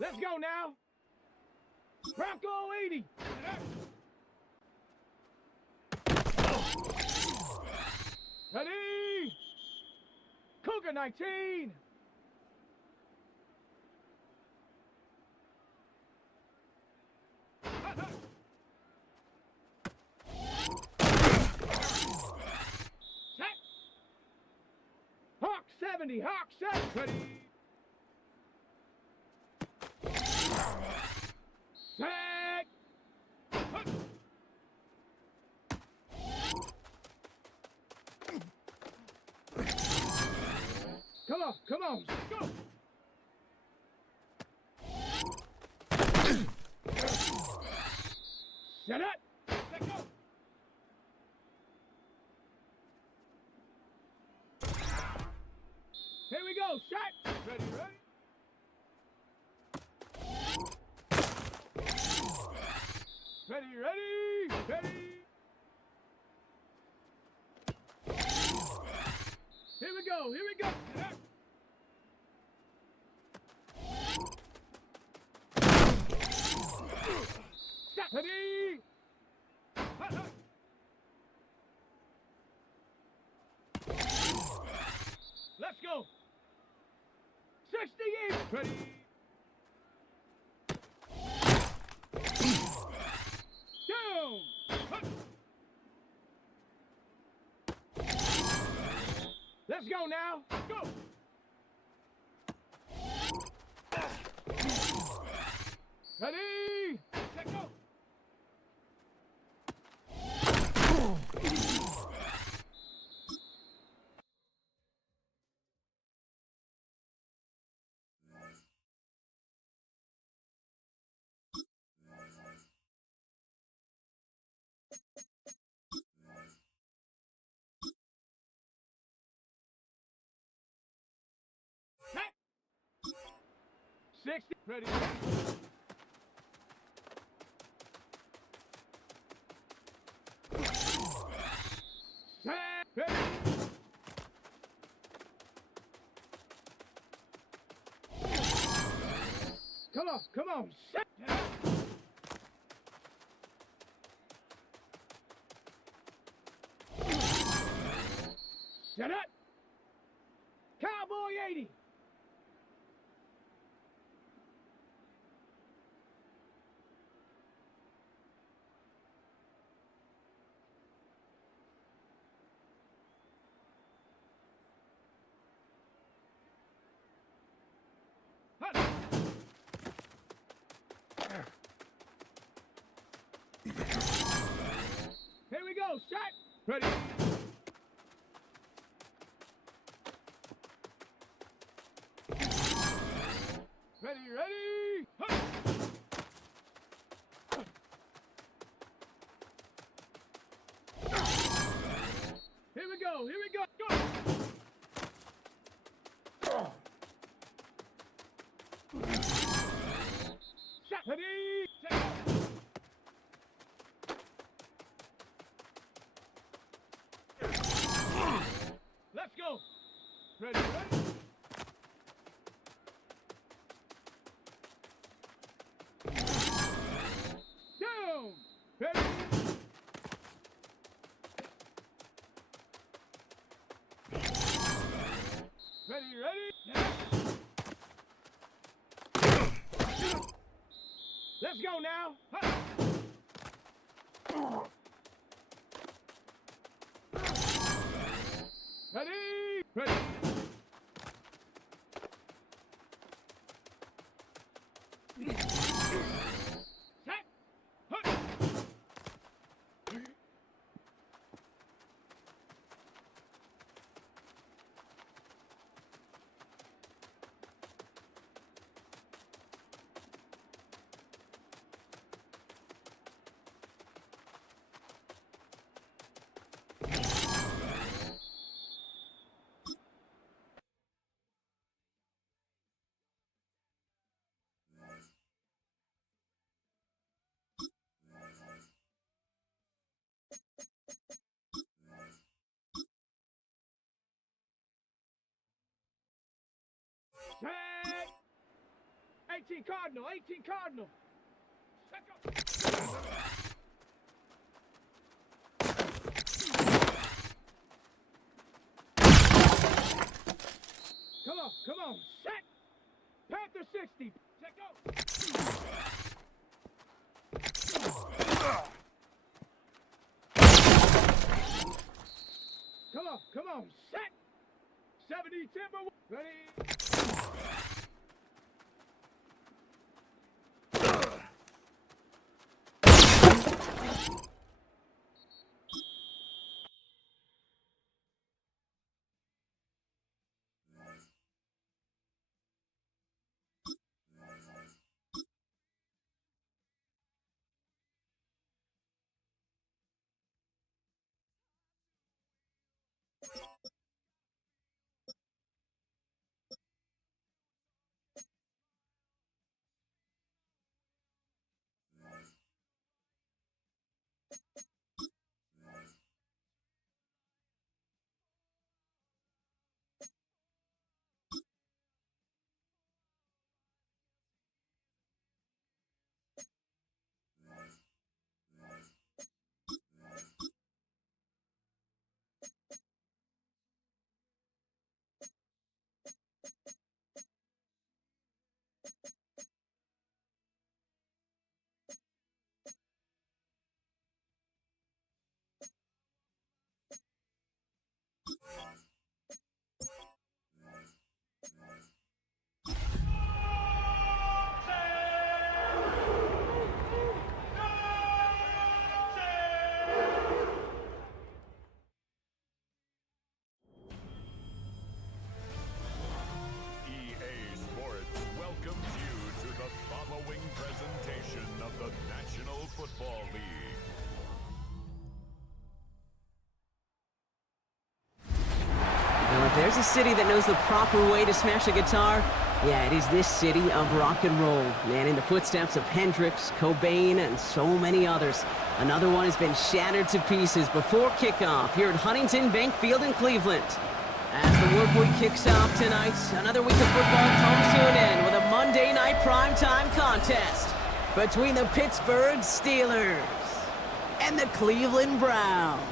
Let's go now. Bronco 80. Ready. Cougar 19. Set. Hawk 70. Hawk 7. Ready. Set. Come on, go. Set up. Let go. Here we go. Shot. Ready, ready. Ready, ready, ready. Here we go, here we go. Ready. Let's go. 68. Ready. Down. Let's go now. Go. Ready. Let go. Set. 60. Ready. Set. Ready. Come on. Set. Set up. Cowboy 80. Here we go. Shot. Ready. Ready, ready. Here we go. Here we go. Go. Shot. Ready. Set. Let's go. Ready, ready. Down. Ready. Ready, ready. Let's go now. Ready. Ready. Set. Set. 18 Cardinal, 18 Cardinal. Check up. Come on, set. Panther 60. Check out. Come on, set. 70 Timber. Ready. There's a city that knows the proper way to smash a guitar. Yeah, it is this city of rock and roll. Man, in the footsteps of Hendrix, Cobain, and so many others. Another one has been shattered to pieces before kickoff here at Huntington Bank Field in Cleveland. As the work week kicks off tonight, another week of football comes to an end with a Monday night primetime contest between the Pittsburgh Steelers and the Cleveland Browns.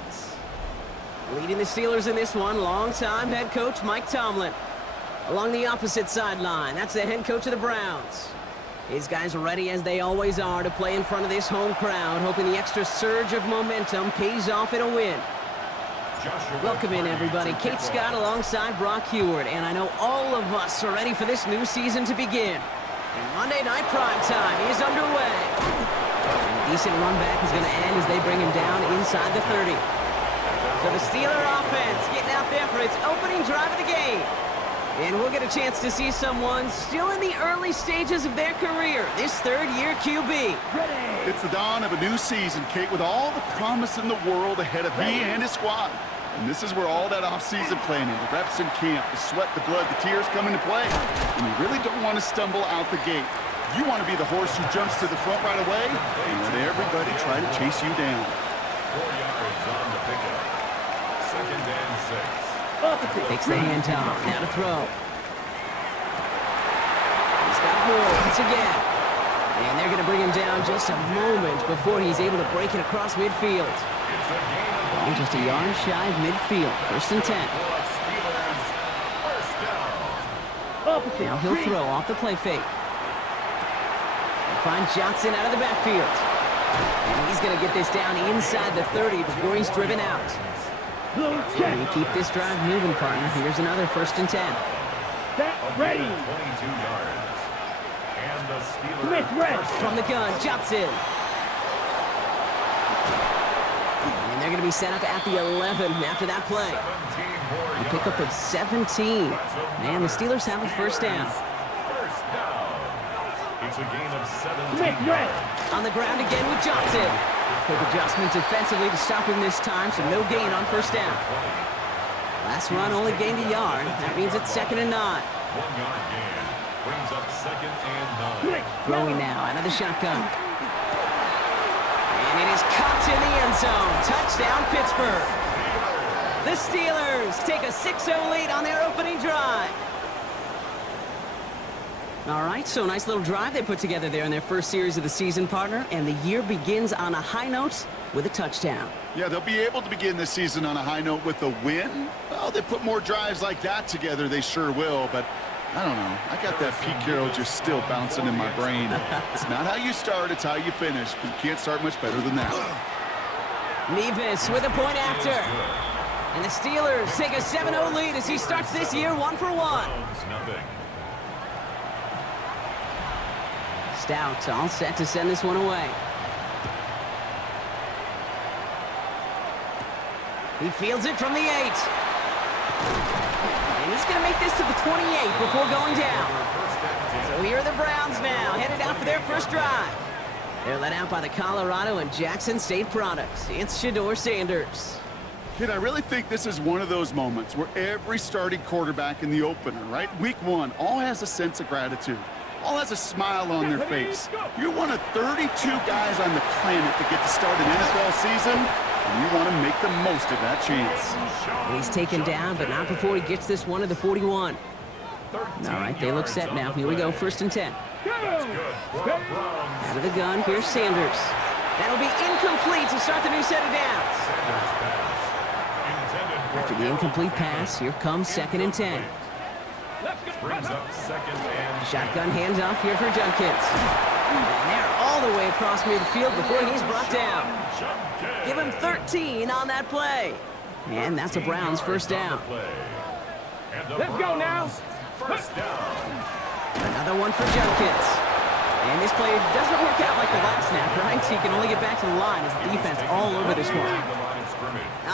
Leading the Steelers in this one, longtime head coach Mike Tomlin. Along the opposite sideline, that's the head coach of the Browns. These guys are ready, as they always are, to play in front of this home crowd, hoping the extra surge of momentum pays off in a win. Welcome in, everybody. Kate Scott alongside Brock Heward, and I know all of us are ready for this new season to begin. And Monday Night Primetime is underway. And a decent run back is going to end as they bring him down inside the 30. So the Steeler offense getting out there for its opening drive of the game. And we'll get a chance to see someone still in the early stages of their career, this third-year QB. Ready. It's the dawn of a new season, Kate, with all the promise in the world ahead of he and his squad. And this is where all that off-season planning, the reps in camp, the sweat, the blood, the tears come into play. And you really don't want to stumble out the gate. You want to be the horse who jumps to the front right away and let everybody try to chase you down. 4 yards on the pickup. 2nd and 6. Takes the handoff. Now to throw. He's got more once again. And they're going to bring him down just a moment before he's able to break it across midfield. Ball just a yard shy of midfield. 1st and 10. Now he'll throw off the play fake. He'll find Johnson out of the backfield. And he's going to get this down inside the 30 before he's driven out. And you keep this drive moving, partner. Here's another 1st and 10. Ready. 22 yards. And the Steelers Smith, red. From the gun, Johnson. And they're going to be set up at the 11 after that play. A pickup of 17. Man, the Steelers have a 1st down. First down. It's a gain of 17 Smith, red. yards. On the ground again with Johnson. Quick adjustment defensively to stop him this time, so no gain on 1st down. Last run only gained a yard. That means it's 2nd and 9. 1 yard gain. Brings up 2nd and 9. Throwing now out of the shotgun. And it is caught in the end zone. Touchdown, Pittsburgh. The Steelers take a 6-0 lead on their opening drive. All right, so nice little drive they put together there in their first series of the season, partner, and the year begins on a high note with a touchdown. Yeah, they'll be able to begin this season on a high note with a win. Well, they put more drives like that together, they sure will, but I don't know. I got that Pete Carroll just still bouncing in my brain. It's not how you start, it's how you finish, but you can't start much better than that. Nevis with a point after. And the Steelers take a 7-0 lead as he starts this year 1 for 1. Nothing. Stout all set to send this one away. He fields it from the 8. And he's going to make this to the 28 before going down. So here are the Browns now, headed out for their first drive. They're led out by the Colorado and Jackson State products. It's Shedeur Sanders. Kid, I really think this is one of those moments where every starting quarterback in the opener, right? Week 1, all has a sense of gratitude. All has a smile on their face. You're one of 32 guys on the planet that get to start an NFL season, and you want to make the most of that chance. And he's taken down, but not before he gets this one to the 41. All right, they look set now. Here we go, 1st and 10. Out of the gun, here's Sanders. That'll be incomplete to start the new set of downs. After the incomplete pass, here comes 2nd and 10. Brings up 2nd and Shotgun handoff here for Judkins. And they're all the way across midfield before he's brought down. Give him 13 on that play. And that's a Browns first down. Let's go now. First down. Another one for Judkins. And this play doesn't work out like the last snap, right? He can only get back to the line as the defense all over this one.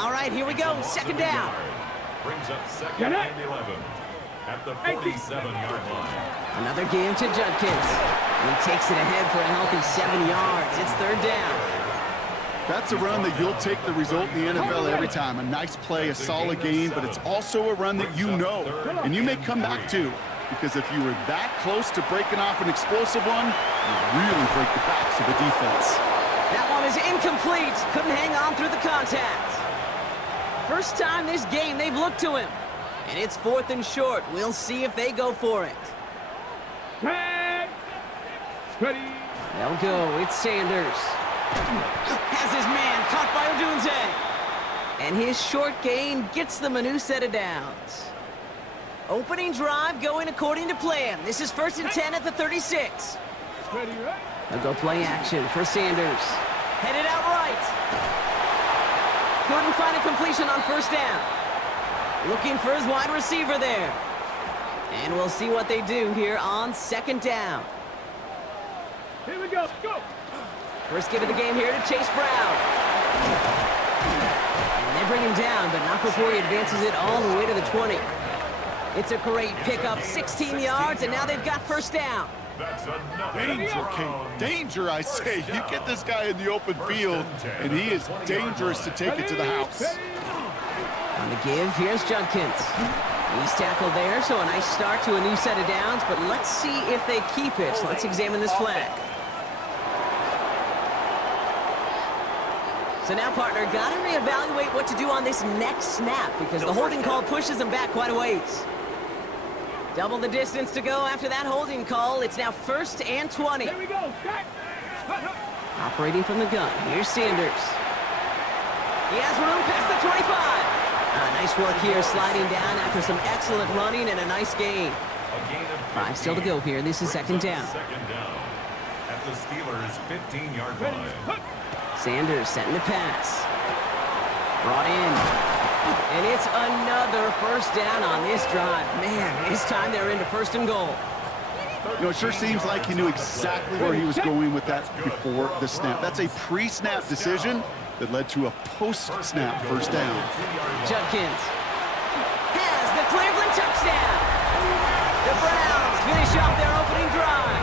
All right, here we go. 2nd down. Brings up 2nd and 11 at the 47-yard line. Another give to Judkins. And he takes it ahead for a healthy 7 yards. It's 3rd down. That's a run that you'll take the result in the NFL every time. A nice play, a solid game, but it's also a run that you know, and you may come back to. Because if you were that close to breaking off an explosive one, you really break the backs of the defense. That one is incomplete. Couldn't hang on through the contact. First time this game they've looked to him. And it's 4th and short. We'll see if they go for it. Ready. They'll go. It's Sanders. Has his man caught by Odunze. And his short gain gets them a new set of downs. Opening drive going according to plan. This is 1st and 10 at the 36. Ready, right? They'll go play action for Sanders. Headed out right. Couldn't find a completion on 1st down. Looking for his wide receiver there. And we'll see what they do here on 2nd down. Here we go. Go. First give of the game here to Chase Brown. And they bring him down, but not before he advances it all the way to the 20. It's a great pickup, 16 yards, and now they've got 1st down. That's another Danger, Kate. Danger, I say. You get this guy in the open field, and he is dangerous to take it to the house. On the give, here's Judkins. He's tackled there, so a nice start to a new set of downs, but let's see if they keep it. Let's examine this flag. So now, partner, got to reevaluate what to do on this next snap because the holding call pushes them back quite a ways. Double the distance to go after that holding call. It's now 1st and 20. Here we go. Back. Operating from the gun. Here's Sanders. He has room past the 25. Nice work here, sliding down after some excellent running and a nice gain. 5 still to go here. This is 2nd down. 2nd down at the Steelers' 15-yard line. Sanders setting the pass. Brought in. And it's another 1st down on this drive. Man, this time they're into 1st and goal. You know, it sure seems like he knew exactly where he was going with that before the snap. That's a pre-snap decision that led to a post-snap 1st down. Judkins has the Cleveland touchdown. The Browns finish off their opening drive.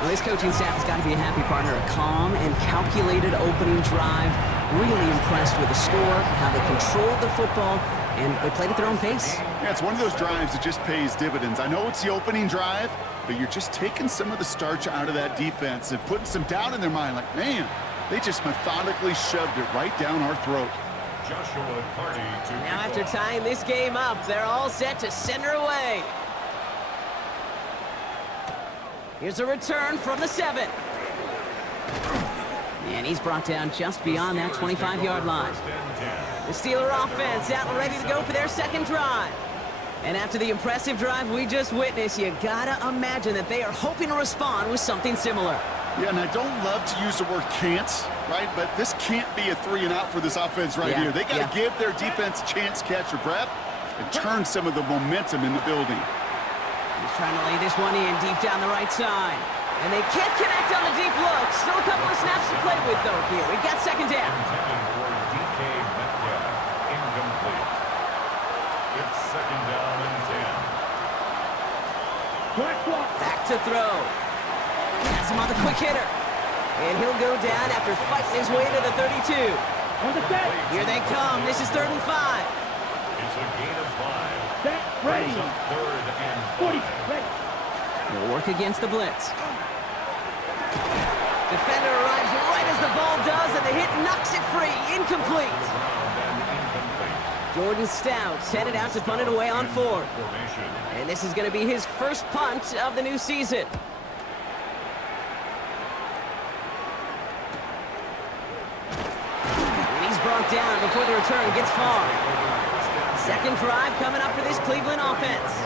Well, this coaching staff has got to be a happy partner. A calm and calculated opening drive. Really impressed with the score, how they controlled the football, and they played at their own pace. Yeah, it's one of those drives that just pays dividends. I know it's the opening drive, but you're just taking some of the starch out of that defense and putting some doubt in their mind. Like, man, they just methodically shoved it right down our throat. Joshua Party to Now after tying this game up, they're all set to send her away. Here's a return from the 7. And he's brought down just beyond that 25-yard line. The Steeler offense out and ready to go for their second drive. And after the impressive drive we just witnessed, you gotta imagine that they are hoping to respond with something similar. Yeah, and I don't love to use the word can't, right? But this can't be a 3-and-out for this offense right here. They got to give their defense a chance to catch their breath and turn some of the momentum in the building. He's trying to lay this one in deep down the right side. And they can't connect on the deep look. Still a couple of snaps to play with, though, here. We've got second down. Incomplete. It's second down and 10. Back to throw. Has him on the quick hitter. And he'll go down after fighting his way to the 32. Here they come. This is 3rd and 5. It's a gain of 5. Set, ready. It's a 3rd and 5. Ready. He'll work against the blitz. Defender arrives right as the ball does, and the hit knocks it free. Incomplete. Jordan Stout's headed out to punt it away on 4. And this is going to be his first punt of the new season. And he's brought down before the return gets far. Second drive coming up for this Cleveland offense.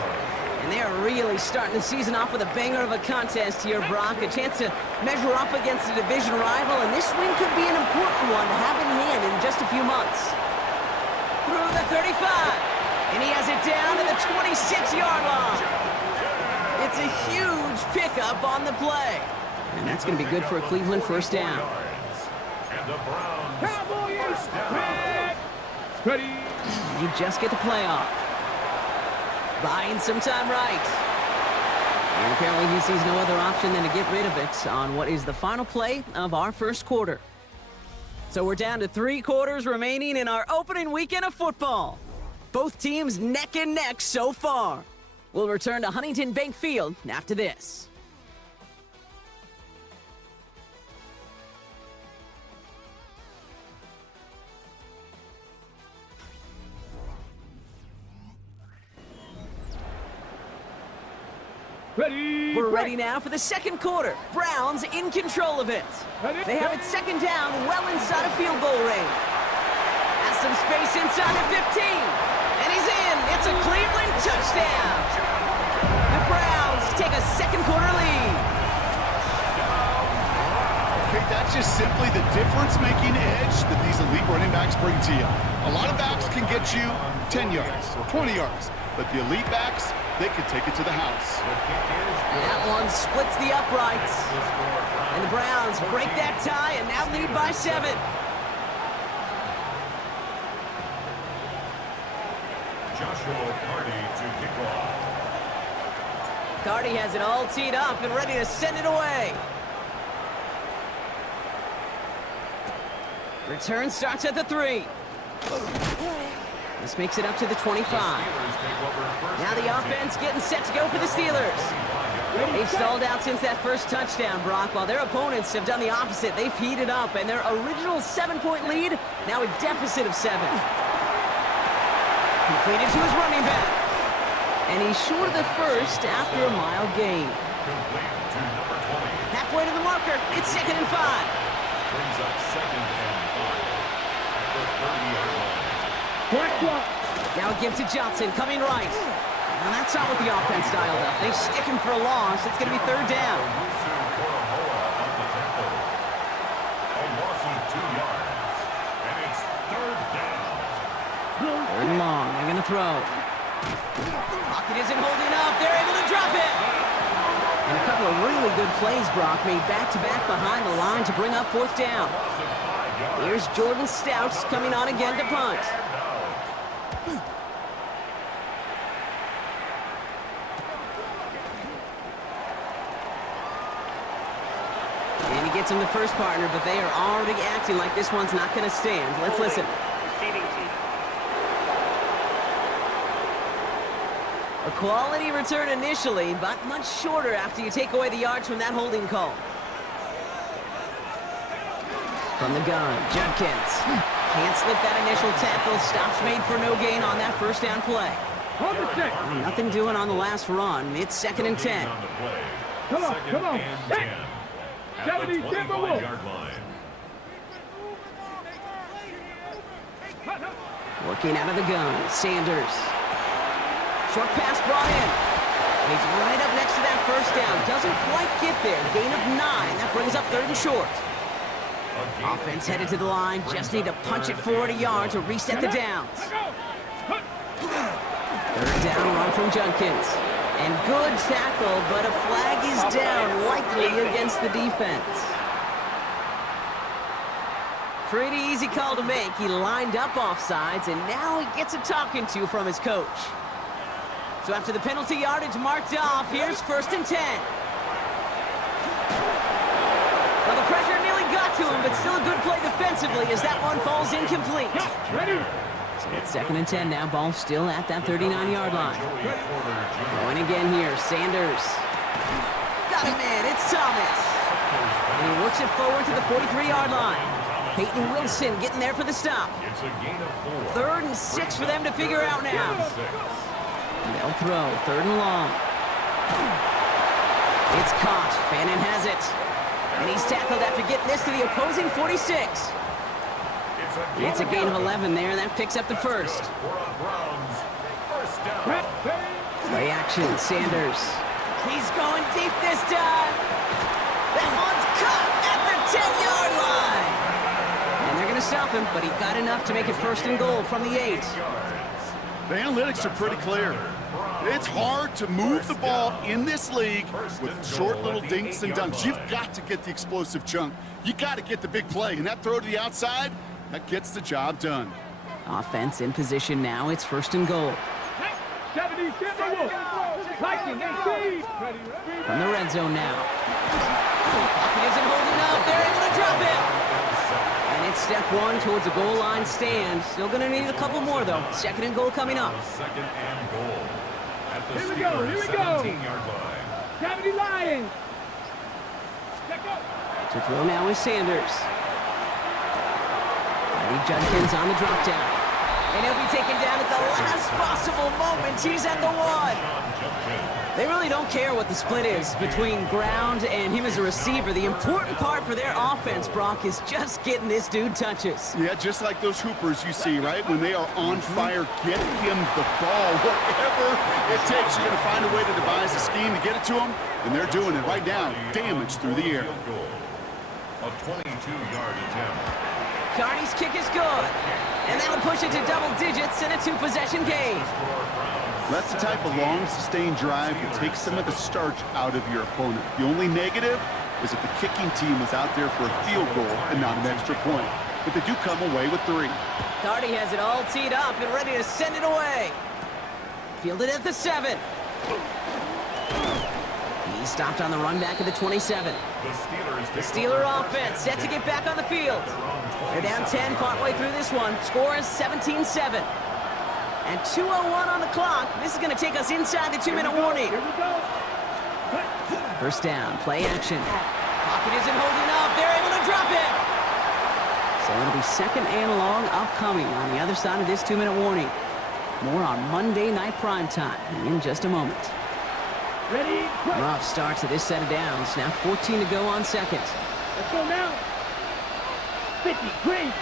And they are really starting the season off with a banger of a contest here, Brock. A chance to measure up against a division rival, and this win could be an important one to have in hand in just a few months. Through the 35, and he has it down to the 26-yard line. It's a huge pickup on the play. And that's going to be good for a Cleveland first down. And the Browns Cowboys, ready. You just get the play off. Buying some time right. And apparently he sees no other option than to get rid of it on what is the final play of our first quarter. So we're down to 3 quarters remaining in our opening weekend of football. Both teams neck and neck so far. We'll return to Huntington Bank Field after this. Ready. We're ready now for the second quarter. Browns in control of it. They have it second down, well inside of field goal range. Has some space inside of 15. And he's in. It's a Cleveland touchdown. The Browns take a second quarter lead. Okay, that's just simply the difference-making edge that these elite running backs bring to you. A lot of backs can get you 10 yards, 20 yards, but the elite backs, they can take it to the house. That one splits the uprights. And the Browns break that tie and now lead by 7. Joshua Carty to kick off. Carty has it all teed up and ready to send it away. Return starts at the 3. This makes it up to the 25. Now the offense getting set to go for the Steelers. They've stalled out since that first touchdown, Brock, while their opponents have done the opposite. They've heated up, and their original 7-point lead, now a deficit of 7. Completed to his running back. And he's short of the first after a mile gain. Halfway to the marker, it's 2nd and 5. Brings up 2nd and 5 at the 30-yard line. Now a give to Johnson, coming right. Now that's not what the offense dialed up. They stick him for a loss. It's going to be 3rd down. A loss of 2 yards. And it's 3rd down. 3rd and long. They're going to throw. Pocket isn't holding up. They're able to drop it. And a couple of really good plays, Brock, made back-to-back behind the line to bring up 4th down. Here's Jordan Stouts coming on again to punt. And he gets him the first partner, but they are already acting like this one's not going to stand. Let's listen. A quality return initially, but much shorter after you take away the yards from that holding call. From the gun, Judkins. Can't slip that initial tackle. Stops made for no gain on that first down play. Nothing doing on the last run. It's 2nd and 10. Come on, Second come on. and Set. 10. At 70, the Denver Wolf. 25-yard line. Working out of the gun, Sanders. Short pass brought in. And he's right up next to that first down. Doesn't quite get there. Gain of 9. That brings up 3rd and short. Offense headed to the line. Just need to punch it 40 yards to reset the downs. 3rd down run from Judkins. And good tackle, but a flag is down, likely against the defense. Pretty easy call to make. He lined up offsides, and now he gets a talking to from his coach. So after the penalty yardage marked off, here's 1st and 10. Well, the pressure nearly got to him, but still a good play defensively as that one falls incomplete. Ready? So it's 2nd and 10 now. Ball still at that 39-yard line. Going again here, Sanders. Got him in, it's Thomas. And he works it forward to the 43-yard line. Peyton Wilson getting there for the stop. It's a gain of 4. 3rd and 6 for them to figure out now. They'll throw, 3rd and long. It's caught, Fannin has it. And he's tackled after getting this to the opposing 46. It's a gain of 11 there, that picks up the 1st. Play action, Sanders. He's going deep this time. That one's caught at the 10-yard line. And they're going to stop him, but he got enough to make it 1st and goal from the 8. The analytics are pretty clear. It's hard to move the ball in this league with short little dinks and dunks. You've got to get the explosive chunk. You got to get the big play, and that throw to the outside, that gets the job done. Offense in position now. It's 1st and goal. 70, Denver Wolf. Viking, 18. From the red zone now. Pocket isn't holding up. They're able to drop it. And it's step 1 towards a goal line stand. Still going to need a couple more, though. 2nd and goal coming up. 2nd and goal. At the Here we go, here we go. 17-yard line. 70 Lions. Check up. To throw now is Sanders. Eddie Judkins on the drop down. And he'll be taken down at the last possible moment. He's at the 1. They really don't care what the split is between ground and him as a receiver. The important part for their offense, Brock, is just getting this dude touches. Yeah, just like those hoopers you see, right? When they are on fire, get him the ball. Whatever it takes, you're going to find a way to devise a scheme to get it to him, and they're doing it right now. Damage through the air. A 22-yard attempt. Carney's kick is good. And that'll push it to double digits in a 2-possession game. That's the type of long, sustained drive that takes some of the starch out of your opponent. The only negative is that the kicking team was out there for a field goal and not an extra point. But they do come away with 3. Carney has it all teed up and ready to send it away. Fielded at the 7. He stopped on the run back at the 27. The Steeler offense set to get back on the field. They're down 10 partway through this one. Score is 17-7. And 2:01 on the clock. This is going to take us inside the 2-minute warning. Here we go. 1st down, play action. Pocket isn't holding up. They're able to drop it. So it'll be 2nd and long upcoming on the other side of this 2-minute warning. More on Monday Night Primetime in just a moment. Ready? Rough start to this set of downs. Now 14 to go on 2nd. Let's go now. 50, green.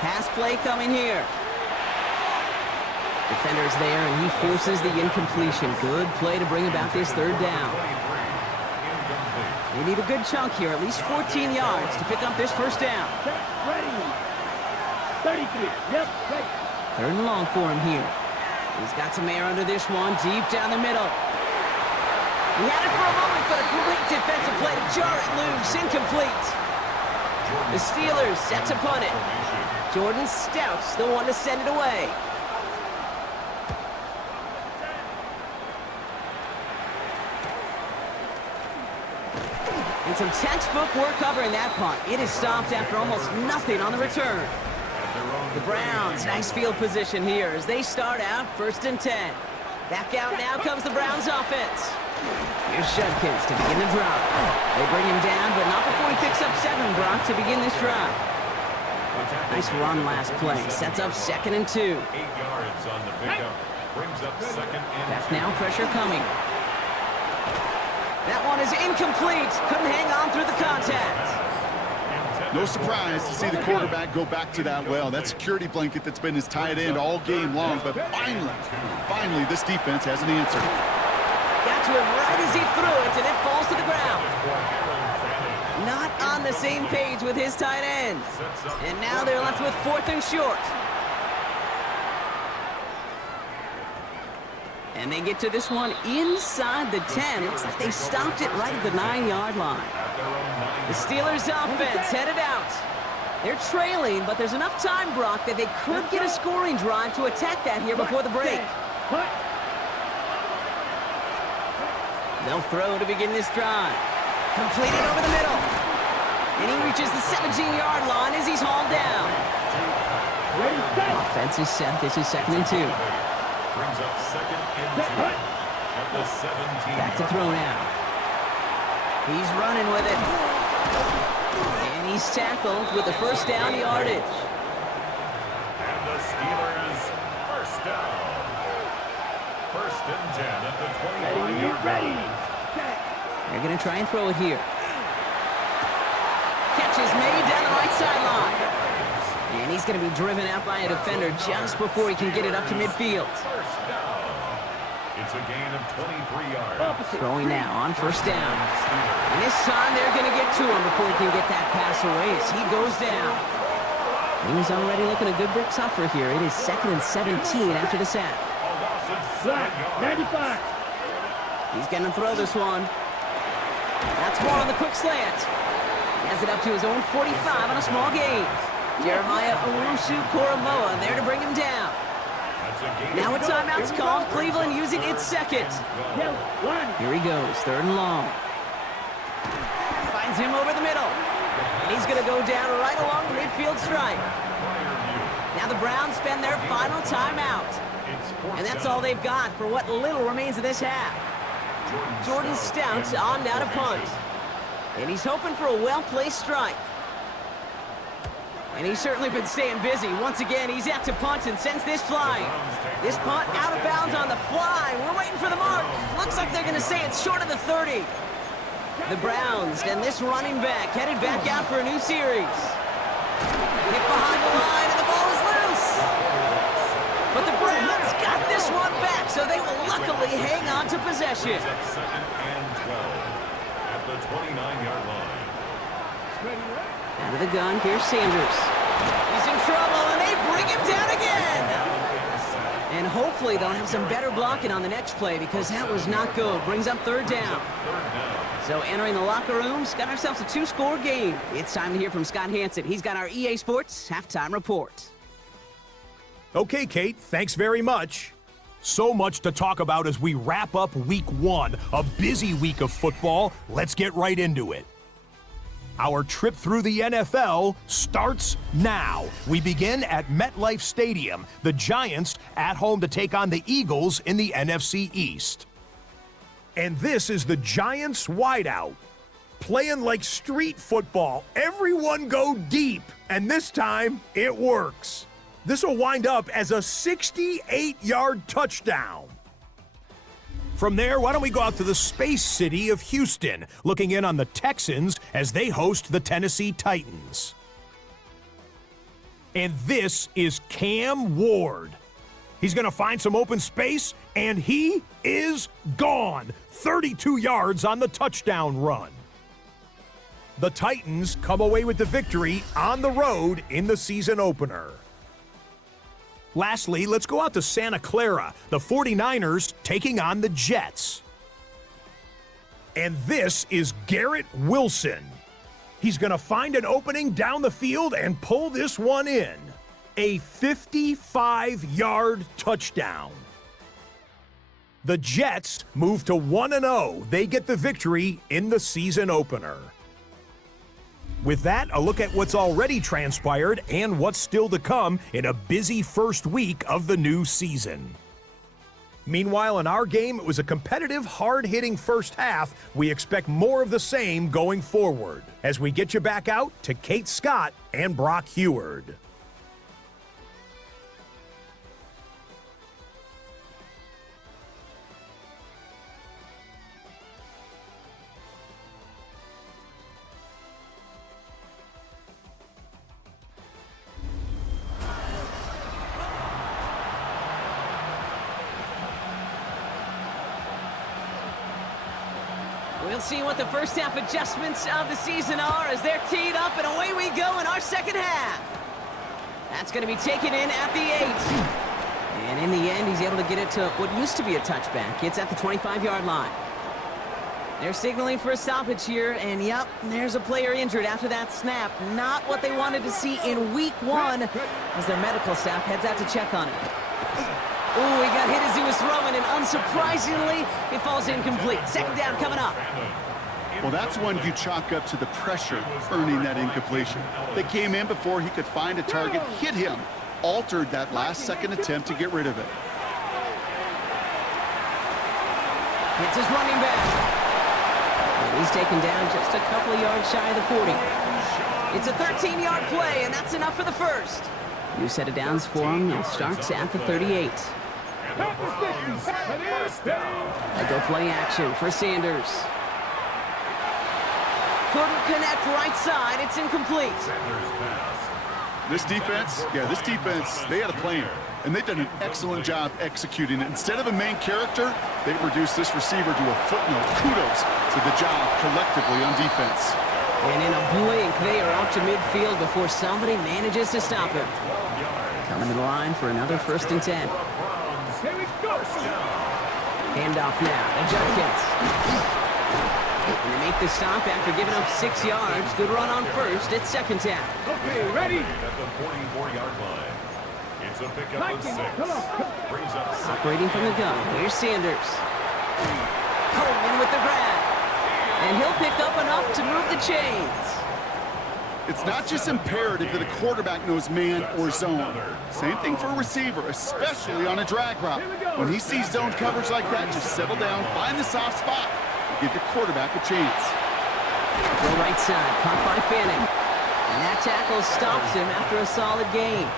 Pass play coming here. Defender's there, and he forces the incompletion. Good play to bring about this 3rd down. They need a good chunk here, at least 14 yards to pick up this 1st down. Ready. 33. Yep, ready. 3rd and long for him here. He's got some air under this one, deep down the middle. He had it for a moment, but a great defensive play to jar it loose. Incomplete. The Steelers set to punt it. Jordan Stout's the one to send it away. And some textbook work covering that punt. It is stopped after almost nothing on the return. The Browns, nice field position here as they start out 1st and 10. Back out now comes the Browns offense. Here's Judkins to begin the drive. They bring him down, but not before he picks up 7, Brock, to begin this drive. Nice run last play. Sets up 2nd and 2. 8 yards on the pickup. Brings up 2nd and 2. Back now, pressure coming. That one is incomplete. Couldn't hang on through the contact. No surprise to see the quarterback go back to that well. That security blanket that's been his tight end all game long, but finally, this defense has an answer. Got to him right as he threw it, and it falls to the ground. Not on the same page with his tight end. And now they're left with 4th and short. And they get to this one inside the 10. Looks like they stopped it right at the 9-yard line. The Steelers' offense headed out. They're trailing, but there's enough time, Brock, that they could get a scoring drive to attack that here before the break. They'll throw to begin this drive. Completed over the middle. And he reaches the 17-yard line as he's hauled down. Offense is set. This is 2nd and 2. Brings up 2nd and 2 at the 17. Back to throw now. He's running with it. And he's tackled with the first down yardage. And the Steelers first down. 1st and 10 at the 25-yard line. They're going to try and throw it here. Catch is made down the right sideline. And he's going to be driven out by a defender just before he can get it up to midfield. First down. It's a gain of 23 yards. Throwing now on 1st down. And this time they're going to get to him before he can get that pass away as he goes down. He's already looking a good bit tougher here. It is 2nd and 17 after the sack. 95. He's going to throw this one. That's more on the quick slant. He has it up to his own 45 on a small gain. Jeremiah Owusu-Koramoah there to bring him down. Now a timeout's called. Cleveland using its 2nd. Here he goes, 3rd and long. Finds him over the middle. And he's going to go down right along the midfield stripe. Now the Browns spend their final timeout. And that's all they've got for what little remains of this half. Jordan Stout on now to punt. And he's hoping for a well-placed strike. And he's certainly been staying busy. Once again, he's out to punt and sends this flying. This punt out of bounds on the fly. We're waiting for the mark. Looks like they're going to say it's short of the 30. The Browns and this running back headed back out for a new series. Hit behind the line and the ball is loose. But the Browns got this one back, so they will luckily hang on to possession. 2nd and 12 at the 29-yard line. Out of the gun, here's Sanders. He's in trouble, and they bring him down again. And hopefully they'll have some better blocking on the next play because that was not good. Brings up 3rd down. So entering the locker rooms, got ourselves a 2-score game. It's time to hear from Scott Hansen. He's got our EA Sports halftime report. Okay, Kate, thanks very much. So much to talk about as we wrap up week 1, a busy week of football. Let's get right into it. Our trip through the NFL starts now. We begin at MetLife Stadium, the Giants at home to take on the Eagles in the NFC East. And this is the Giants wideout. Playing like street football, everyone go deep, and this time it works. This will wind up as a 68-yard touchdown. From there, why don't we go out to the Space City of Houston, looking in on the Texans as they host the Tennessee Titans. And this is Cam Ward. He's going to find some open space, and he is gone. 32 yards on the touchdown run. The Titans come away with the victory on the road in the season opener. Lastly, let's go out to Santa Clara, the 49ers taking on the Jets. And this is Garrett Wilson. He's going to find an opening down the field and pull this one in. A 55-yard touchdown. The Jets move to 1-0. They get the victory in the season opener. With that, a look at what's already transpired and what's still to come in a busy first week of the new season. Meanwhile, in our game, it was a competitive, hard-hitting first half. We expect more of the same going forward as we get you back out to Kate Scott and Brock Heward. We'll see what the first half adjustments of the season are as they're teed up, and away we go in our second half. That's going to be taken in at the 8. And in the end, he's able to get it to what used to be a touchback. It's at the 25-yard line. They're signaling for a stoppage here, and yep, there's a player injured after that snap. Not what they wanted to see in week 1 as their medical staff heads out to check on him. Ooh, he got hit as he was throwing, and unsurprisingly, it falls incomplete. Second down coming up. Well, that's one you chalk up to the pressure earning that incompletion. They came in before he could find a target, hit him, altered that last-second attempt to get rid of it. It's his running back. And he's taken down just a couple of yards shy of the 40. It's a 13-yard play, and that's enough for the first. New set of downs for him, and starts at the 38. A go play action for Sanders. Couldn't connect right side. It's incomplete. This defense, they had a plan, and they've done an excellent job executing it. Instead of a main character, they've reduced this receiver to a footnote. Kudos to the job collectively on defense. And in a blink, they are off to midfield before somebody manages to stop him. Coming to the line for another 1st and 10. Here we go. Handoff now to Junkins. And they make the stop after giving up 6 yards. Good run on first. It's second down. Okay, ready. At the 44-yard line. It's a pickup of 6. Brings up 6. Operating from the gun. Here's Sanders. Coleman with the grab. And he'll pick up enough to move the chains. It's not just imperative that a quarterback knows man or zone. Same thing for a receiver, especially on a drag route. When he sees zone coverage like that, just settle down, find the soft spot, and give your quarterback a chance. Go right side, caught by Fanning. And that tackle stops him after a solid gain.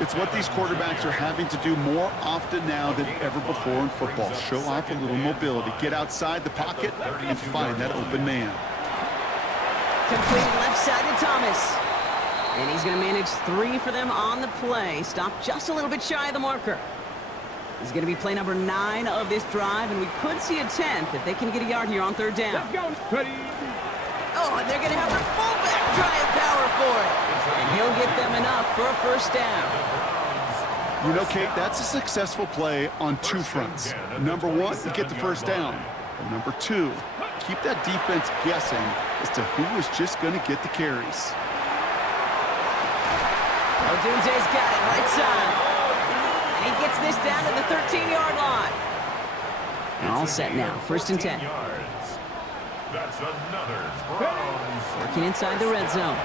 It's what these quarterbacks are having to do more often now than ever before in football. Show off a little mobility, get outside the pocket, and find that open man. Complete left side to Thomas. And he's going to manage 3 for them on the play. Stop just a little bit shy of the marker. He's going to be play number 9 of this drive, and we could see a 10th if they can get a yard here on 3rd down. Let's go. Ready. Oh, and they're going to have their fullback try and power for it. And he'll get them enough for a 1st down. You know, Kate, that's a successful play on 2 fronts. Number 1, you get the 1st down. And number 2, keep that defense guessing as to who was just going to get the carries. Odunze's got it right side. And he gets this down to the 13-yard line. And all set now, 1st and 10. That's another Browns. Working inside the red zone.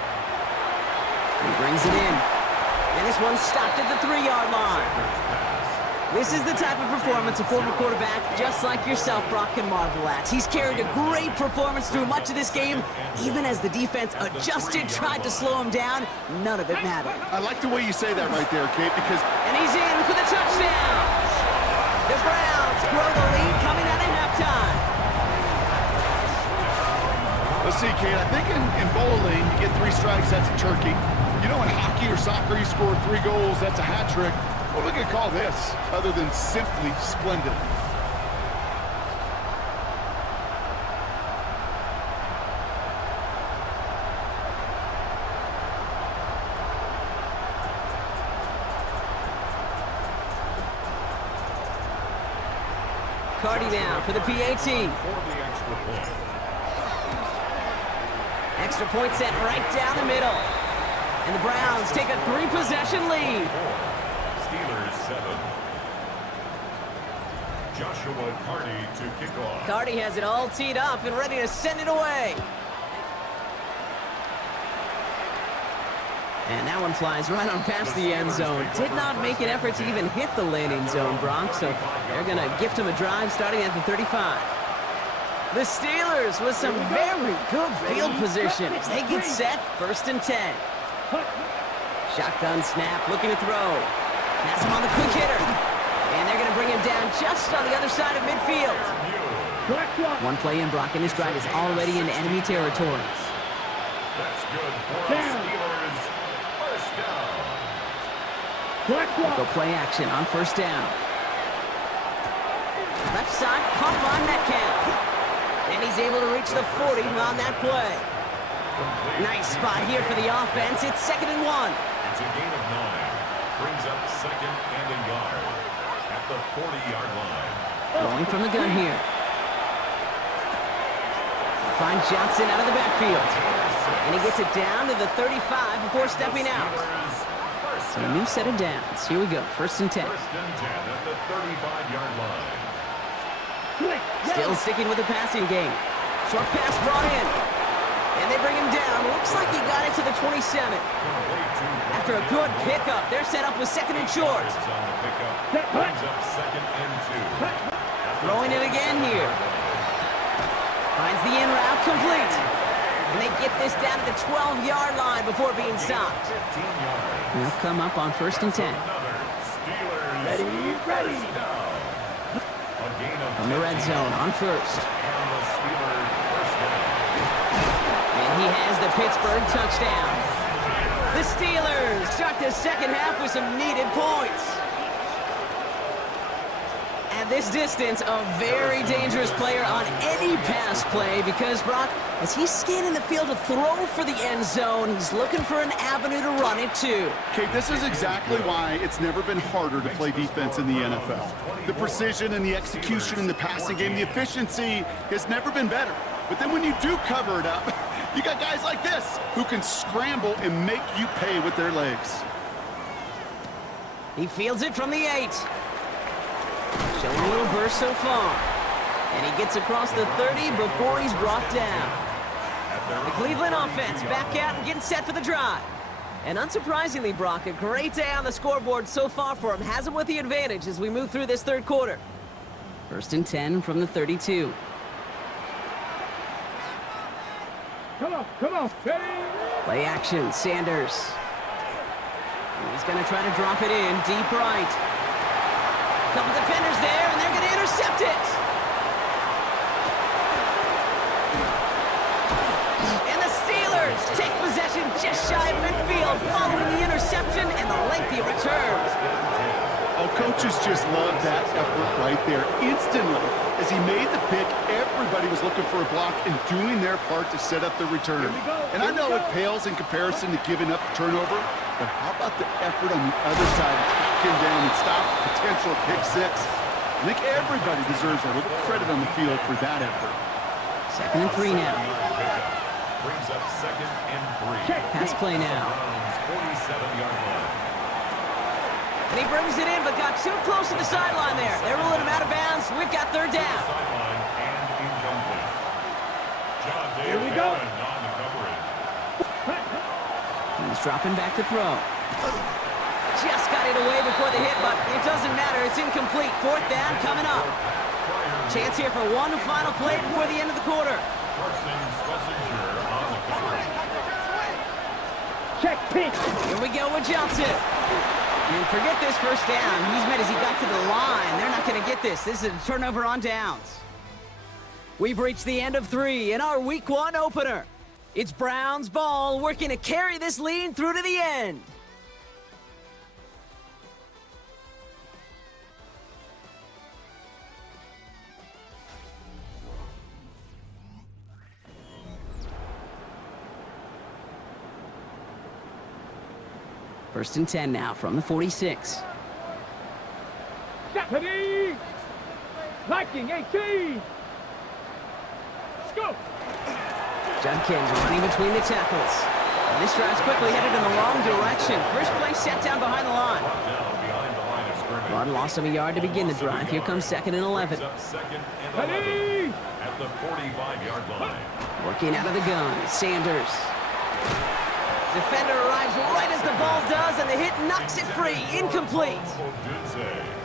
He brings it in. And this one's stopped at the 3-yard line. This is the type of performance a former quarterback just like yourself, Brock, can marvel at. He's carried a great performance through much of this game. Even as the defense adjusted, tried to slow him down, none of it mattered. I like the way you say that right there, Kate, because... And he's in for the touchdown. The Browns grow the lead coming out of halftime. Let's see, Kate, I think in bowling, you get 3 strikes, that's a turkey. You know, in hockey or soccer, you score 3 goals, that's a hat trick. What are we going to call this, other than simply splendid? Cardi now for the PAT. For the extra point. Extra point set right down the middle. And the Browns take a 3-possession lead. Steelers 7. Joshua Cardi to kick off. Cardi has it all teed up and ready to send it away. And that one flies right on past the end zone. Did not make an effort to even hit the landing zone, Brock, so they're going to gift him a drive starting at the 35. The Steelers with some very good field position as they get set, 1st and 10. Shotgun snap, looking to throw. That's him on the quick hitter. And they're going to bring him down just on the other side of midfield. One play in, Brock, and this drive is already in enemy territory. That's good for the Steelers. 1st down. Go play action on 1st down. Left side, pump on Metcalf. And he's able to reach the 40 on that play. Nice spot here for the offense. It's 2nd and 1. It's a gain of 9. Brings up 2nd and a yard at the 40-yard line. Throwing from the gun here. Finds Johnson out of the backfield. And he gets it down to the 35 before stepping out. So a new set of downs. Here we go. 1st and 10. 1st and 10 at the 35-yard line. Still sticking with the passing game. Short pass brought in. And they bring him down. Looks like he got it to the 27. After a good pickup, they're set up with 2nd and short. Brings up 2nd and 2. Throwing it again here. Finds the in route complete. And they get this down to the 12-yard line before being stopped. They'll come up on 1st and 10. Ready. From the red zone on 1st. And he has the Pittsburgh touchdown. The Steelers start the 2nd half with some needed points. At this distance, a very dangerous player on any pass play because, Brock, as he's scanning the field to throw for the end zone, he's looking for an avenue to run it to. Kate, this is exactly why it's never been harder to play defense in the NFL. The precision and the execution in the passing game, the efficiency has never been better. But then when you do cover it up, you got guys like this who can scramble and make you pay with their legs. He fields it from the 8. Showing a little burst so far. And he gets across the 30 before he's brought down. The Cleveland offense back out and getting set for the drive. And unsurprisingly, Brock, a great day on the scoreboard so far for him. Has him with the advantage as we move through this 3rd quarter. 1st and 10 from the 32. Come on. Ready. Play action, Sanders. He's going to try to drop it in deep right. Couple defenders there, and they're going to intercept it. And the Steelers take possession just shy of midfield following the interception and the lengthy return. Oh, coaches just love that effort right there. Instantly, as he made the pick, everybody was looking for a block and doing their part to set up the return. And I know it pales in comparison to giving up the turnover, but how about the effort on the other side to track him down and stop a potential pick 6? I think everybody deserves a little credit on the field for that effort. 2nd and 3 now. Brings up 2nd and 3. Pass play now. 47-yard line. And he brings it in, but got too close to the sideline there. They're ruling him out of bounds. We've got 3rd down. Sideline and incomplete. John Here we go. on the coverage. He's dropping back to throw. Just got it away before the hit, but it doesn't matter. It's incomplete. 4th down coming up. Chance here for one final play before the end of the quarter. Carson Schlesinger on the coverage. Check pitch. Here we go with Johnson. And forget this 1st down. He's mad as he got to the line. They're not going to get this. This is a turnover on downs. We've reached the end of 3 in our Week 1 opener. It's Browns ball working to carry this lead through to the end. First and 10 now from the 46. Japanese. Liking 18. Let's go. Judkins running between the tackles. And this drive's quickly headed in the wrong direction. First play set down behind the line. Run loss of a yard to begin the drive. Here comes 2nd and 11. Ready. At the 45-yard line. Working out of the gun, Sanders. Defender arrives right as the ball does, and the hit knocks it free. Incomplete.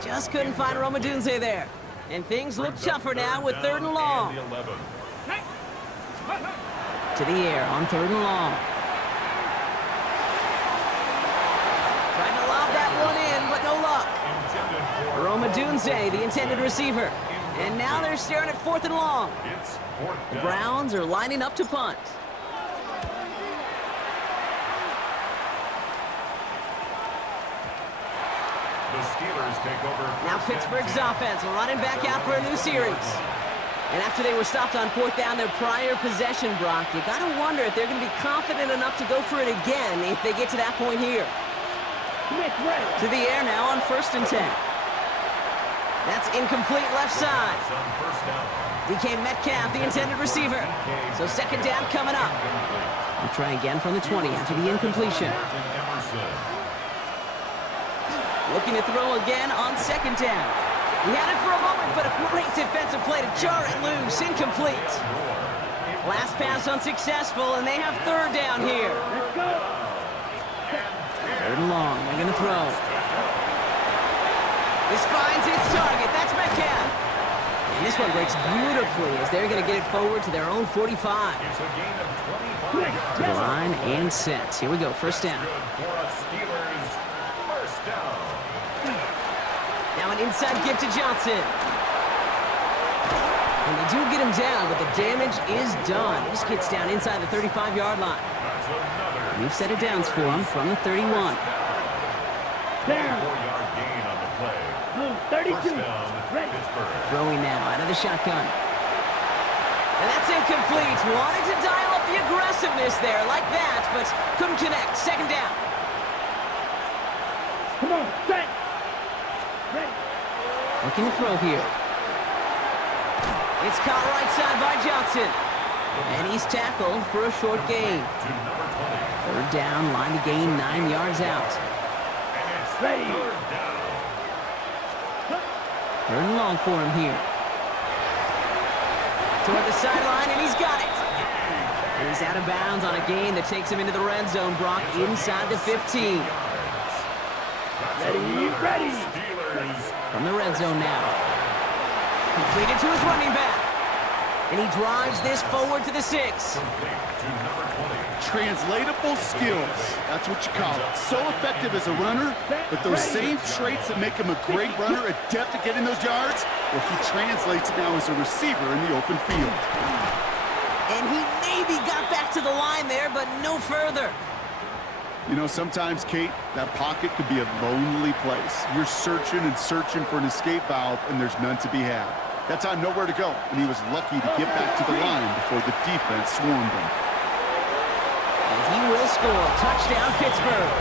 Just couldn't find Romadunze there. And things look tougher now with 3rd and long. To the air on 3rd and long. Trying to lob that one in, but no luck. Romadunze, the intended receiver. And now they're staring at 4th and long. The Browns are lining up to punt. The Steelers take over. Now Pittsburgh's offense running back out for a new series. And after they were stopped on fourth down their prior possession, Brock, you got to wonder if they're going to be confident enough to go for it again if they get to that point here. To the air now on 1st and 10. That's incomplete left side. DK Metcalf, the intended receiver. So 2nd down coming up. We'll try again from the 20 after the incompletion. Looking to throw again on 2nd down. He had it for a moment, but a great defensive play to jar it loose. Incomplete. Last pass unsuccessful, and they have 3rd down here. 3rd and long. They're going to throw. This finds its target. That's Metcalf. And this one breaks beautifully as they're going to get it forward to their own 45. To the line and set. Here we go. 1st down. Now an inside give to Johnson. And they do get him down, but the damage is done. This gets down inside the 35-yard line. New set of downs for him from the 31. Down. 32. Ready. Throwing now out of the shotgun. And that's incomplete. Wanted to dial up the aggressiveness there like that, but couldn't connect. 2nd down. Come on, set. Ready. Looking to throw here. It's caught right side by Johnson. And he's tackled for a short gain. 3rd down, line to gain 9 yards out. Ready. 3rd and long for him here. Toward the sideline, and he's got it. And he's out of bounds on a gain that takes him into the red zone, Brock, inside the 15. Ready. From the red zone now. Completed to his running back. And he drives this forward to the 6. Translatable skills. That's what you call it. So effective as a runner, but those same traits that make him a great runner, adept at getting those yards, well, he translates now as a receiver in the open field. And he maybe got back to the line there, but no further. You know, sometimes, Kate, that pocket could be a lonely place. You're searching and searching for an escape valve, and there's none to be had. That time, nowhere to go, and he was lucky to get back to the line before the defense swarmed him. And he will score. Touchdown, Pittsburgh.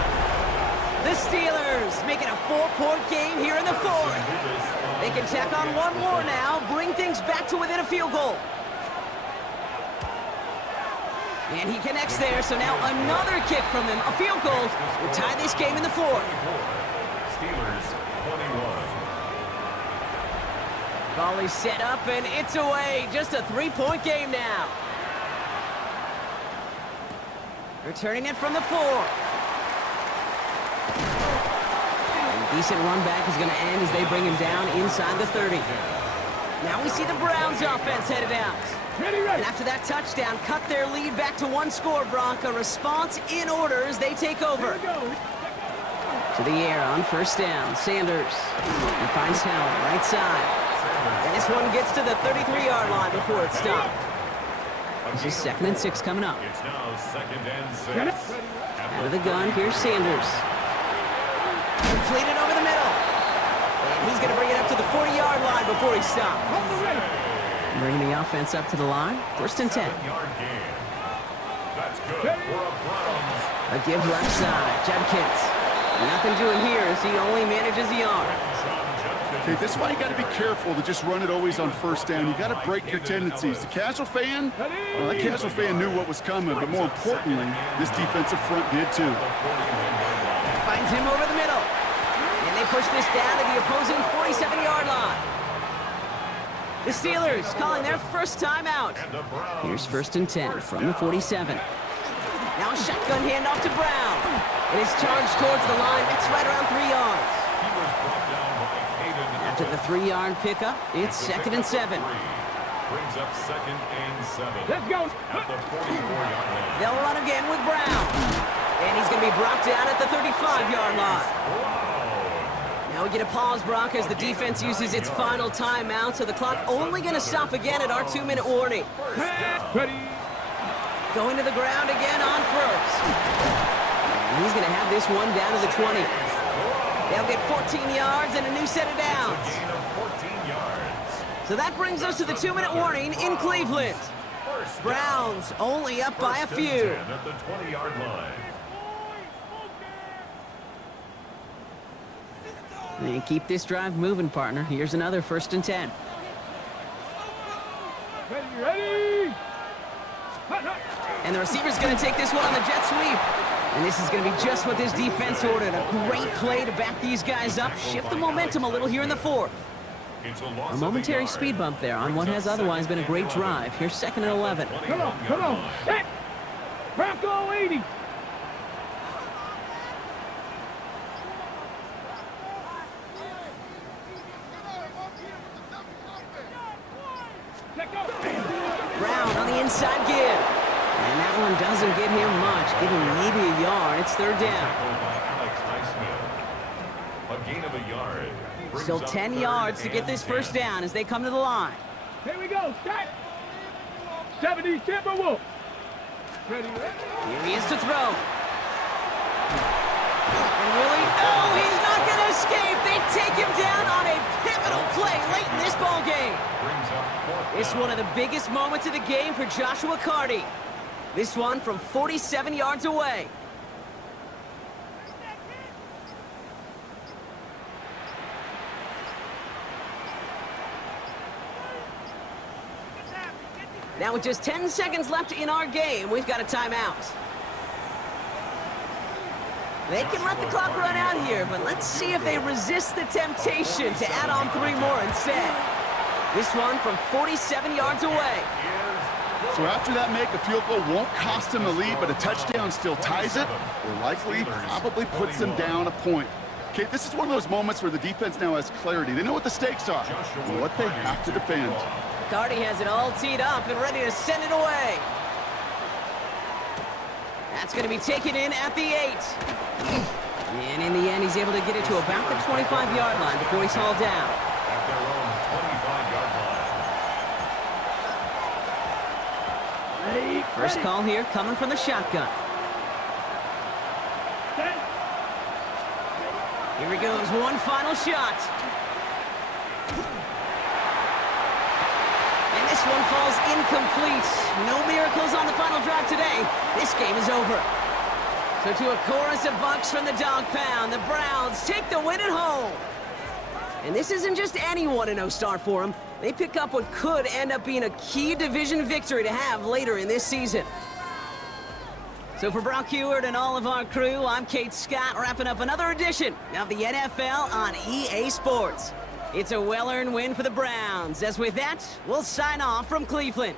The Steelers making a 4-point game here in the 4th. They can tack on one more now, bring things back to within a field goal. And he connects there, so now another kick from them. A field goal will tie this game in the 4th. Steelers 21. Volley set up, and it's away. Just a 3-point game now. Returning it from the 4. And decent run back is going to end as they bring him down inside the 30. Now we see the Browns offense headed out. And after that touchdown, cut their lead back to 1 score, Brock. A response in order as they take over. To the air on 1st down. Sanders. He finds Hell, right side. And this one gets to the 33-yard line before it's stopped. This is 2nd and 6 coming up. It's now 2nd and 6. Out of the gun, here's Sanders. Completed over the middle. And he's going to bring it up to the 40-yard line before he stops. Bringing the offense up to the line. 1st and 10. That's good for a Browns. A give left side. Judkins. Nothing doing here as he only manages the arm. Okay, this is why you got to be careful to just run it always on 1st down. You got to break your tendencies. The casual fan, well, that casual fan knew what was coming, but more importantly, this defensive front did too. Finds him over the middle. And they push this down to the opposing 47-yard line. The Steelers calling their first timeout. Here's 1st and 10 from the 47. Now a shotgun handoff to Brown. And it's charged towards the line. That's right around 3 yards. After the 3-yard pickup, it's 2nd and 7. Brings up 2nd and 7. Let's go. At the 44-yard line. They'll run again with Brown. And he's going to be brought down at the 35-yard line. Now we get a pause, Brock, as the defense uses its final timeout, so the clock only going to stop again at our 2-minute warning. Ready. Going to the ground again on 1st. And he's going to have this one down to the 20. They'll get 14 yards and a new set of downs. Gain of 14 yards. So that brings us to the 2-minute warning in Cleveland. Browns only up by a few. At the 20-yard line. And keep this drive moving, partner. Here's another 1st and 10. Ready? And the receiver's going to take this one on the jet sweep. And this is going to be just what this defense ordered. A great play to back these guys up, shift the momentum a little here in the 4th. A momentary speed bump there on what has otherwise been a great drive. Here's 2nd and 11. Come on. Set. Bronco 80. Brown on the inside give. And that one doesn't get him much. Give him maybe a yard. It's 3rd down. A gain of a yard. Still 10 yards to get this 1st down as they come to the line. Here we go. Set. 70 Timberwolves. Ready? Here he is to throw. And really, no, he's not going to escape. They take him down on a pivotal play late in this ball game. It's one of the biggest moments of the game for Joshua Carty. This one from 47 yards away. Now with just 10 seconds left in our game, we've got a timeout. They can let the clock run out here, but let's see if they resist the temptation to add on 3 more instead. This one from 47 yards away. So after that make, a field goal won't cost them the lead, but a touchdown still ties it, or likely probably puts them down a point. Okay, this is one of those moments where the defense now has clarity. They know what the stakes are and what they have to defend. Carty has it all teed up and ready to send it away. That's going to be taken in at the 8. And in the end, he's able to get it to about the 25-yard line before he's hauled down. At their own 25-yard line. First call here coming from the shotgun. Here he goes, one final shot. And this one falls incomplete. No miracles on the final drive today. This game is over. So to a chorus of bucks from the dog pound, the Browns take the win at home. And this isn't just any 1-0 start for them. They pick up what could end up being a key division victory to have later in this season. So for Brock Heward and all of our crew, I'm Kate Scott, wrapping up another edition of the NFL on EA Sports. It's a well-earned win for the Browns. As with that, we'll sign off from Cleveland.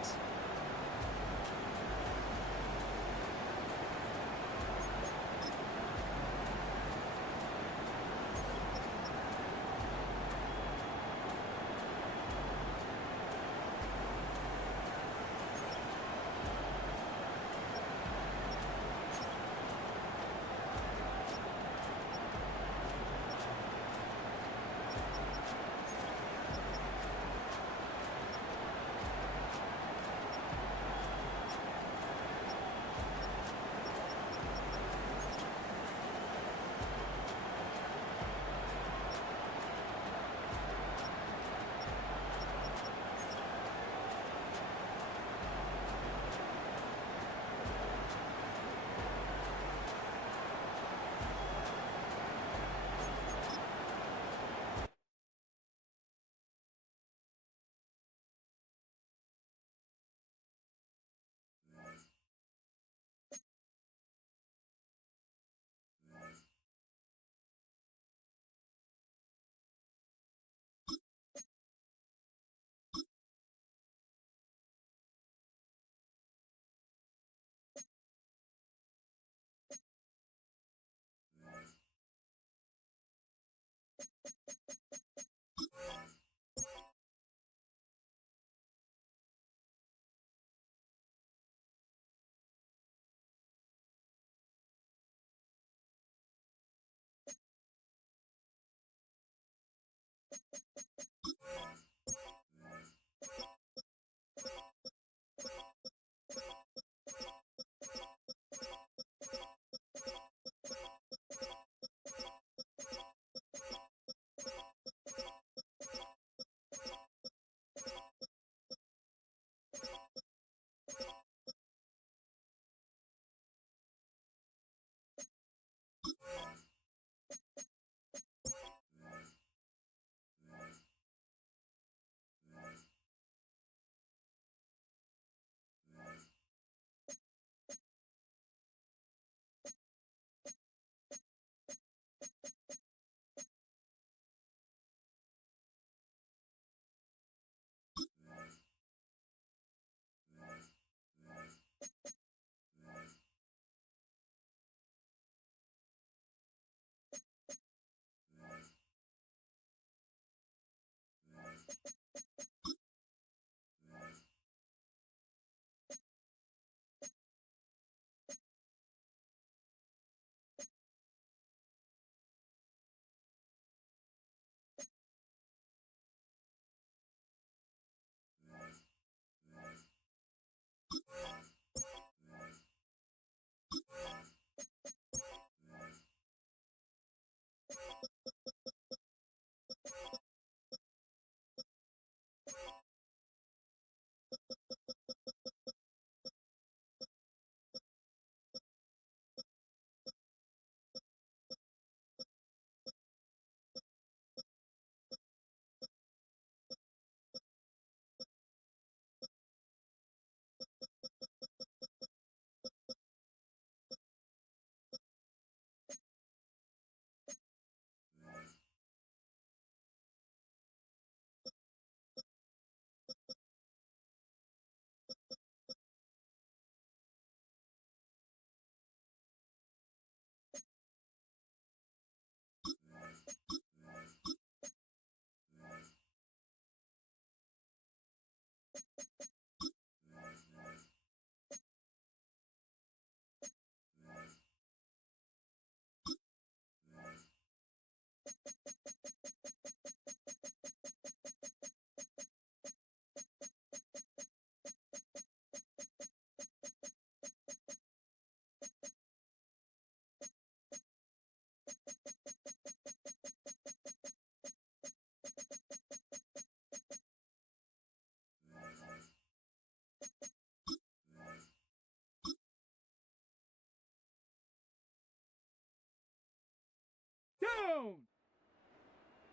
Down!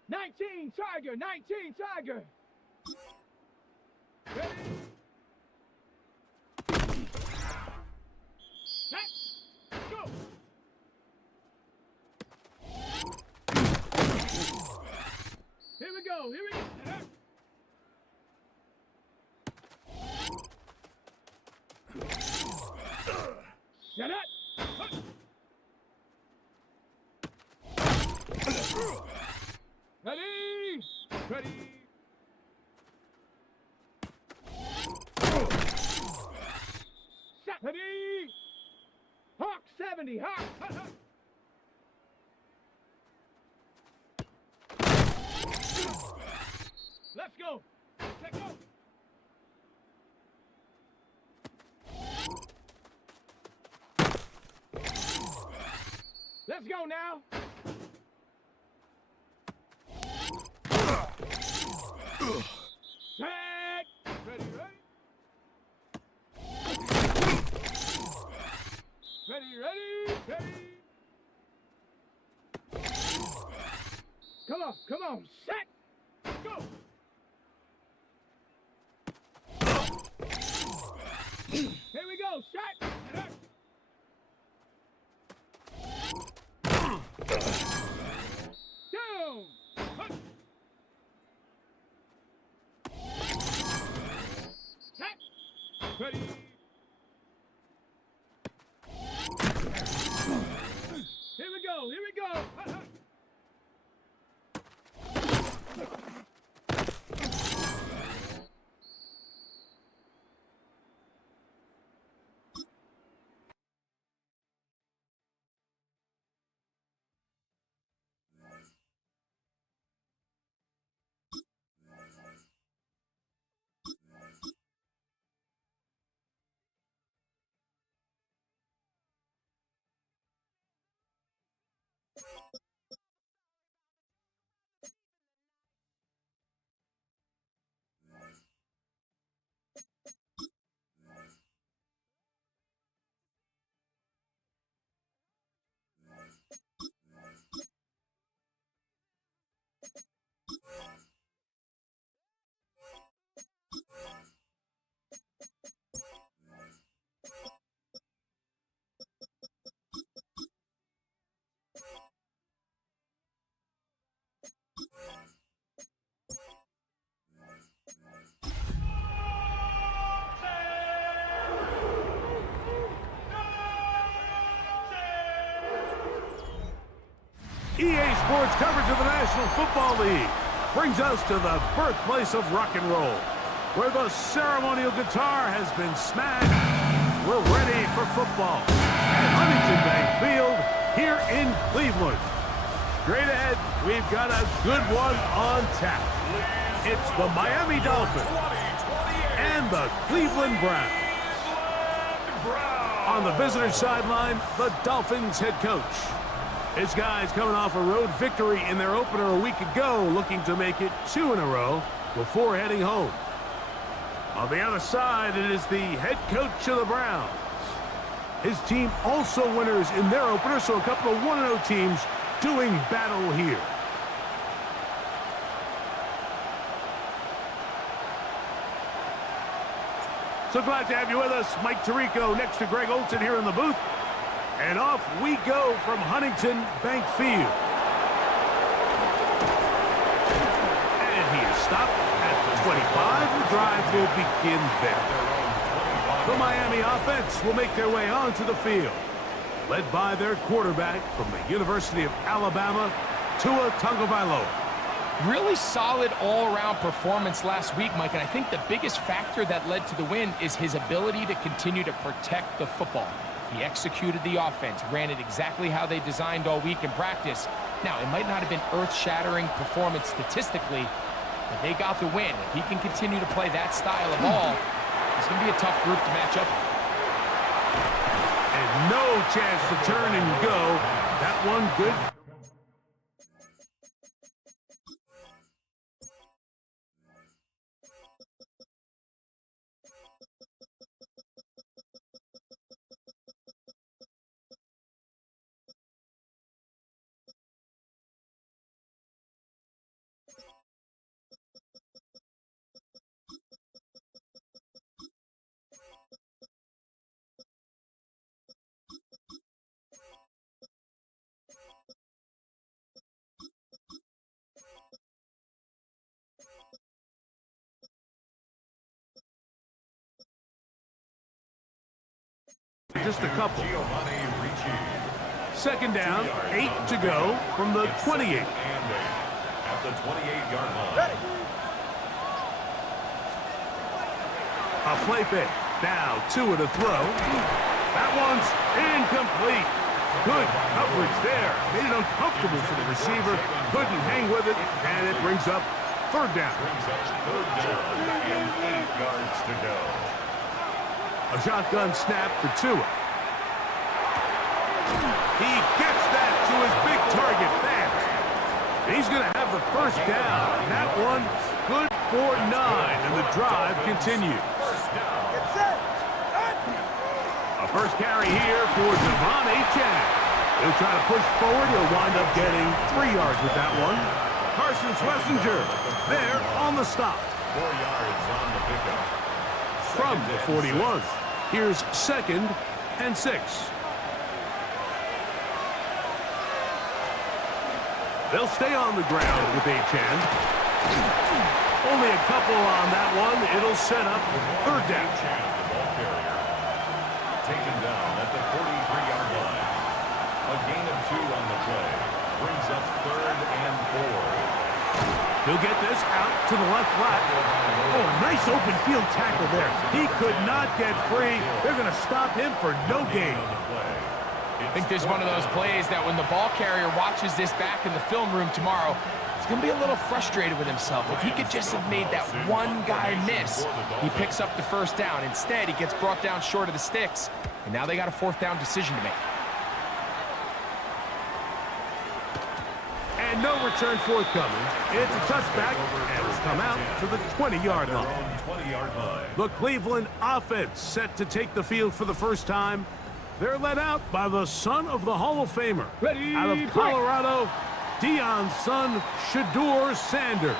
19 Tiger, 19 Tiger. Ready? Set, go! Here we go, here we go. Set up. Ready? Ready? Set. Ready? Hawk 70, Hawk. Hut, hut. Let's go. Let's go. Let's go now. Set. Ready, ready. Ready, ready, ready. Come on, set. Go. Here we go, set. Down. Hut. Set. Ready. Here we go, here we go. Hut, hut. EA Sports coverage of the National Football League brings us to the birthplace of rock and roll, where the ceremonial guitar has been smashed. We're ready for football at Huntington Bank Field here in Cleveland. Straight ahead, we've got a good one on tap. It's the Miami Dolphins and the Cleveland Browns. On the visitor sideline, the Dolphins head coach. His guys coming off a road victory in their opener a week ago, looking to make it 2 in a row before heading home. On the other side, it is the head coach of the Browns. His team also winners in their opener, so a couple of 1-0 teams doing battle here. So glad to have you with us. Mike Tirico next to Greg Olson here in the booth. And off we go from Huntington Bank Field. And he is stopped at the 25. The drive will begin there. The Miami offense will make their way onto the field, led by their quarterback from the University of Alabama, Tua Tagovailoa. Really solid all-around performance last week, Mike, and I think the biggest factor that led to the win is his ability to continue to protect the football. He executed the offense, ran it exactly how they designed all week in practice. Now, it might not have been earth-shattering performance statistically, but they got the win. If he can continue to play that style of ball, it's going to be a tough group to match up with. And no chance to turn and go. That one good. Just a couple. Second down, 8 to go from the 28. At the 28-yard line. A play fake. Now 2 to throw. That one's incomplete. Good coverage there. Made it uncomfortable for the receiver. Couldn't hang with it, and it brings up third down. Brings up third down and 8 yards to go. A shotgun snap for Tua. He gets that to his big target fast. He's going to have the first down. And that one good for 9, and the drive continues. A first carry here for Devon Achane. He'll try to push forward. He'll wind up getting 3 yards with that one. Carson Schlesinger there on the stop. 4 yards on the pickup. From the 41. Here's 2nd and 6. They'll stay on the ground with Achane. Only a couple on that one. It'll set up third down. The ball carrier. Taken down at the 43-yard line. A gain of 2 on the play. Brings up 3rd and 4. He'll get this out to the left flat. Oh, nice open field tackle there. He could not get free. They're going to stop him for no gain. I think there's one of those plays that when the ball carrier watches this back in the film room tomorrow, he's going to be a little frustrated with himself. If he could just have made that one guy miss, he picks up the first down. Instead, he gets brought down short of the sticks, and now they got a 4th down decision to make. And no return forthcoming. It's a touchback, and will come out to the 20-yard line. 20-yard line. The Cleveland offense set to take the field for the first time. They're led out by the son of the Hall of Famer. Ready, out of Colorado, Deion's son, Shedeur Sanders.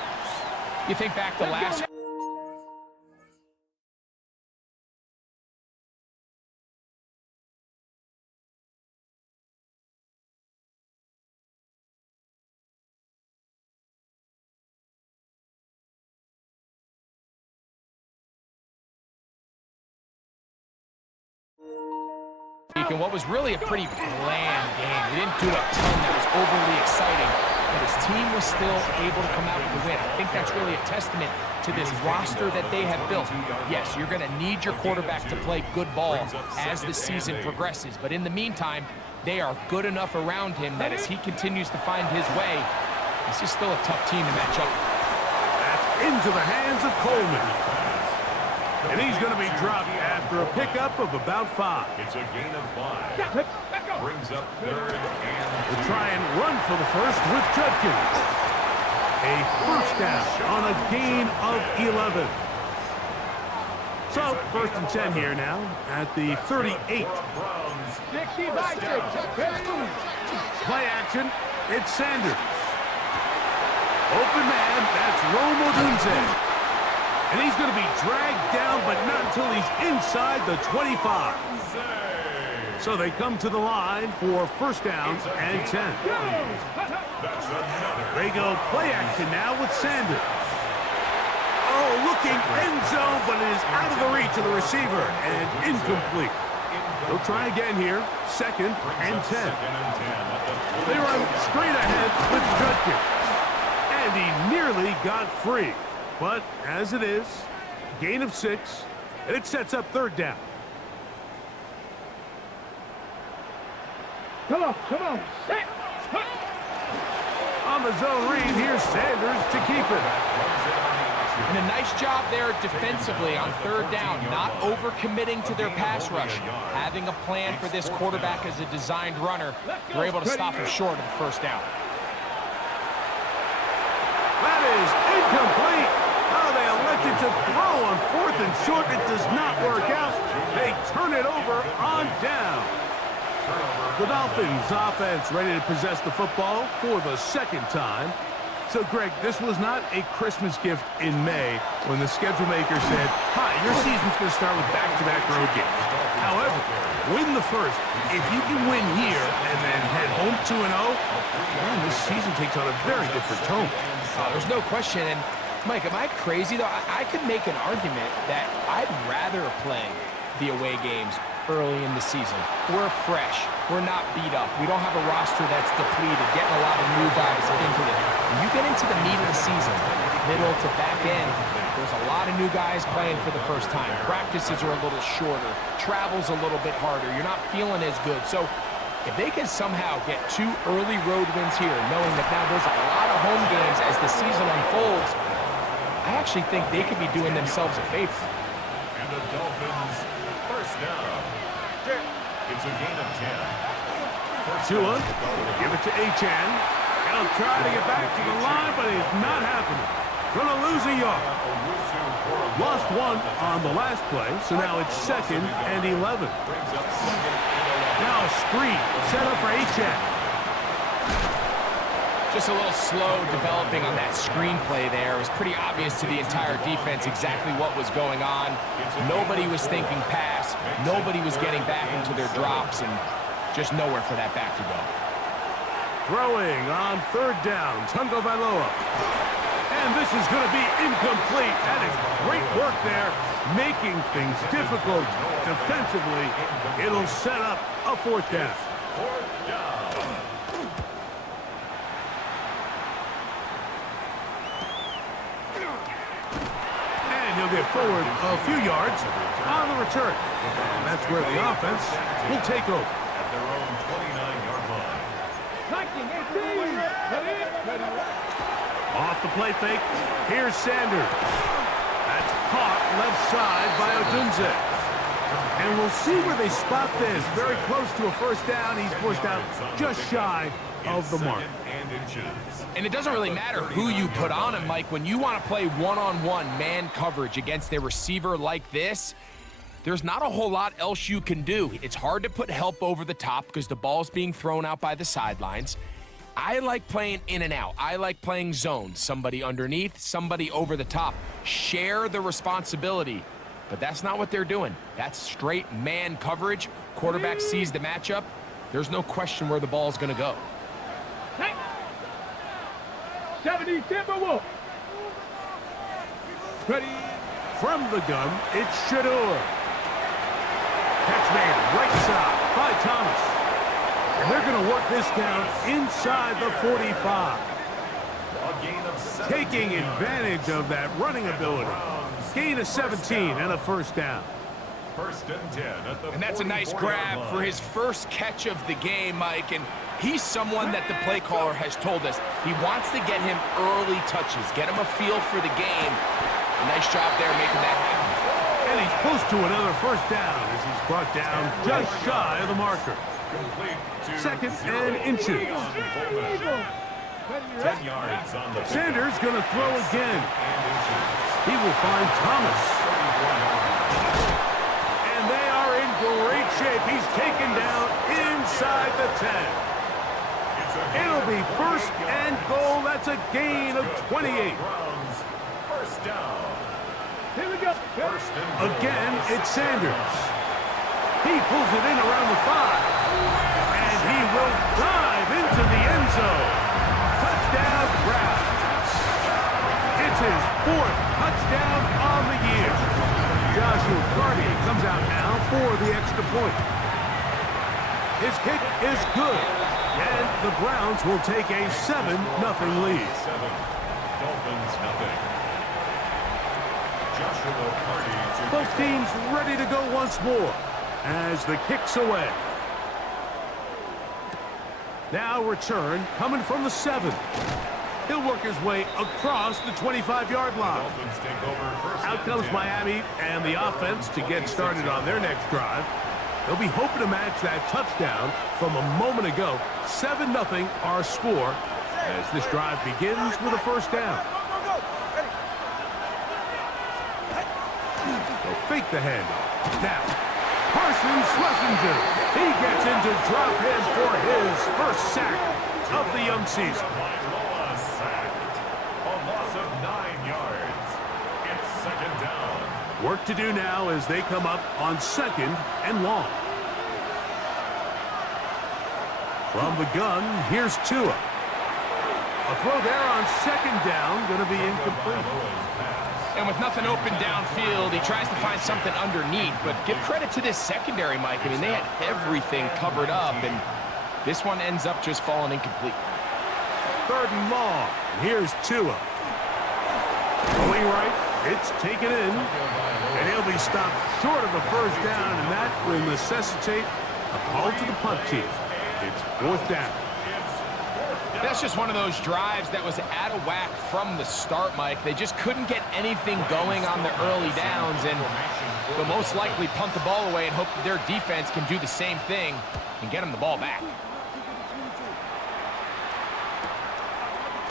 You think back to last... And what was really a pretty bland game. They didn't do a ton that was overly exciting, but his team was still able to come out with a win. I think that's really a testament to this roster that they have built. Yes, you're going to need your quarterback to play good ball as the season progresses, but in the meantime, they are good enough around him that as he continues to find his way, this is still a tough team to match up with. That's into the hands of Coleman. And he's going to be dropped after a pickup of about 5. It's a gain of 5. Brings up 3rd and 2. We'll try and run for the first with Judkins. A first down on a gain of 11. So, 1st and 10 here now at the 38. Play action. It's Sanders. Open man. That's Rome Odunze. And he's going to be dragged down, but not until he's inside the 25. So they come to the line for first down and 10. They go play action now with Sanders. Oh, looking end zone, but it is out of the reach of the receiver and incomplete. They'll try again here, 2nd and 10. They run straight ahead with Judkins. And he nearly got free. But as it is, gain of 6, and it sets up third down. Come on, set. On the zone read, here's Sanders to keep it. And a nice job there defensively on third down, not overcommitting to their pass rush. Having a plan for this quarterback as a designed runner, they're able to stop him short of the first down. That is incomplete. Oh, they elected to throw on 4th and short. It does not work out. They turn it over on down. The Dolphins offense ready to possess the football for the second time. So, Greg, this was not a Christmas gift in May when the schedule maker said, hi, your season's going to start with back-to-back road games. However, win the first. If you can win here and then head home 2-0, man, this season takes on a very different tone. There's no question. And, Mike, am I crazy, though? I could make an argument that I'd rather play the away games early in the season. We're fresh. We're not beat up. We don't have a roster that's depleted, getting a lot of new guys into it. When you get into the meat of the season, middle to back end, there's a lot of new guys playing for the first time. Practices are a little shorter. Travel's a little bit harder. You're not feeling as good. So if they can somehow get 2 early road wins here, knowing that now there's a lot of home games as the season unfolds, I actually think they could be doing themselves a favor. And the Dolphins first down. It's a gain of 10. Tua, give it to Achan. He'll try to get back to the line, but it's not happening. Gonna lose a yard. Lost 1 on the last play, so now it's 2nd and 11. Now a screen set up for Achan. Just a little slow developing on that screenplay there. It was pretty obvious to the entire defense exactly what was going on. Nobody was thinking pass. Nobody was getting back into their drops, and just nowhere for that back to go. Throwing on third down, Tungo Vailoa. And this is going to be incomplete. That is great work there, making things difficult defensively. It'll set up a 4th down. He'll get forward a few yards on the return. And that's where the offense will take over. At their own 29-yard line. Off the play fake, here's Sanders. That's caught left side by Odunze. And we'll see where they spot this. Very close to a first down. He's forced out just shy of the mark. And it doesn't really matter who you put on him, Mike. When you want to play one-on-one man coverage against a receiver like this, there's not a whole lot else you can do. It's hard to put help over the top because the ball's being thrown out by the sidelines. I like playing in and out. I like playing zone. Somebody underneath, somebody over the top. Share the responsibility. But that's not what they're doing. That's straight man coverage. Quarterback sees the matchup. There's no question where the ball's going to go. 70 Timberwolf. Ready. From the gun, it's Shador. Catch made right side by Thomas. And they're going to work this down inside the 45. Taking advantage of that running ability. Gain of 17 and a first down. First and 10 at the And that's a nice grab for his first catch of the game, Mike. And he's someone that the play caller has told us he wants to get him early touches, get him a feel for the game. A nice job there making that happen. And he's close to another first down as he's brought down just shy of the marker. 2nd and inches. 10 yards on the Sanders going to throw again. He will find Thomas. And they are in great shape. He's taken down inside the 10. It'll be 1st and goal. That's a gain of 28. First down. Here we go. Again, it's Sanders. He pulls it in around the 5. And he will dive into the end zone. Touchdown, Browns. It's his 4th touchdown on the year. Joshua Carty comes out now for the extra point. His kick is good. And the Browns will take a 7-0 lead. Dolphins nothing. Joshua Carty. Both teams ready to go once more as the kick's away. Now return coming from the 7. He'll work his way across the 25-yard line. Dolphins take over first. Out comes Miami and the offense to get started on their next drive. They'll be hoping to match that touchdown from a moment ago. 7-0 our score as this drive begins with a first down. They'll fake the handoff. Now, Parsons Schlesinger. He gets into drop in for his first sack of the young season. Sacked. A loss of 9 yards. It's second down. Work to do now as they come up on 2nd and long. From the gun, here's Tua. A throw there on 2nd down, going to be incomplete. And with nothing open downfield, he tries to find something underneath. But give credit to this secondary, Mike. I mean, they had everything covered up, and this one ends up just falling incomplete. 3rd and long. Here's Tua. Going right. It's taken in. And he'll be stopped short of a first down, and that will necessitate a call to the punt team. It's 4th down. That's just one of those drives that was out of whack from the start, Mike. They just couldn't get anything going on the early downs, and they'll most likely punt the ball away and hope that their defense can do the same thing and get them the ball back.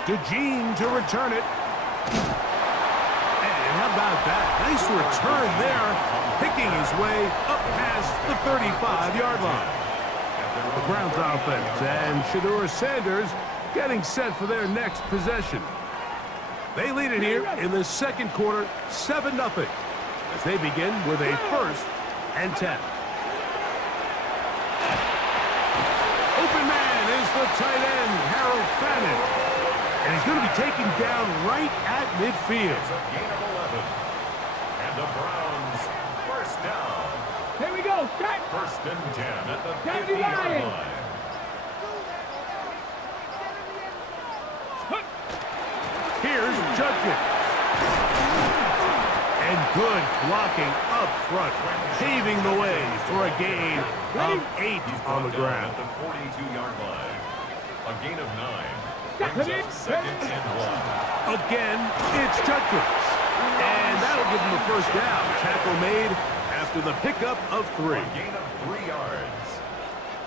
DeJean to return it. And how about that? Nice return there, picking his way up past the 35-yard line. The Browns offense and Shedeur Sanders getting set for their next possession. They lead it here in the 2nd quarter, 7-0, as they begin with a 1st and 10. Open man is the tight end, Harold Fannin. And he's going to be taken down right at midfield. It's a gain of 11. And the Browns first down. Here we go. Cut. 1st and 10 at the 70 50-yard line. line. Here's Judkins. And good blocking up front, paving the way for a gain of 8 on the ground. At the 42-yard line. A gain of 9. Brings up 2nd and 1. Again, it's Judkins. And that'll give him the first down. Tackle made after the pickup of 3. A gain of 3 yards.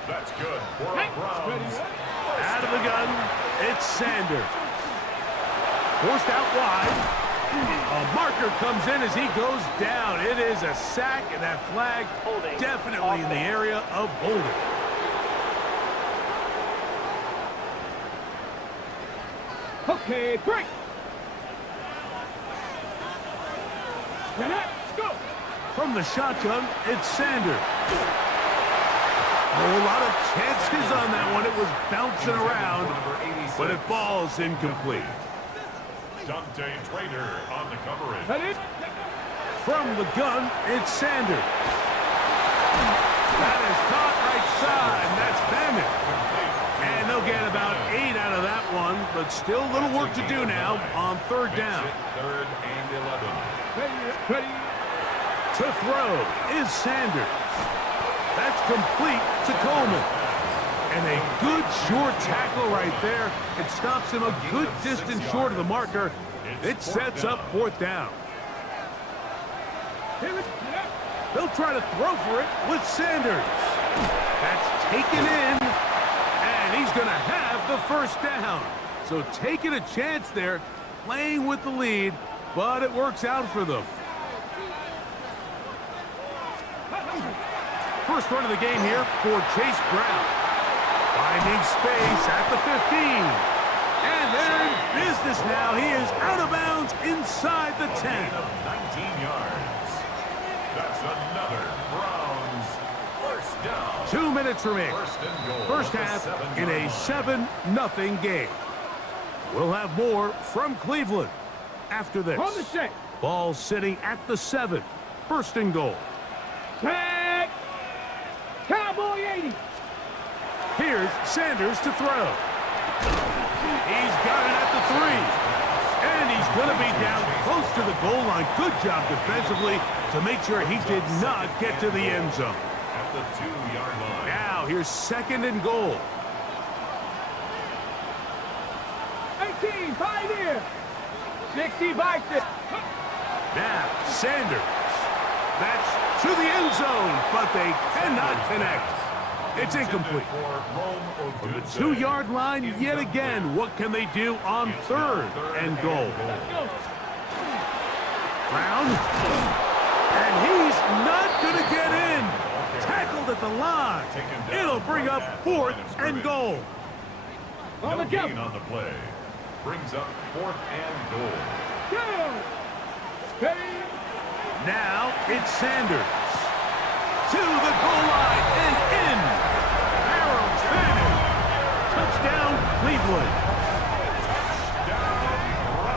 That's good for the Browns. Out of the gun, it's Sanders. Forced out wide. A marker comes in as he goes down. It is a sack, and that flag definitely in the area of holding. Okay, break. Let's go. From the shotgun, it's Sanders. A lot of chances on that one. It was bouncing around, but it falls incomplete. Dante Trader on the coverage. Cut it. From the gun, it's Sanders. That is caught right side. That's Fannin. And they'll get about 8 out of that one, but still a little work to do now on 3rd down. 3rd and 11. Ready. To throw is Sanders. That's complete to Coleman. And a good short tackle right there. It stops him a good distance short of the marker. It sets up 4th down. They'll try to throw for it with Sanders. That's taken in. And he's going to have the first down. So taking a chance there, playing with the lead, but it works out for them. First run of the game here for Chase Brown. Finding space at the 15. And they're in business now. He is out of bounds inside the 10. Of 19 yards. That's another Browns first down. 2 minutes remaining. First and goal. First half in a 7-0 game. We'll have more from Cleveland after this. On the set. Ball sitting at the 7. 1st and goal. Tag. Cowboy 80. Here's Sanders to throw. He's got it at the 3. And going to be down close to the goal line. Good job defensively to make sure he did not get to the end zone. At the 2-yard line. Now, here's 2nd and goal. 18, 5 here. 60 by 6. Now, Sanders. That's to the end zone, but they cannot connect. It's incomplete. From the 2-yard line yet again. What can they do on 3rd and goal? Brown. And he's not going to get in. Tackled at the line. It'll bring up 4th and goal. No gain on the play. Brings up 4th and goal. Go! Steady. Now it's Sanders. To the goal line and in. Harold Sanders. Touchdown, Cleveland.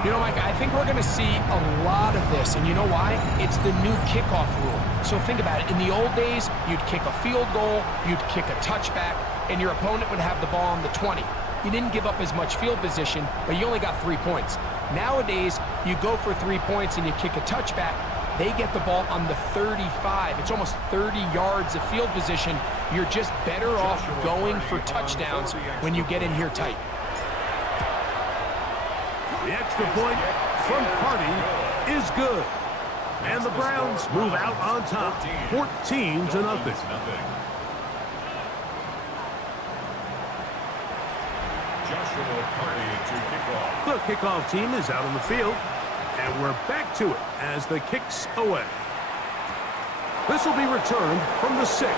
You know, Mike, I think we're going to see a lot of this, and you know why? It's the new kickoff rule. So think about it. In the old days, you'd kick a field goal, you'd kick a touchback, and your opponent would have the ball on the 20. You didn't give up as much field position, but you only got 3 points. Nowadays, you go for 3 points and you kick a touchback. They get the ball on the 35. It's almost 30 yards of field position. You're just better off going for touchdowns when you get in here tight. The extra point from Carty is good. And the Browns move out on top, 14-0. The kickoff team is out on the field, and we're back to it as the kick's away. This will be returned from the 6.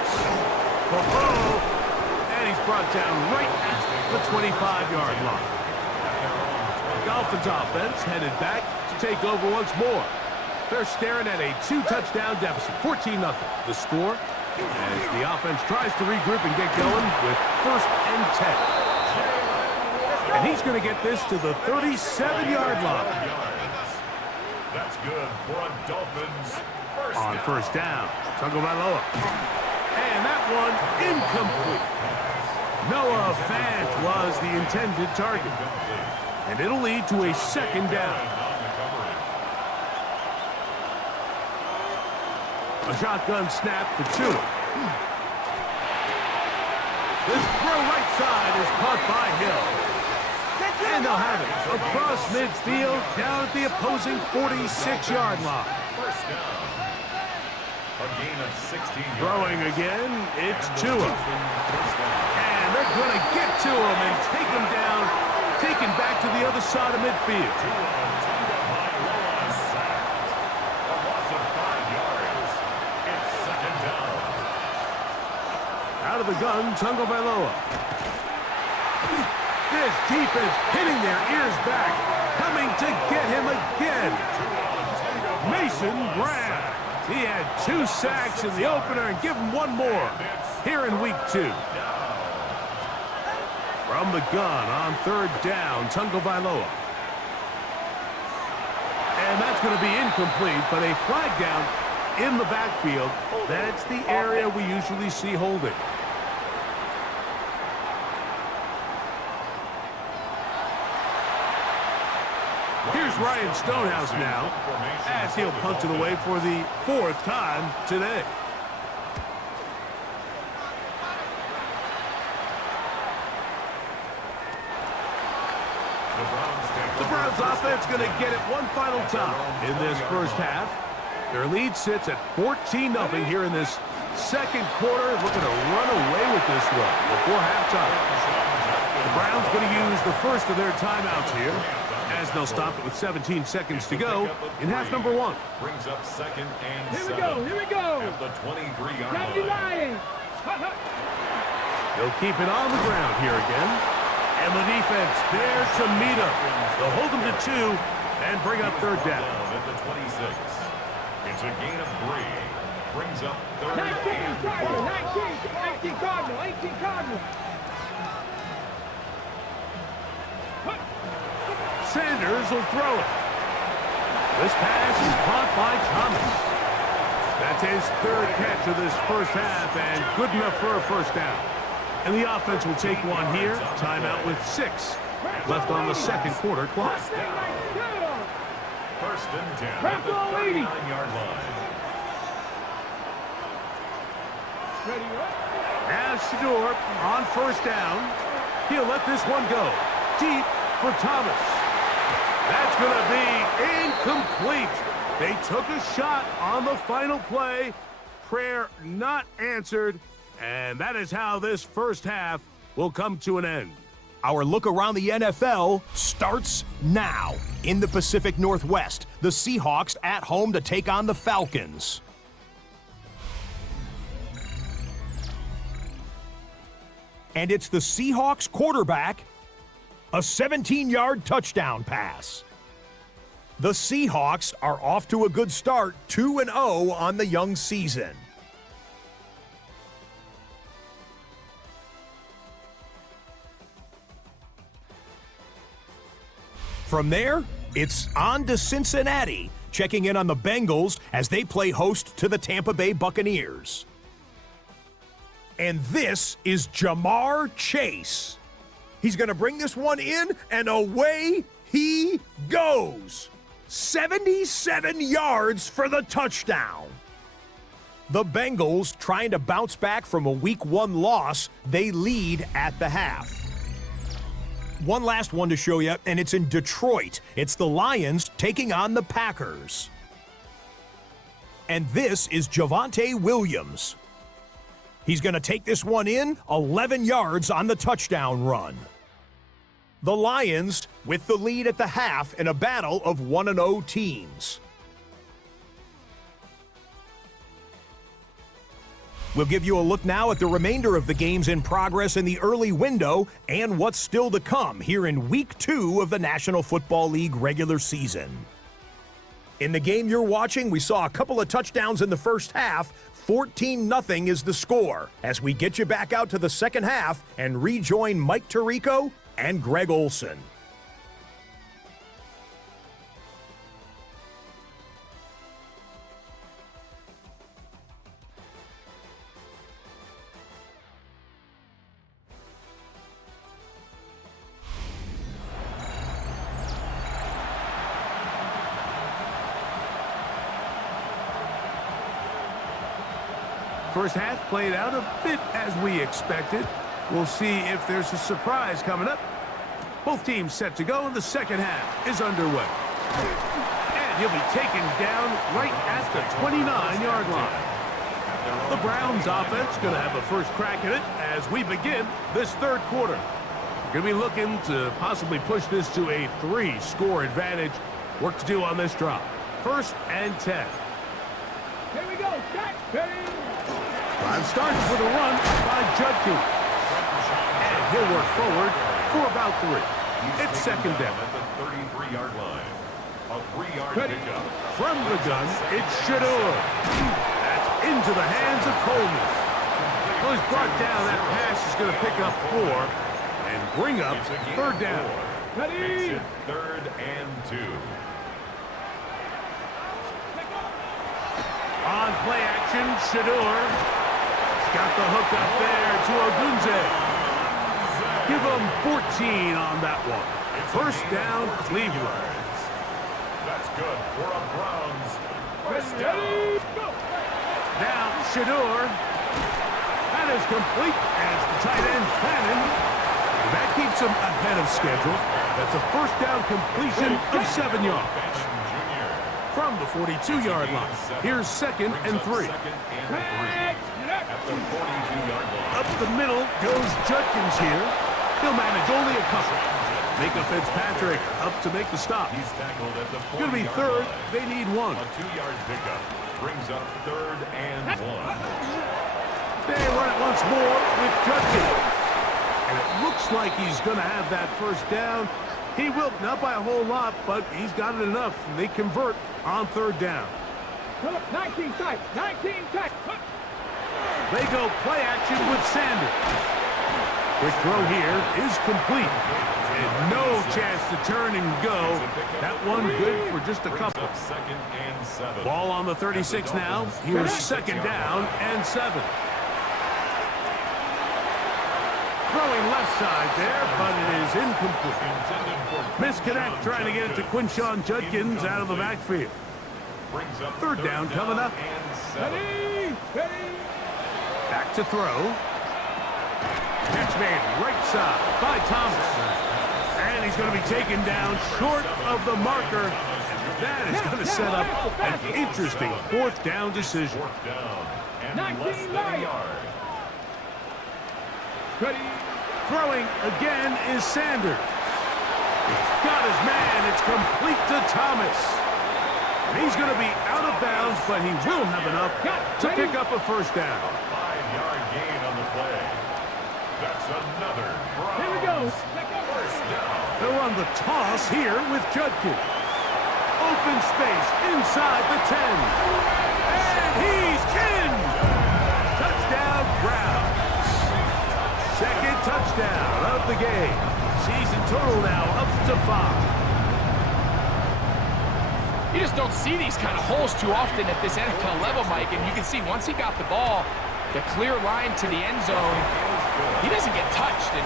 And he's brought down right at the 25-yard line. The Dolphins offense headed back to take over once more. They're staring at a 2-touchdown deficit, 14-0. The score as the offense tries to regroup and get going with 1st and 10. And he's going to get this to the 37-yard line. That's good for a Dolphins On 1st down, Tagovailoa. And that one incomplete. Noah Fant was the intended target. And it'll lead to a 2nd down. A shotgun snap for Tua. This throw right side is caught by Hill. And they'll have it across midfield down at the opposing 46-yard line. 1st down. A gain of 16 yards. Throwing again, it's Tua. And they're going to get to him and take him down, taken back to the other side of midfield. Out of the gun, Tagovailoa. This defense hitting their ears back, coming to get him again. Mason Graham. He had 2 sacks in the opener and give him 1 more here in week 2. From the gun on 3rd down, Tagovailoa. And that's going to be incomplete, but a flag down in the backfield. That's the area we usually see holding. Here's Ryan Stonehouse now, as he'll punt it away for the 4th time today. The Browns offense going to get it one final time in this 1st half. Their lead sits at 14-0 here in this 2nd quarter, looking to run away with this one before halftime. The Browns going to use the first of their timeouts here, as they'll stop it with 17 seconds to go in half number 1. Brings up 2nd and 7. Here we go. At the 23-yard line. They'll keep it on the ground here again. And the defense there to meet him. They'll hold them to 2 and bring up 3rd down. At the 26. It's a gain of 3. Brings up 3rd 19 and Cardinal, 4. 19 Cardinal, 18 Cardinal. Sanders will throw it. This pass is caught by Thomas. That's his 3rd catch of this 1st half, and good enough for a 1st down. And the offense will take one here. Timeout with 6 left on the 2nd quarter clock. First and 10 at Crack the all 80. 39-yard line. Ready, right? As Shador on first down, he'll let this one go. Deep for Thomas. That's going to be incomplete. They took a shot on the final play. Prayer not answered. And that is how this first half will come to an end. Our look around the NFL starts now. In the Pacific Northwest, the Seahawks at home to take on the Falcons. And it's the Seahawks quarterback, a 17-yard touchdown pass. The Seahawks are off to a good start, 2-0 on the young season. From there, it's on to Cincinnati, checking in on the Bengals as they play host to the Tampa Bay Buccaneers. And this is Jamar Chase. He's going to bring this one in, and away he goes. 77 yards for the touchdown. The Bengals, trying to bounce back from a Week 1 loss, they lead at the half. One last one to show you, and it's in Detroit. It's the Lions taking on the Packers. And this is Javonte Williams. He's going to take this one in, 11 yards on the touchdown run. The Lions with the lead at the half in a battle of 1-0 teams. We'll give you a look now at the remainder of the games in progress in the early window and what's still to come here in Week 2 of the National Football League regular season. In the game you're watching, we saw a couple of touchdowns in the first half. 14-0 is the score as we get you back out to the second half and rejoin Mike Tirico and Greg Olson. First half played out a bit as we expected. We'll see if there's a surprise coming up. Both teams set to go, and the second half is underway. And he'll be taken down right at the 29-yard line. The Browns offense going to have a first crack at it as we begin this third quarter. We're going to be looking to possibly push this to a 3-score advantage. Work to do on this drive. First and 10. Here we go. Jack. Ready. Drive starts with a run by Judkins. And he'll work forward for about 3. It's second down. At the 33-yard line. A 3-yard pickup. From the gun, it's Shador. That's into the hands of Coleman. Well, he's brought down. That pass is going to pick up 4 and bring up third down. Ready. Makes it 3rd and 2. On play action, Shador. He's got the hook up there to Ogunze. Give him 14 on that one. First down, Cleveland. That's good for a Browns first down. Now Shador. That is complete as the tight end Fannin. And that keeps him ahead of schedule. That's a first down completion of 7 yards. From the 42-yard line. Here's second and 3. At the 42-yard line. Up the middle goes Judkins here. He'll manage only a couple. Micah Fitzpatrick up to make the stop. He's tackled at the 40-yard Going to be third. line. They need 1. A 2-yard pickup brings up 3rd and 1. They run it once more with Judkins. And it looks like he's going to have that first down. He will, not by a whole lot, but he's got it enough. And they convert on third down. 19 tight. 19 tight. They go play action with Sanders. Quick throw here is complete. And no chance to turn and go. That one good for just a couple. 2nd and 7. Ball on the 36 now. Here's second down and 7. Throwing left side there, but it is incomplete. Misconnect trying to get it to Quinshawn Judkins out of the backfield. Third down coming up. Ready, ready. Back to throw. Catch made right side by Thomas. And he's going to be taken down short of the marker. And that is going to set up an interesting fourth down decision. 19 yards. Ready. Throwing again is Sanders. He's got his man. It's complete to Thomas. And he's going to be out of bounds, but he will have enough to pick up a first down. A 5-yard gain on the play. That's another Browns. Here we go. First down. They'll run the toss here with Judkins. Open space inside the 10. And he's in! Touchdown, Browns. Second touchdown of the game. Season total now up to 5. You just don't see these kind of holes too often at this NFL level, Mike. And you can see once he got the ball, the clear line to the end zone, he doesn't get touched. And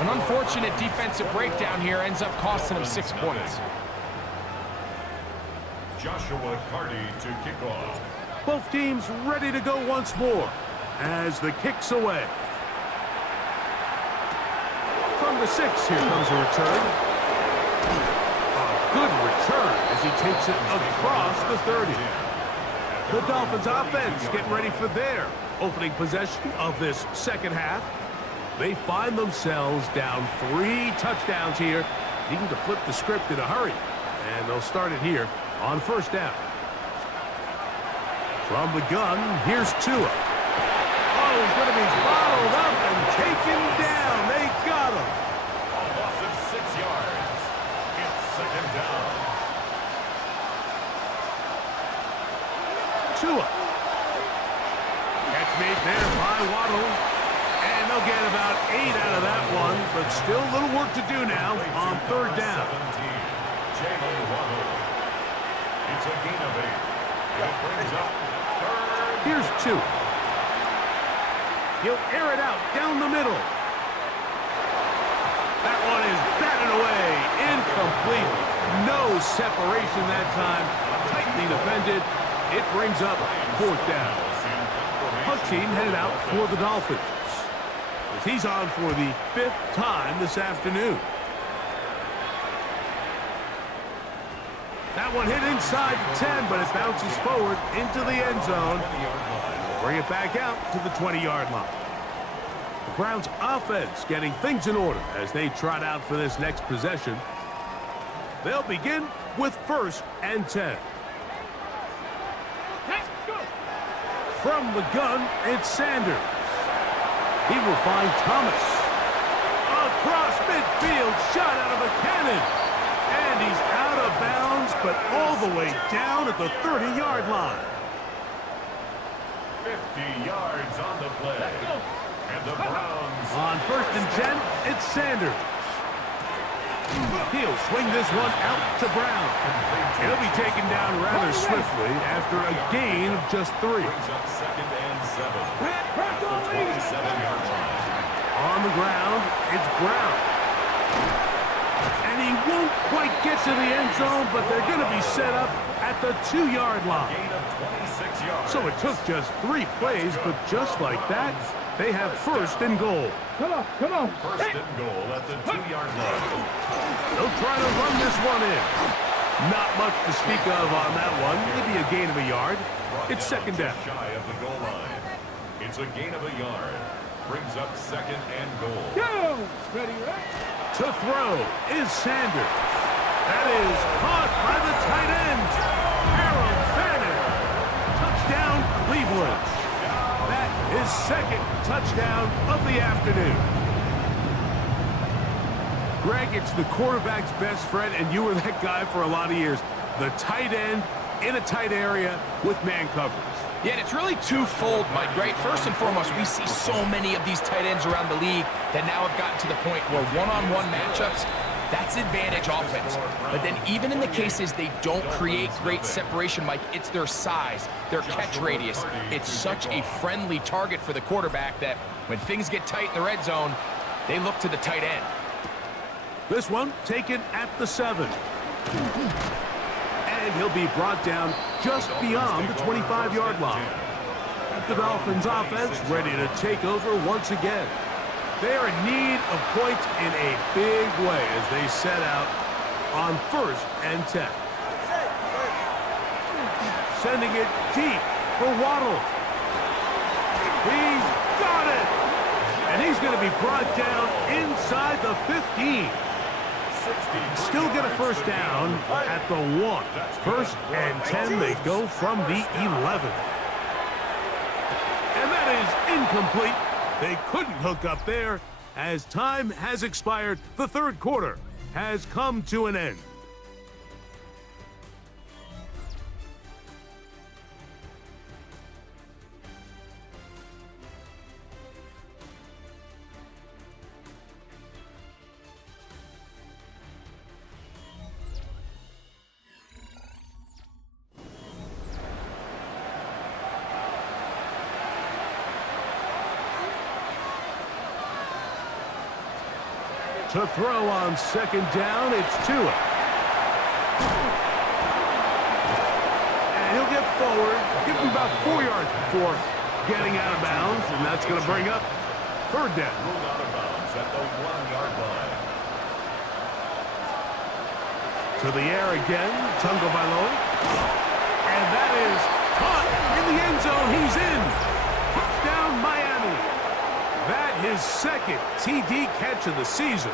an unfortunate defensive breakdown here ends up costing him 6 points. Joshua Carty to kick off. Both teams ready to go once more as the kick's away. From the 6, here comes a return. A good return as he takes it across the 30. The Dolphins offense getting ready for their opening possession of this second half. They find themselves down 3 touchdowns here, needing to flip the script in a hurry. And they'll start it here on first down. From the gun, here's Tua. Oh, he's going to be bottled up and taken down. They got him. A loss of 6 yards. It's second down. Tua. Catch made there by Waddle. And they'll get about 8 out of that one, but still a little work to do now on third down. 17. Jalen Waddle. It's a gain of 8. That brings up third. Here's Tua. He'll air it out down the middle. That one is batted away. Incomplete. No separation that time. Tightly defended. It brings up fourth down. Punt team headed out for the Dolphins. As he's on for the 5th time this afternoon. That one hit inside the 10, but it bounces forward into the end zone. Bring it back out to the 20-yard line. The Browns offense getting things in order as they trot out for this next possession. They'll begin with 1st and 10. From the gun, it's Sanders. He will find Thomas. Across midfield, shot out of a cannon. And he's out of bounds, but all the way down at the 30-yard line. 50 yards on the play. And the Browns. On 1st and 10, it's Sanders. He'll swing this one out to Brown. He'll be taken down rather swiftly after a gain of just 3. Brings up second and 7. At the 27-yard line. On the ground, it's Brown. And he won't quite get to the end zone, but they're going to be set up at the 2-yard line. Gain of 26 yards. So it took just 3 plays, but just like that, they have 1st and goal. Come on, come on. First and goal at the 2-yard line. They'll try to run this one in. Not much to speak of on that one. Maybe a gain of a yard. It's second down. Shy of the goal line. It's a gain of a yard. Brings up second and goal. Go! Ready, ready. To throw is Sanders. That is caught by the tight end, Harold Fannin. Touchdown, Cleveland. That is 2nd touchdown of the afternoon. Greg, it's the quarterback's best friend, and you were that guy for a lot of years. The tight end in a tight area with man coverage. Yeah, and it's really twofold, Mike, right? First and foremost, we see so many of these tight ends around the league that now have gotten to the point where one-on-one matchups, That's advantage offense. But then even in the cases they don't create great separation, Mike, it's their size, their catch radius. It's such a friendly target for the quarterback that when things get tight in the red zone, they look to the tight end. This one taken at the 7. And he'll be brought down just beyond the 25-yard line. The Dolphins offense ready to take over once again. They are in need of points in a big way as they set out on 1st and 10. Sending it deep for Waddle. He's got it! And he's going to be brought down inside the 15. Still get a first down at the 1. 1st and 10, they go from the 11. And that is incomplete. They couldn't hook up there as time has expired. The 3rd quarter has come to an end. To throw on 2nd down, it's Tua. And he'll get forward, give him about 4 yards before getting out of bounds, and that's going to bring up 3rd down. Ruled out of bounds at the 1-yard line. To the air again, Tagovailoa. And that is caught in the end zone. He's in. Touchdown, Miami. That his 2nd TD catch of the season.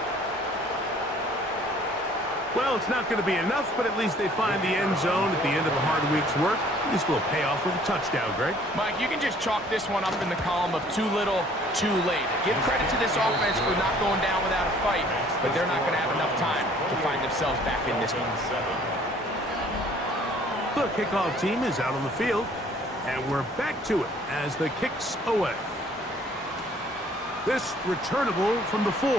Well, it's not going to be enough, but at least they find the end zone at the end of a hard week's work. This will pay off with a touchdown, Greg. Mike, you can just chalk this one up in the column of too little, too late. Give credit to this offense for not going down without a fight, but they're not going to have enough time to find themselves back in this one. The kickoff team is out on the field, and we're back to it as the kick's away. This returnable from the 4.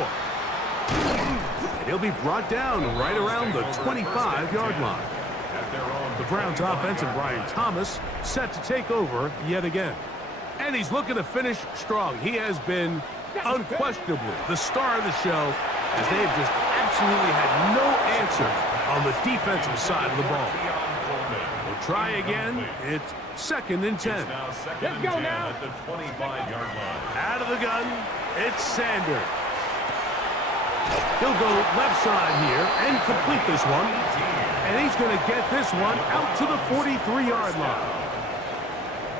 And he'll be brought down right around the 25-yard line. The Browns offense and Brian Thomas set to take over yet again. And he's looking to finish strong. He has been unquestionably the star of the show as they've just absolutely had no answer on the defensive side of the ball. We'll try again. It's 2nd and 10. Let's go now. At the 25-yard line. Out of the gun, it's Sanders. He'll go left side here and complete this one. And he's going to get this one out to the 43-yard line.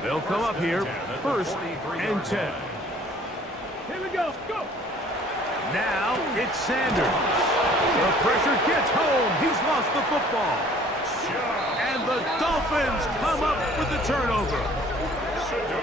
They'll come up here, 1st and 10. Here we go. Go. Now it's Sanders. The pressure gets home. He's lost the football. And the Dolphins come up with the turnover.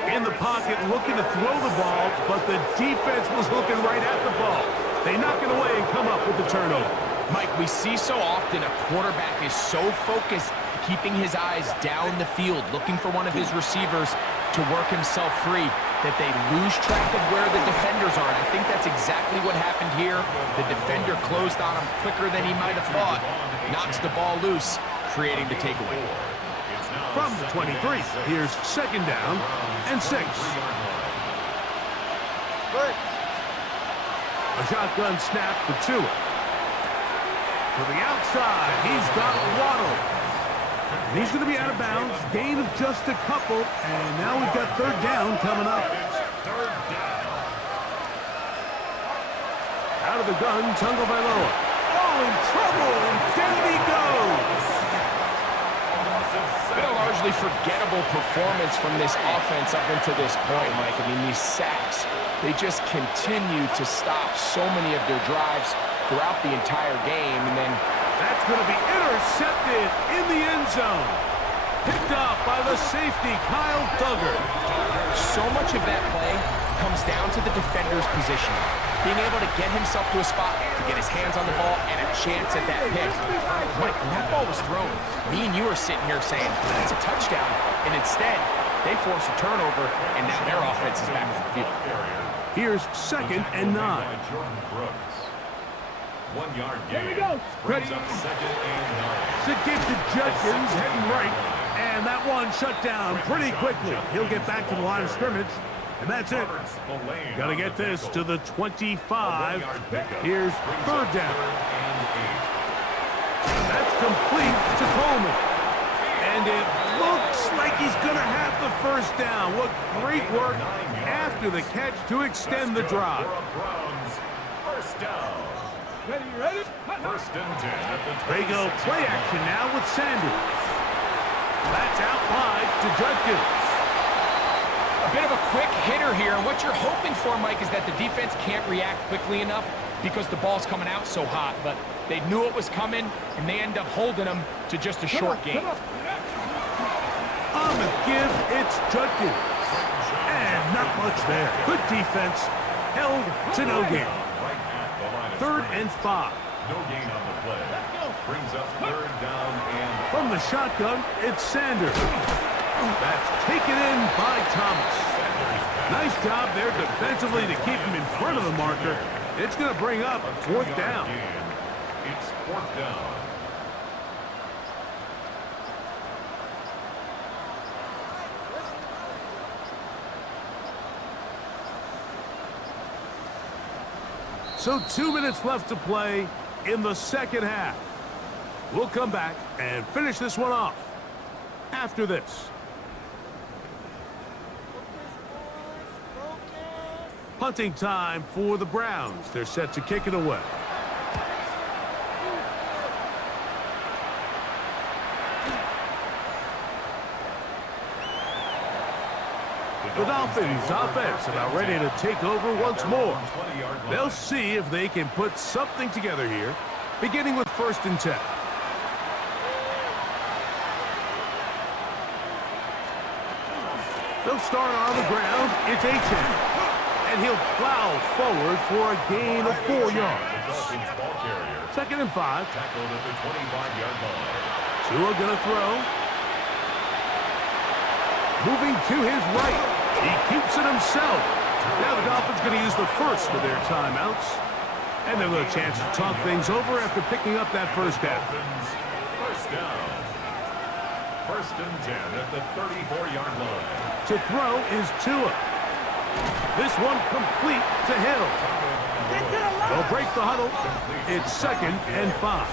In the pocket, looking to throw the ball, but the defense was looking right at the ball. They knock it away and come up with the turnover. Mike, we see so often a quarterback is so focused, keeping his eyes down the field, looking for one of his receivers to work himself free, that they lose track of where the defenders are. And I think that's exactly what happened here. The defender closed on him quicker than he might have thought, knocks the ball loose, creating the takeaway. From the 23, here's 2nd down and 6. A shotgun snap for Tua. To the outside, he's got Waddle. And he's going to be out of bounds, gain of just a couple, and now we've got 3rd down coming up. Out of the gun, Tagovailoa. Oh, in trouble, and down he goes. Been a largely forgettable performance from this offense up until this point, Mike. I mean, these sacks, they just continue to stop so many of their drives throughout the entire game, and then that's going to be intercepted in the end zone. Picked off by the safety, Kyle Duggar. So much of that play comes down to the defender's position. Being able to get himself to a spot, to get his hands on the ball, and a chance at that pick. Mike, when that ball was thrown, me and you are sitting here saying, it's a touchdown, and instead, they force a turnover, and now their offense is back on the field. Here's 2nd and 9. 1 yard gain. Here we go. Brings Ready. up second and 9. It's a give to Judkins, heading right. And that one shut down pretty quickly. He'll get back to the line of scrimmage. And that's it. Got to get this to the 25. Here's third down. That's complete to Coleman. And it looks like he's going to have the first down. What great work after the catch to extend the drive. First down. Ready? First and 10 at the They go play action now with Sanders. That's out wide to Judkins. A bit of a quick hitter here, and what you're hoping for, Mike, is that the defense can't react quickly enough because the ball's coming out so hot, but they knew it was coming, and they end up holding them to just a short gain. On the give, it's Judkins. And not much there. Good defense, held to no gain. Third and 5. No gain on the play. Brings up third down and From the shotgun, it's Sanders. That's taken in by Thomas. Nice job there defensively to keep him in front of the marker. It's going to bring up fourth down. it's fourth down. So 2 minutes left to play in the second half. We'll come back and finish this one off after this. Punting time for the Browns. They're set to kick it away. The Dolphins offense about ready to take over once more. They'll see if they can put something together here, beginning with first and 10. They'll start on the ground. It's A-10. And he'll plow forward for a gain of 4 yards. Second and 5. Tackled at the 25-yard line. Tua gonna throw. Moving to his right. He keeps it himself. Now the Dolphins going to use the first of their timeouts. And they'll get a chance to talk things over after picking up that first down. First down. First and 10 at the 34-yard line. To throw is Tua. This one complete to Hill. They'll break the huddle. It's second and 5.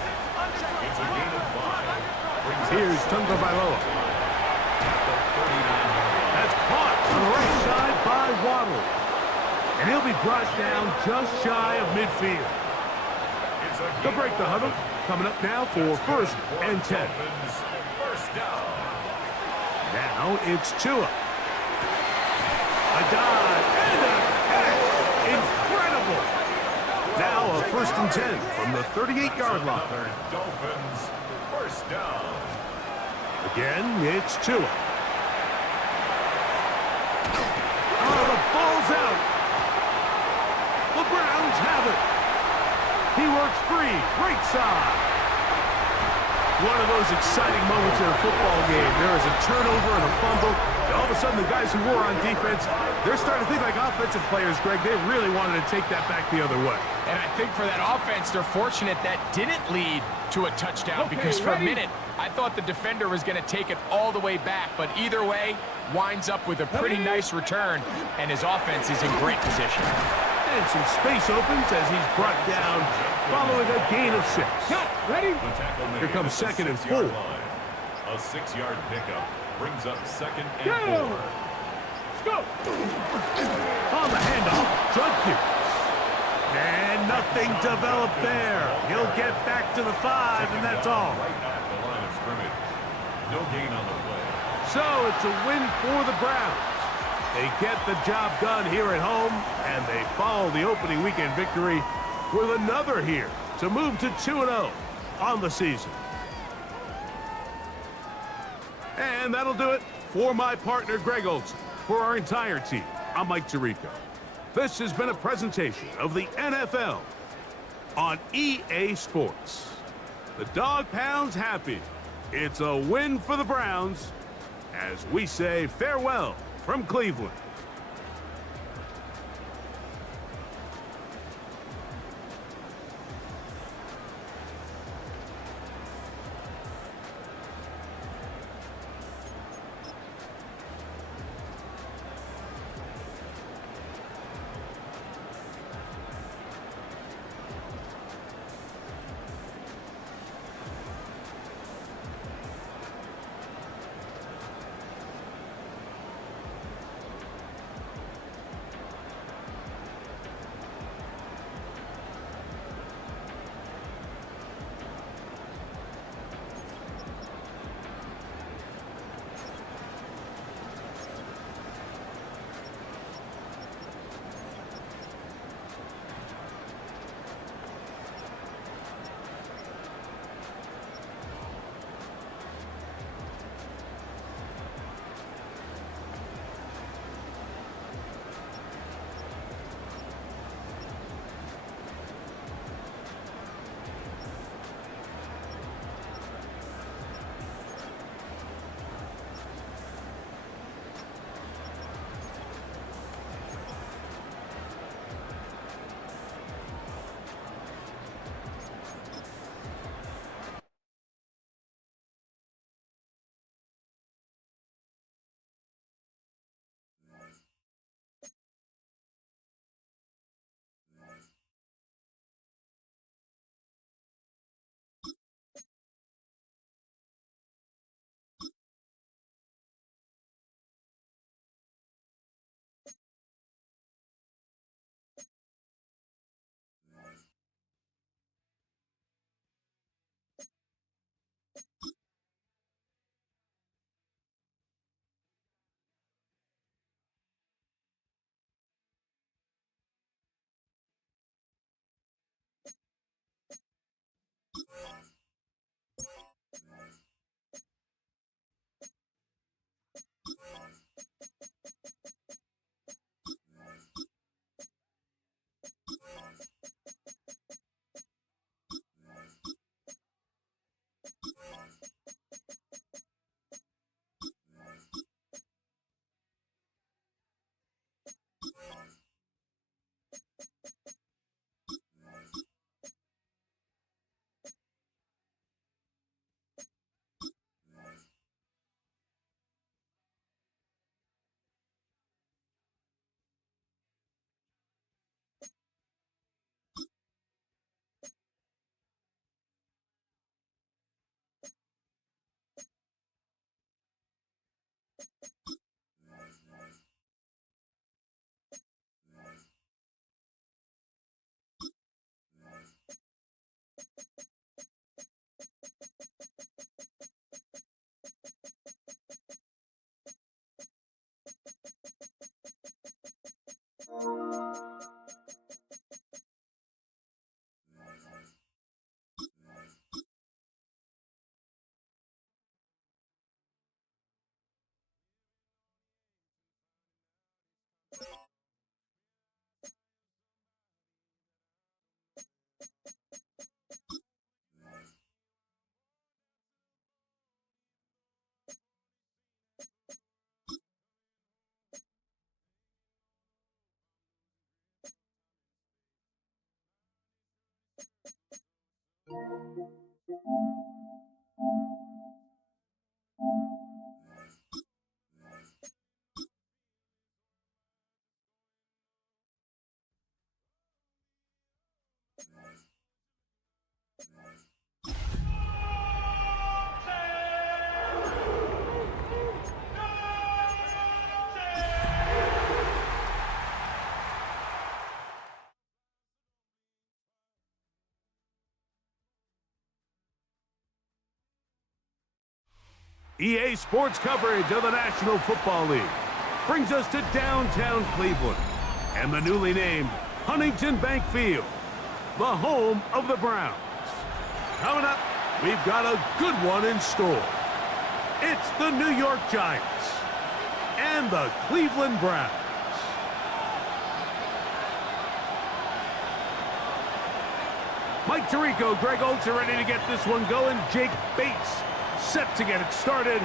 It's a gain of 5. Here's Tunga Bailoa. That's caught on the right side by Waddle. And he'll be brought down just shy of midfield. They'll break the huddle. Coming up now for first and 10. First down. Now it's Tua. A dive and a catch. Incredible. Now a first and 10 from the 38-yard line. Another Dolphins first down. Again, it's Tua. Oh, the ball's out. The Browns have it. He works free. Right side. One of those exciting moments in a football game. There is a turnover and a fumble. And all of a sudden, the guys who were on defense, they're starting to think like offensive players, Greg. They really wanted to take that back the other way. And I think for that offense, they're fortunate that didn't lead to a touchdown because for a minute, I thought the defender was going to take it all the way back. But either way, winds up with a pretty nice return, and his offense is in great position. And some space opens as he's brought down following a gain of 6. Ready? Here comes second and 4. A 6-yard pickup brings up second and Go! 4. Let's go! On the handoff, Judkins. And nothing developed there. He'll get back to the 5, and that's all. Right at the line of scrimmage. No gain on the play. So it's a win for the Browns. They get the job done here at home, and they follow the opening weekend victory with another here to move to 2-0 on the season. And that'll do it for my partner, Greg Olson. For our entire team, I'm Mike Tirico. This has been a presentation of the NFL on EA Sports. The Dog Pound's happy. It's a win for the Browns as we say farewell from Cleveland. EA Sports coverage of the National Football League brings us to downtown Cleveland and the newly named Huntington Bank Field, the home of the Browns. Coming up, we've got a good one in store. It's the New York Giants and the Cleveland Browns. Mike Tirico, Greg Oltz are ready to get this one going. Jake Bates set to get it started.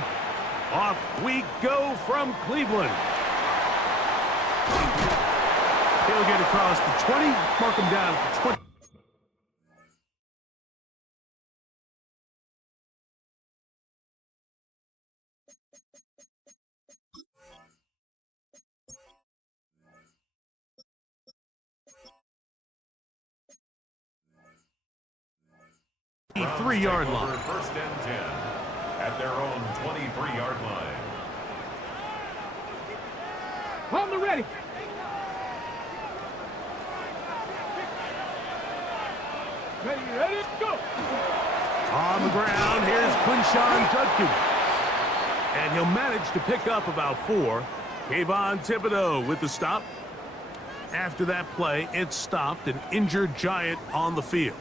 Off we go from Cleveland. He'll get across the 20, mark him down at the 20. The 3-yard line. First and 10 at their own 23-yard line. On the ready. Ready, go. On the ground, here's Quinshawn Judkins. And he'll manage to pick up about 4. Kayvon Thibodeau with the stop. After that play, it stopped an injured Giant on the field.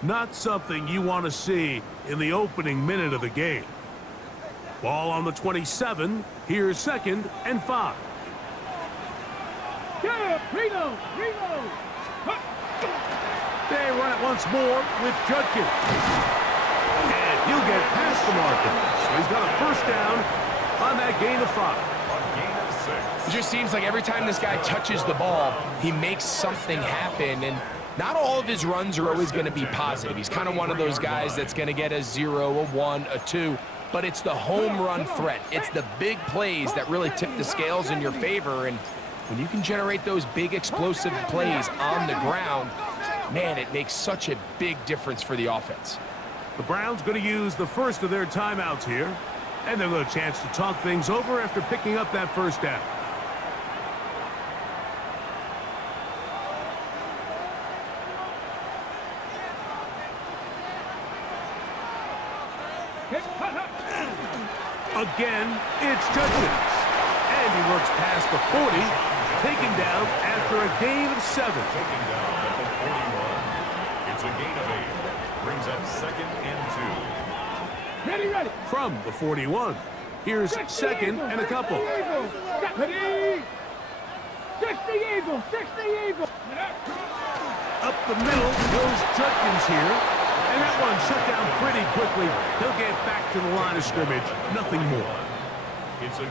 Not something you want to see in the opening minute of the game. Ball on the 27. Here's 2nd and 5. Yeah, Reno. They run it once more with Judkins. And he'll get past the marker. So he's got a first down on that gain of 5. A gain of 6. It just seems like every time this guy touches the ball, he makes something happen. And not all of his runs are always going to be positive. He's kind of one of those guys that's going to get a 0, a 1, a 2. But it's the home run threat. It's the big plays that really tip the scales in your favor. And when you can generate those big explosive plays on the ground, man, it makes such a big difference for the offense. The Browns going to use the first of their timeouts here. And they'll get a chance to talk things over after picking up that first down. Again, it's Judkins. And he works past the 40, taken down after a gain of 7. Taken down at the 41. It's a gain of 8. Brings up 2nd and 2. Ready. From the 41, here's 2nd and a couple. Ready. 60 Eagles. Up the middle goes Judkins here. And that one shut down pretty quickly. He'll get back to the line of scrimmage. Nothing more.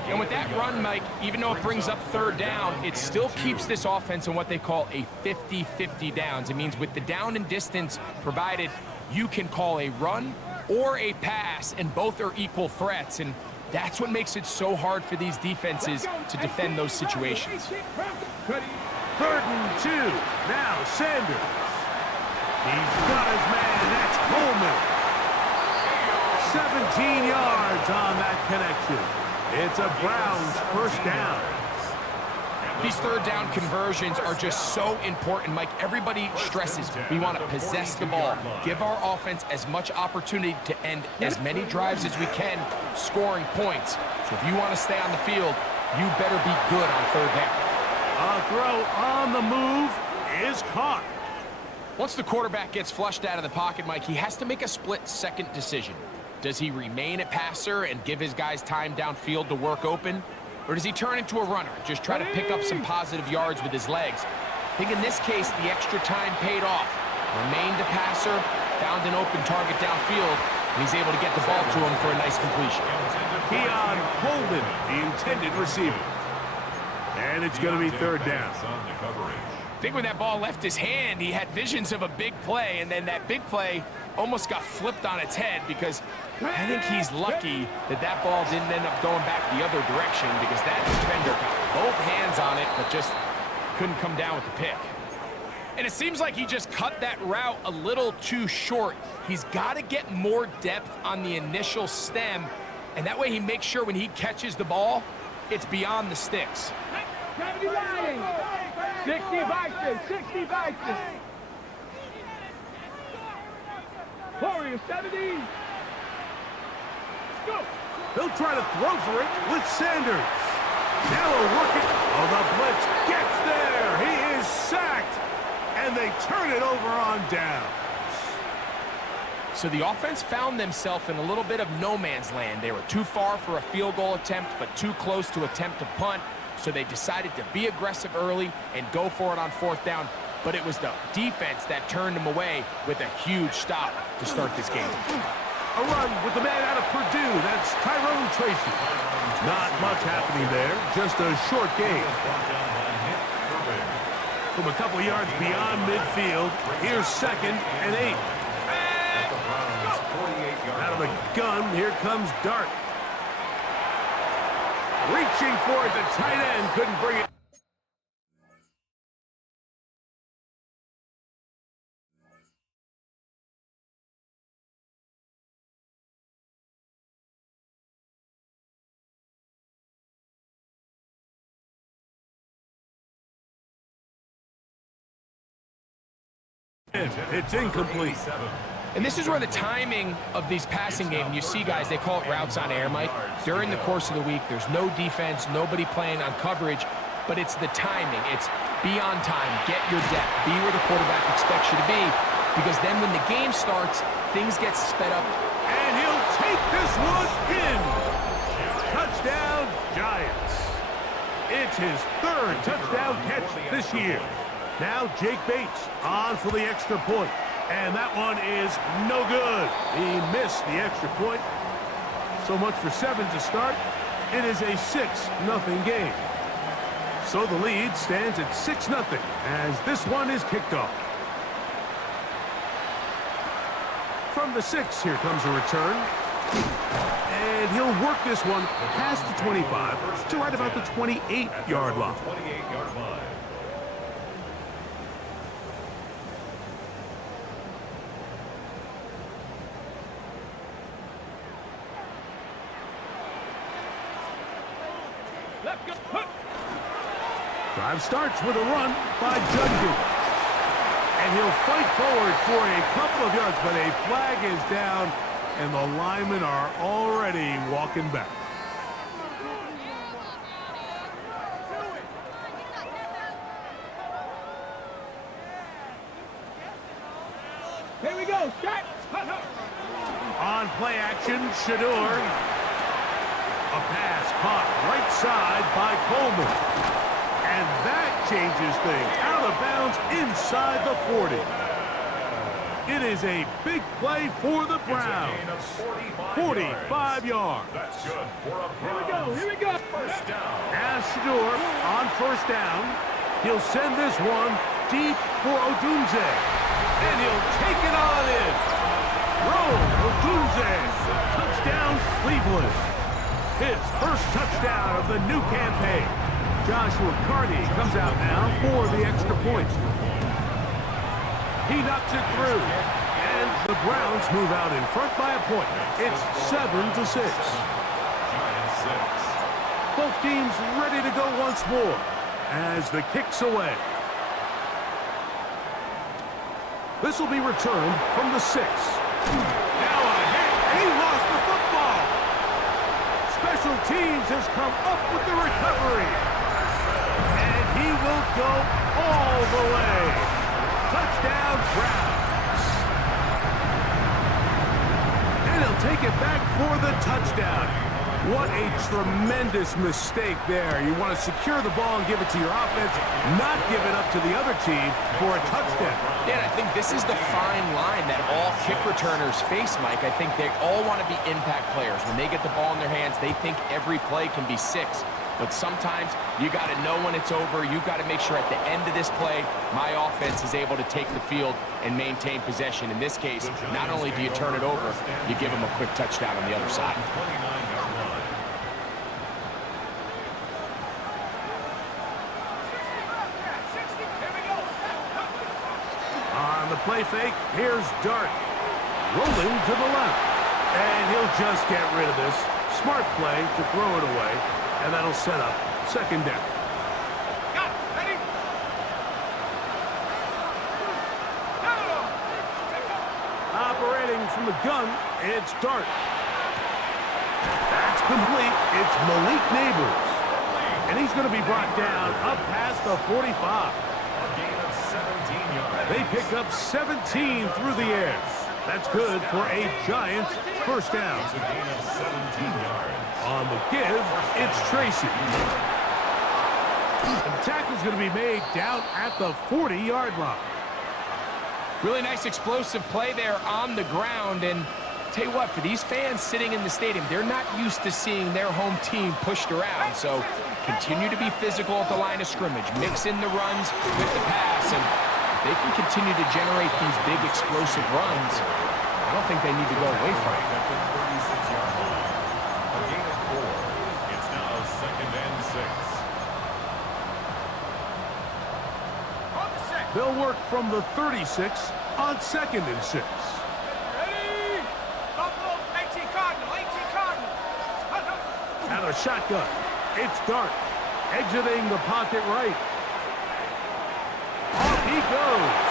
And with that run, Mike, even though it brings up 3rd down, it still keeps this offense in what they call a 50-50 downs. It means with the down and distance provided, you can call a run or a pass, and both are equal threats. And that's what makes it so hard for these defenses to defend those situations. 3rd and 2. Now Sanders. He's got his man. That's Coleman. 17 yards on that connection. It's a Browns first down. These 3rd down conversions are just so important, Mike. Everybody stresses we want to possess the ball, give our offense as much opportunity to end as many drives as we can, scoring points. So if you want to stay on the field, you better be good on 3rd down. A throw on the move is caught. Once the quarterback gets flushed out of the pocket, Mike, he has to make a split-second decision. Does he remain a passer and give his guys time downfield to work open? Or does he turn into a runner, just try to pick up some positive yards with his legs? I think in this case, the extra time paid off. Remained a passer, found an open target downfield, and he's able to get the ball to him for a nice completion. Keon Coleman, the intended receiver. And it's going to be third down. I think when that ball left his hand, he had visions of a big play, and then that big play almost got flipped on its head because I think he's lucky that that ball didn't end up going back the other direction because that defender got both hands on it but just couldn't come down with the pick. And it seems like he just cut that route a little too short. He's got to get more depth on the initial stem, and that way he makes sure when he catches the ball, it's beyond the sticks. 60 Vikings, 60 Vikings. Warriors, 70. Go. He'll try to throw for it with Sanders. Now we're working. Oh, the blitz gets there. He is sacked. And they turn it over on downs. So the offense found themselves in a little bit of no man's land. They were too far for a field goal attempt, but too close to attempt to punt. So they decided to be aggressive early and go for it on fourth down. But it was the defense that turned them away with a huge stop to start this game. A run with the man out of Purdue. That's Tyrone Tracy. Not much happening there. Just a short gain. From a couple yards beyond midfield, here's 2nd and 8. Out of the gun, here comes Dart. Reaching for it, the tight end couldn't bring it. It's incomplete. And this is where the timing of these passing games, you see guys, they call it routes on air, Mike. During the course of the week, there's no defense, nobody playing on coverage, but it's the timing. It's be on time, get your depth, be where the quarterback expects you to be, because then when the game starts, things get sped up. And he'll take this one in. Touchdown, Giants. It's his 3rd touchdown catch this year. Now Jake Bates on for the extra point. And that one is no good. He missed the extra point. So much for 7 to start. It is a 6-0 game. So the lead stands at 6-0 as this one is kicked off. From the 6, here comes a return. And he'll work this one past the 25 to right about the 28-yard line. 28-yard line. Drive starts with a run by Judkins. And he'll fight forward for a couple of yards, but a flag is down, and the linemen are already walking back. Here we go. Set. On play action, Shador. A pass caught right side by Coleman. And that changes things. Out of bounds inside the 40. It is a big play for the Browns. 45 yards. That's good for a Here we go. First down. As Shador on first down, he'll send this one deep for Odunze. And he'll take it on in. Roll Odunze. Touchdown, Cleveland. His first touchdown of the new campaign. Joshua Carty comes out now for the extra point. He knocks it through. And the Browns move out in front by a point. It's 7-6. Giants 6. Both teams ready to go once more as the kick's away. This will be returned from the 6. Now a hit, and he lost the football. Special teams has come up with the recovery. And he will go all the way. Touchdown, Browns. And he'll take it back for the touchdown. What a tremendous mistake there. You want to secure the ball and give it to your offense, not give it up to the other team for a touchdown. Yeah, and I think this is the fine line that all kick returners face, Mike. I think they all want to be impact players. When they get the ball in their hands, they think every play can be 6. But sometimes you got to know when it's over. You got to make sure at the end of this play, my offense is able to take the field and maintain possession. In this case, not only do you turn it over, you give them a quick touchdown on the other side. On the play fake, here's Dart. Rolling to the left. And he'll just get rid of this. Smart play to throw it away. And that'll set up second down. Got it. Ready? Operating from the gun, it's Dart. That's complete. It's Malik Neighbors. And he's going to be brought down up past the 45. A gain of 17 yards. They pick up 17 through the air. That's good for a Giants first down. It's a gain of 17 yards. On the give, it's Tracy. And the tackle's going to be made down at the 40-yard line. Really nice explosive play there on the ground. And tell you what, for these fans sitting in the stadium, they're not used to seeing their home team pushed around. So continue to be physical at the line of scrimmage. Mix in the runs with the pass. And if they can continue to generate these big explosive runs, I don't think they need to go away from it. At the 36-yard line. A gain of 4. It's now 2nd and 6. They'll work from the 36 on 2nd and 6. Ready? Buffalo, 18 Cardinal, 18 Cardinal. And a shotgun. It's Dart. Exiting the pocket right. Off he goes.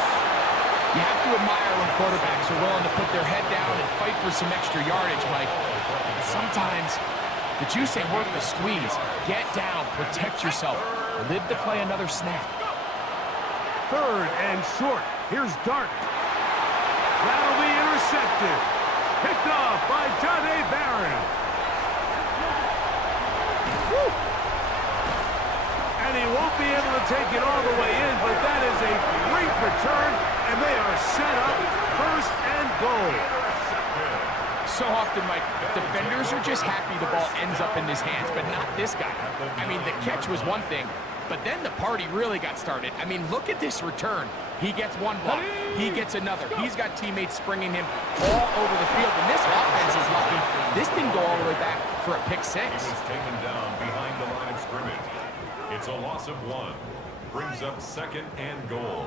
You have to admire when quarterbacks are willing to put their head down and fight for some extra yardage, Mike. Sometimes the juice ain't worth the squeeze. Get down, protect yourself, live to play another snap. 3rd and short. Here's Dart. That'll be intercepted. Picked off by Johnny Barron. Woo! And he won't be able to take it all the way in, but that is a great return, and they are set up 1st and goal. So often, Mike, defenders are just happy the ball ends up in his hands, but not this guy. I mean, the catch was one thing, but then the party really got started. I mean, look at this return. He gets one block. He gets another. He's got teammates springing him all over the field, and this offense is lucky. This didn't go all the way back for a pick 6. He was taken down behind the line of scrimmage. It's a loss of 1. Brings up 2nd and goal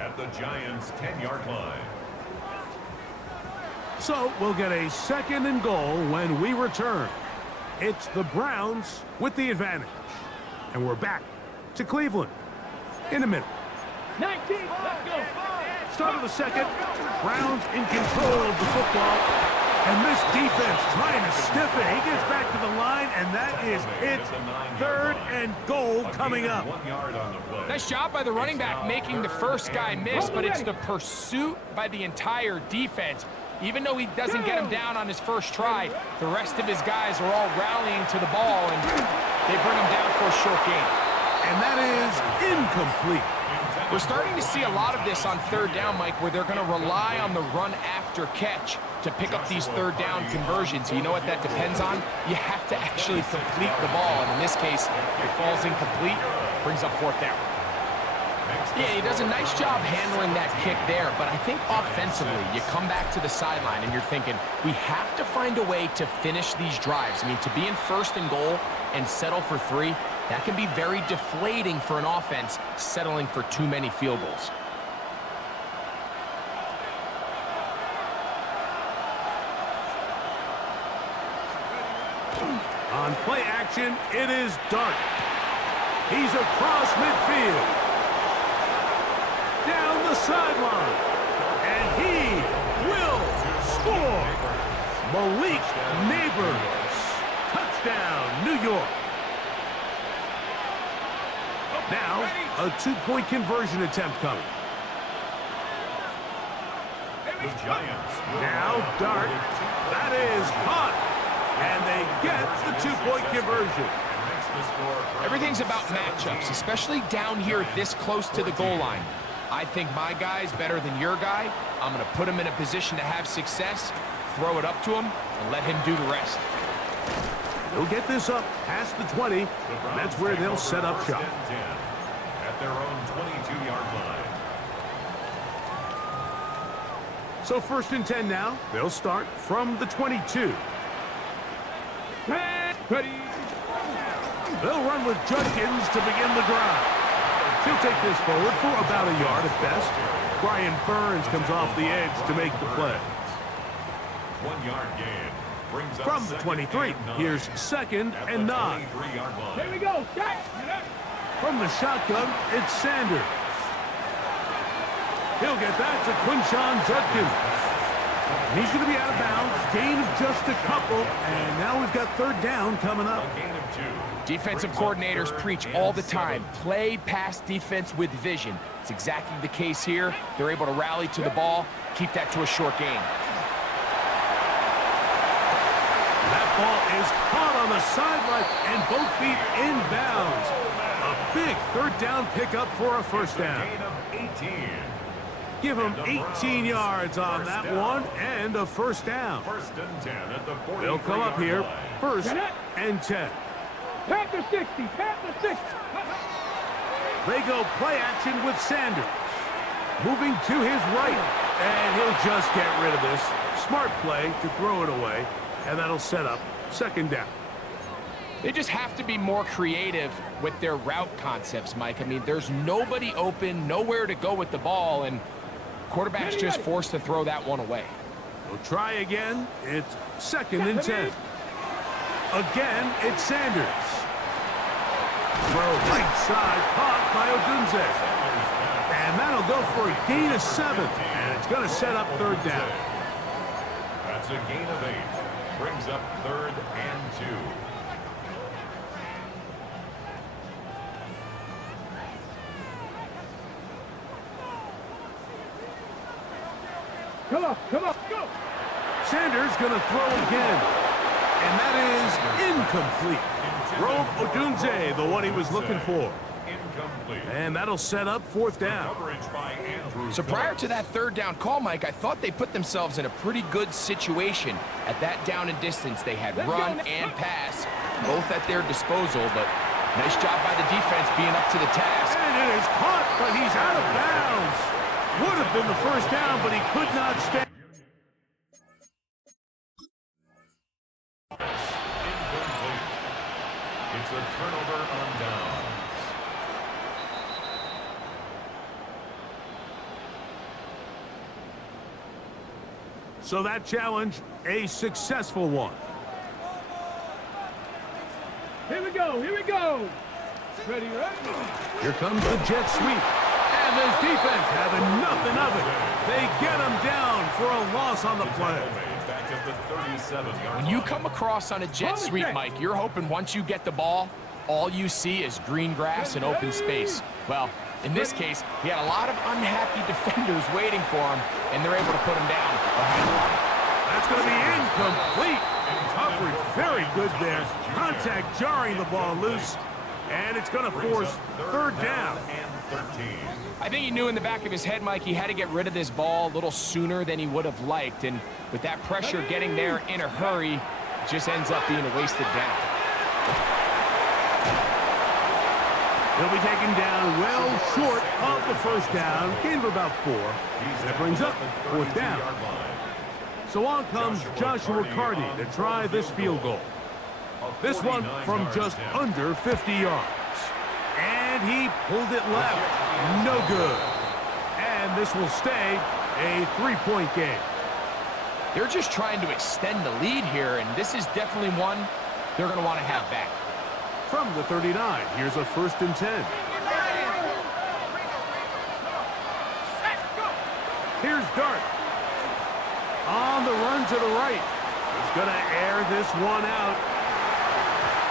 at the Giants' 10-yard line. So we'll get a 2nd and goal when we return. It's the Browns with the advantage. And we're back to Cleveland in a minute. 19, let's go. Start of the 2nd. Browns in control of the football. And this defense trying to stiff it. He gets back to the line, and that is it. 3rd and goal coming up. 1 yard on the play. Nice job by the running back making the first guy miss, but it's the pursuit by the entire defense. Even though he doesn't get him down on his first try, the rest of his guys are all rallying to the ball, and they bring him down for a short gain. And that is incomplete. We're starting to see a lot of this on 3rd down, Mike, where they're going to rely on the run after catch to pick up these 3rd down conversions. You know what that depends on? You have to actually complete the ball, and in this case, it falls incomplete, brings up 4th down. Yeah, he does a nice job handling that kick there, but I think offensively, you come back to the sideline and you're thinking, we have to find a way to finish these drives. I mean, to be in 1st and goal and settle for 3, that can be very deflating for an offense settling for too many field goals. On play action, it is Dart. He's across midfield. Down the sideline. And he will score. Malik Neighbors. Touchdown, New York. Now, a 2-point conversion attempt coming. The Giants. Now, Dart. That is caught. And they get the 2-point conversion. Everything's about matchups, especially down here this close to the goal line. I think my guy's better than your guy. I'm going to put him in a position to have success, throw it up to him, and let him do the rest. They'll get this up past the 20, and that's where they'll set up shop. At their own 22-yard line. So 1st and 10 now. They'll start from the 22. Ready. They'll run with Judkins to begin the drive. He'll take this forward for about a yard at best. Brian Burns comes off the edge to make the play. 1-yard gain. Brings up From the 23, here's 2nd and 9. Here we go. From the shotgun, it's Sanders. He'll get that to Quinshon Judkins. And he's going to be out of bounds. Gain of just a couple. And now we've got 3rd down coming up. Defensive coordinators preach all the time, play pass defense with vision. It's exactly the case here. They're able to rally to the ball, keep that to a short gain. That ball is caught on the sideline and both feet inbounds. A big 3rd down pickup for a 1st down. Gain of 18. Give him 18 yards on that one and a 1st down. 1st and 10 at the 43-yard line. They'll come up here, 1st and 10. Panther 60. Panther 60. They go play action with Sanders. Moving to his right, and he'll just get rid of this. Smart play to throw it away, and that'll set up 2nd down. They just have to be more creative with their route concepts, Mike. I mean, there's nobody open, nowhere to go with the ball, and quarterback's just forced to throw that one away. We'll try again. It's 2nd and 10. Again, it's Sanders. Throw right side, caught by Odunze. And that'll go for a gain of 7. And it's going to set up 3rd down. That's a gain of 8. Brings up 3rd and 2. Come on. Go. Sanders going to throw again. And that is incomplete. Rome Odunze, the one he was looking for. Incomplete. And that'll set up 4th down. Coverage by Andrew. So prior to that 3rd down call, Mike, I thought they put themselves in a pretty good situation. At that down and distance, they had run and pass, both at their disposal, but nice job by the defense being up to the task. And it is caught, but he's out of bounds. Would have been the 1st down, but he could not stay. Incomplete. It's a turnover on downs. So that challenge, a successful one. Here we go. Ready. Here comes the jet sweep. And this defense having nothing of it. They get him down for a loss on the play. Back at the 37-yard When you come across on a jet sweep, Mike, you're hoping once you get the ball, all you see is green grass and open space. Well, in this case, he had a lot of unhappy defenders waiting for him, and they're able to put him down behind the line. That's going to be incomplete. Coverage very good there. Contact jarring the ball loose. And it's going to force 3rd down. and 13. I think he knew in the back of his head, Mike, he had to get rid of this ball a little sooner than he would have liked. And with that pressure getting there in a hurry, it just ends up being a wasted down. He'll be taken down well short of the 1st down. Gain of about 4. And it brings up 4th down. So on comes Joshua Carty to try this field goal. This one from just under 50 yards. And he pulled it left. No good. And this will stay a 3-point game. They're just trying to extend the lead here, and this is definitely one they're going to want to have back. From the 39, here's a 1st and 10. Here's Dart. On the run to the right. He's going to air this one out.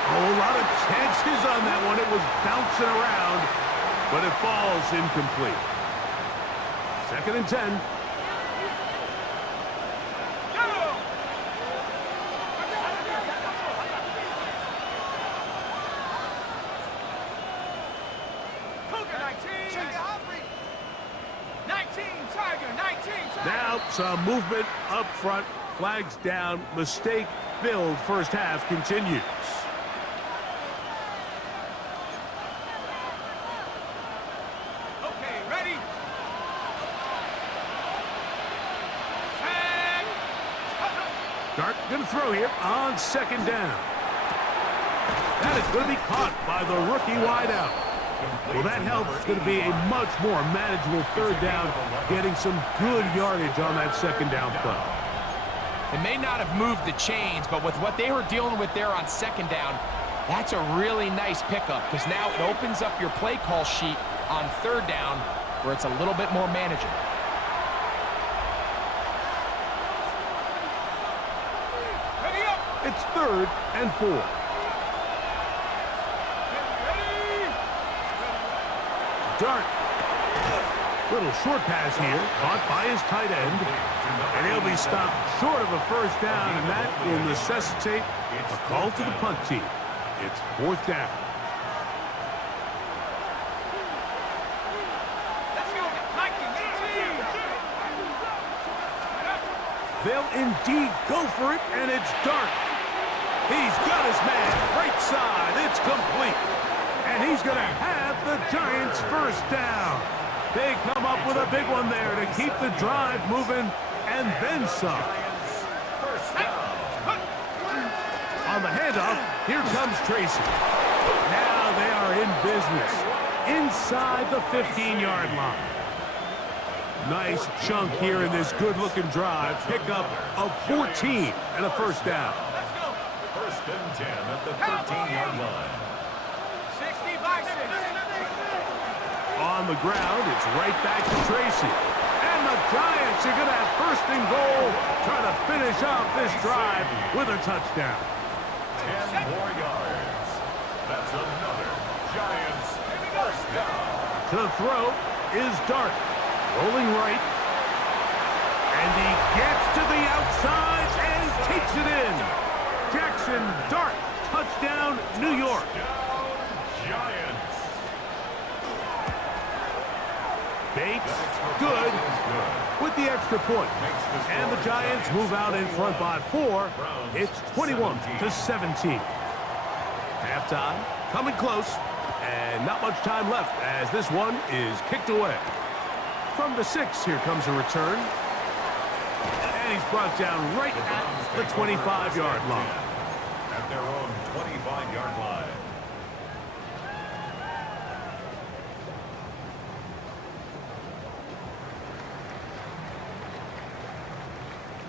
A whole lot of chances on that one. It was bouncing around. but it falls incomplete. 2nd and 10. Now some movement up front. Flags down. Mistake-filled first half continues. Okay, ready? Dart going to throw here on 2nd down. That is going to be caught by the rookie wideout. Well, that helps. It's going to be a much more manageable 3rd down, getting some good yardage on that 2nd down play. They may not have moved the chains, but with what they were dealing with there on 2nd down, that's a really nice pickup because now it opens up your play call sheet on 3rd down where it's a little bit more manageable. It's 3rd and 4. Dart. Little short pass here, caught by his tight end. And he'll be stopped short of a 1st down, and that will necessitate a call to the punt team. It's 4th down. They'll indeed go for it, and it's Dart. He's got his man, right side, it's complete. And he's going to have the Giants' 1st down. They come up with a big one there to keep the drive moving, and then some. On the handoff, here comes Tracy. Now they are in business, inside the 15-yard line. Nice chunk here in this good-looking drive. Pickup of 14 and a 1st down. 1st and 10 at the 13-yard line. 60 by 6. On the ground, it's right back to Tracy. And the Giants are going to have 1st and goal, trying to finish off this drive with a touchdown. 10 more yards. That's another Giants 1st down. To throw is Dart, rolling right. And he gets to the outside and takes it in. Jackson Dart, touchdown, New York. Giants. Bates, good, with the extra point. And the Giants move out in front by 4. It's 21-17. Halftime, coming close, and not much time left as this one is kicked away. From the 6, here comes a return. And he's brought down right at the 25-yard line. At their own 25-yard line.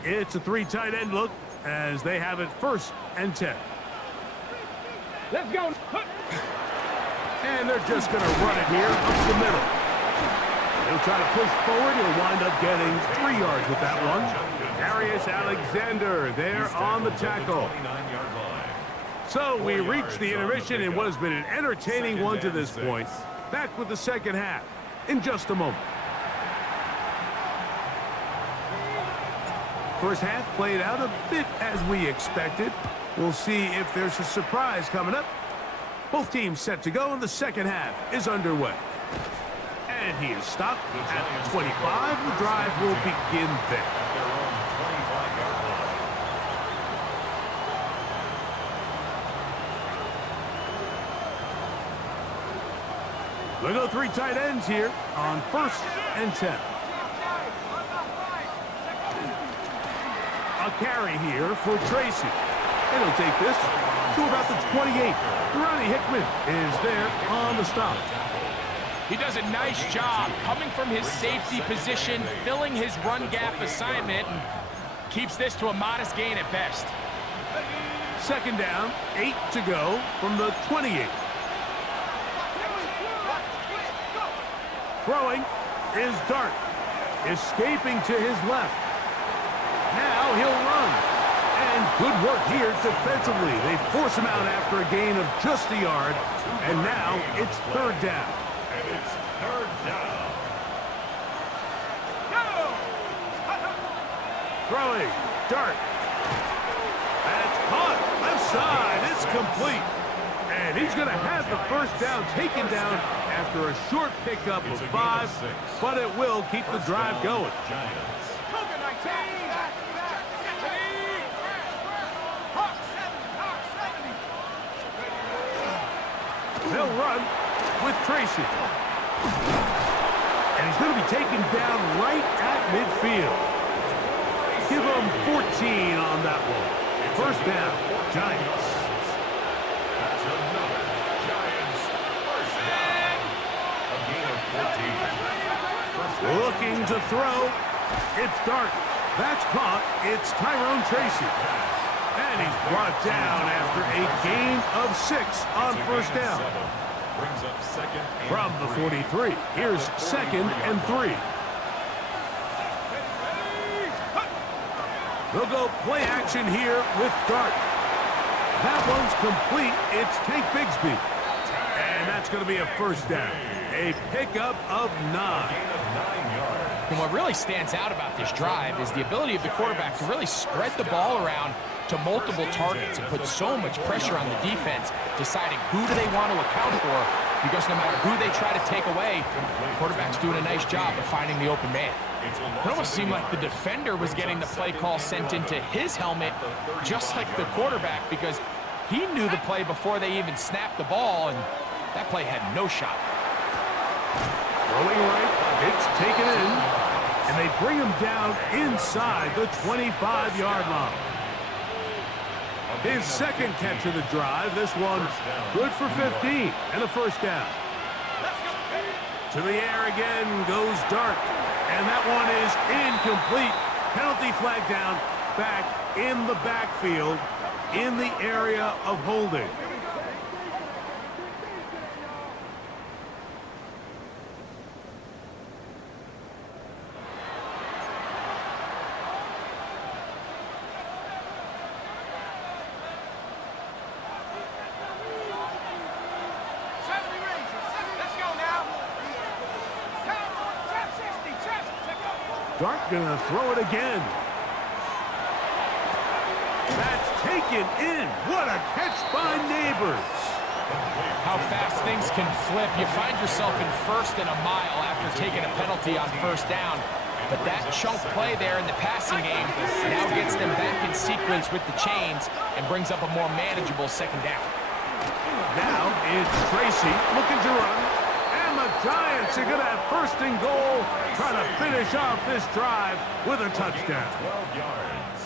It's a 3 tight end look as they have it 1st and 10. Let's go. And they're just going to run it here up the middle. He'll try to push forward. He'll wind up getting 3 yards with that one. Darius Alexander there on the tackle. So we reach the intermission in what has been an entertaining one to this point. Back with the 2nd half in just a moment. First half played out a bit as we expected. We'll see if there's a surprise coming up. Both teams set to go, and the 2nd half is underway. And he is stopped at 25. The drive will begin there. We'll go 3 tight ends here on 1st and 10. A carry here for Tracy. And he'll take this to about the 28. Ronnie Hickman is there on the stop. He does a nice job coming from his safety position, filling his run gap assignment, and keeps this to a modest gain at best. 2nd down, 8 to go from the 28. Throwing is Dart, escaping to his left. Now he'll run. And good work here defensively. They force him out after a gain of just a yard. And now it's 3rd down. And it's third down. Throwing. Dart. That's caught. Left side. It's complete. And he's going to have the first down taken down after a short pickup of 5, but it will keep the drive going. Giants. They'll run with Tracy. And he's going to be taken down right at midfield. Give him 14 on that one. First down, Giants. That's another Giants first down. A gain of 14. First down. Looking to throw. It's Dart. That's caught. It's Tyrone Tracy. And he's brought down after a gain of 6 on first down. Brings up second and From the 43, here's second and 3. They'll go play action here with Dart. That one's complete. It's Tank Bigsby. And that's going to be a first down. A pickup of 9. And what really stands out about this drive is the ability of the quarterback to really spread the ball around to multiple targets and put so much pressure on the defense, deciding who do they want to account for, because no matter who they try to take away, the quarterback's doing a nice job of finding the open man. It almost seemed like the defender was getting the play call sent into his helmet, just like the quarterback, because he knew the play before they even snapped the ball, and that play had no shot. Throwing right, it's taken in, and they bring him down inside the 25-yard line. His second catch of the drive, this one good for 15 and a first down. To the air again goes Dart, and that one is incomplete. Penalty flag down, back in the backfield, in the area of holding. Dart gonna throw it again. That's taken in. What a catch by Neighbors. How fast things can flip. You find yourself in first and a mile after taking a penalty on first down. But that chunk play there in the passing game now gets them back in sequence with the chains and brings up a more manageable second down. Now it's Tracy looking to run. And the Giants are going to have first and goal, trying to finish off this drive with a touchdown. 12 yards.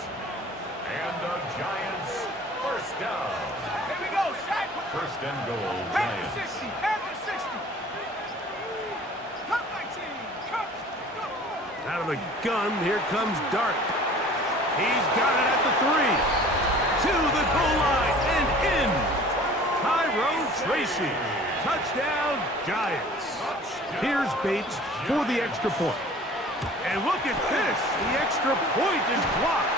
And the Giants first down. Here we go, sack. First and goal, Panther Giants. 60, Panther 60. Cut 19, cut. Out of the gun, here comes Dart. He's got it at the 3. To the goal line and in. Tyrone Tracy. Touchdown, Giants. Here's Bates for the extra point. And look at this. The extra point is blocked.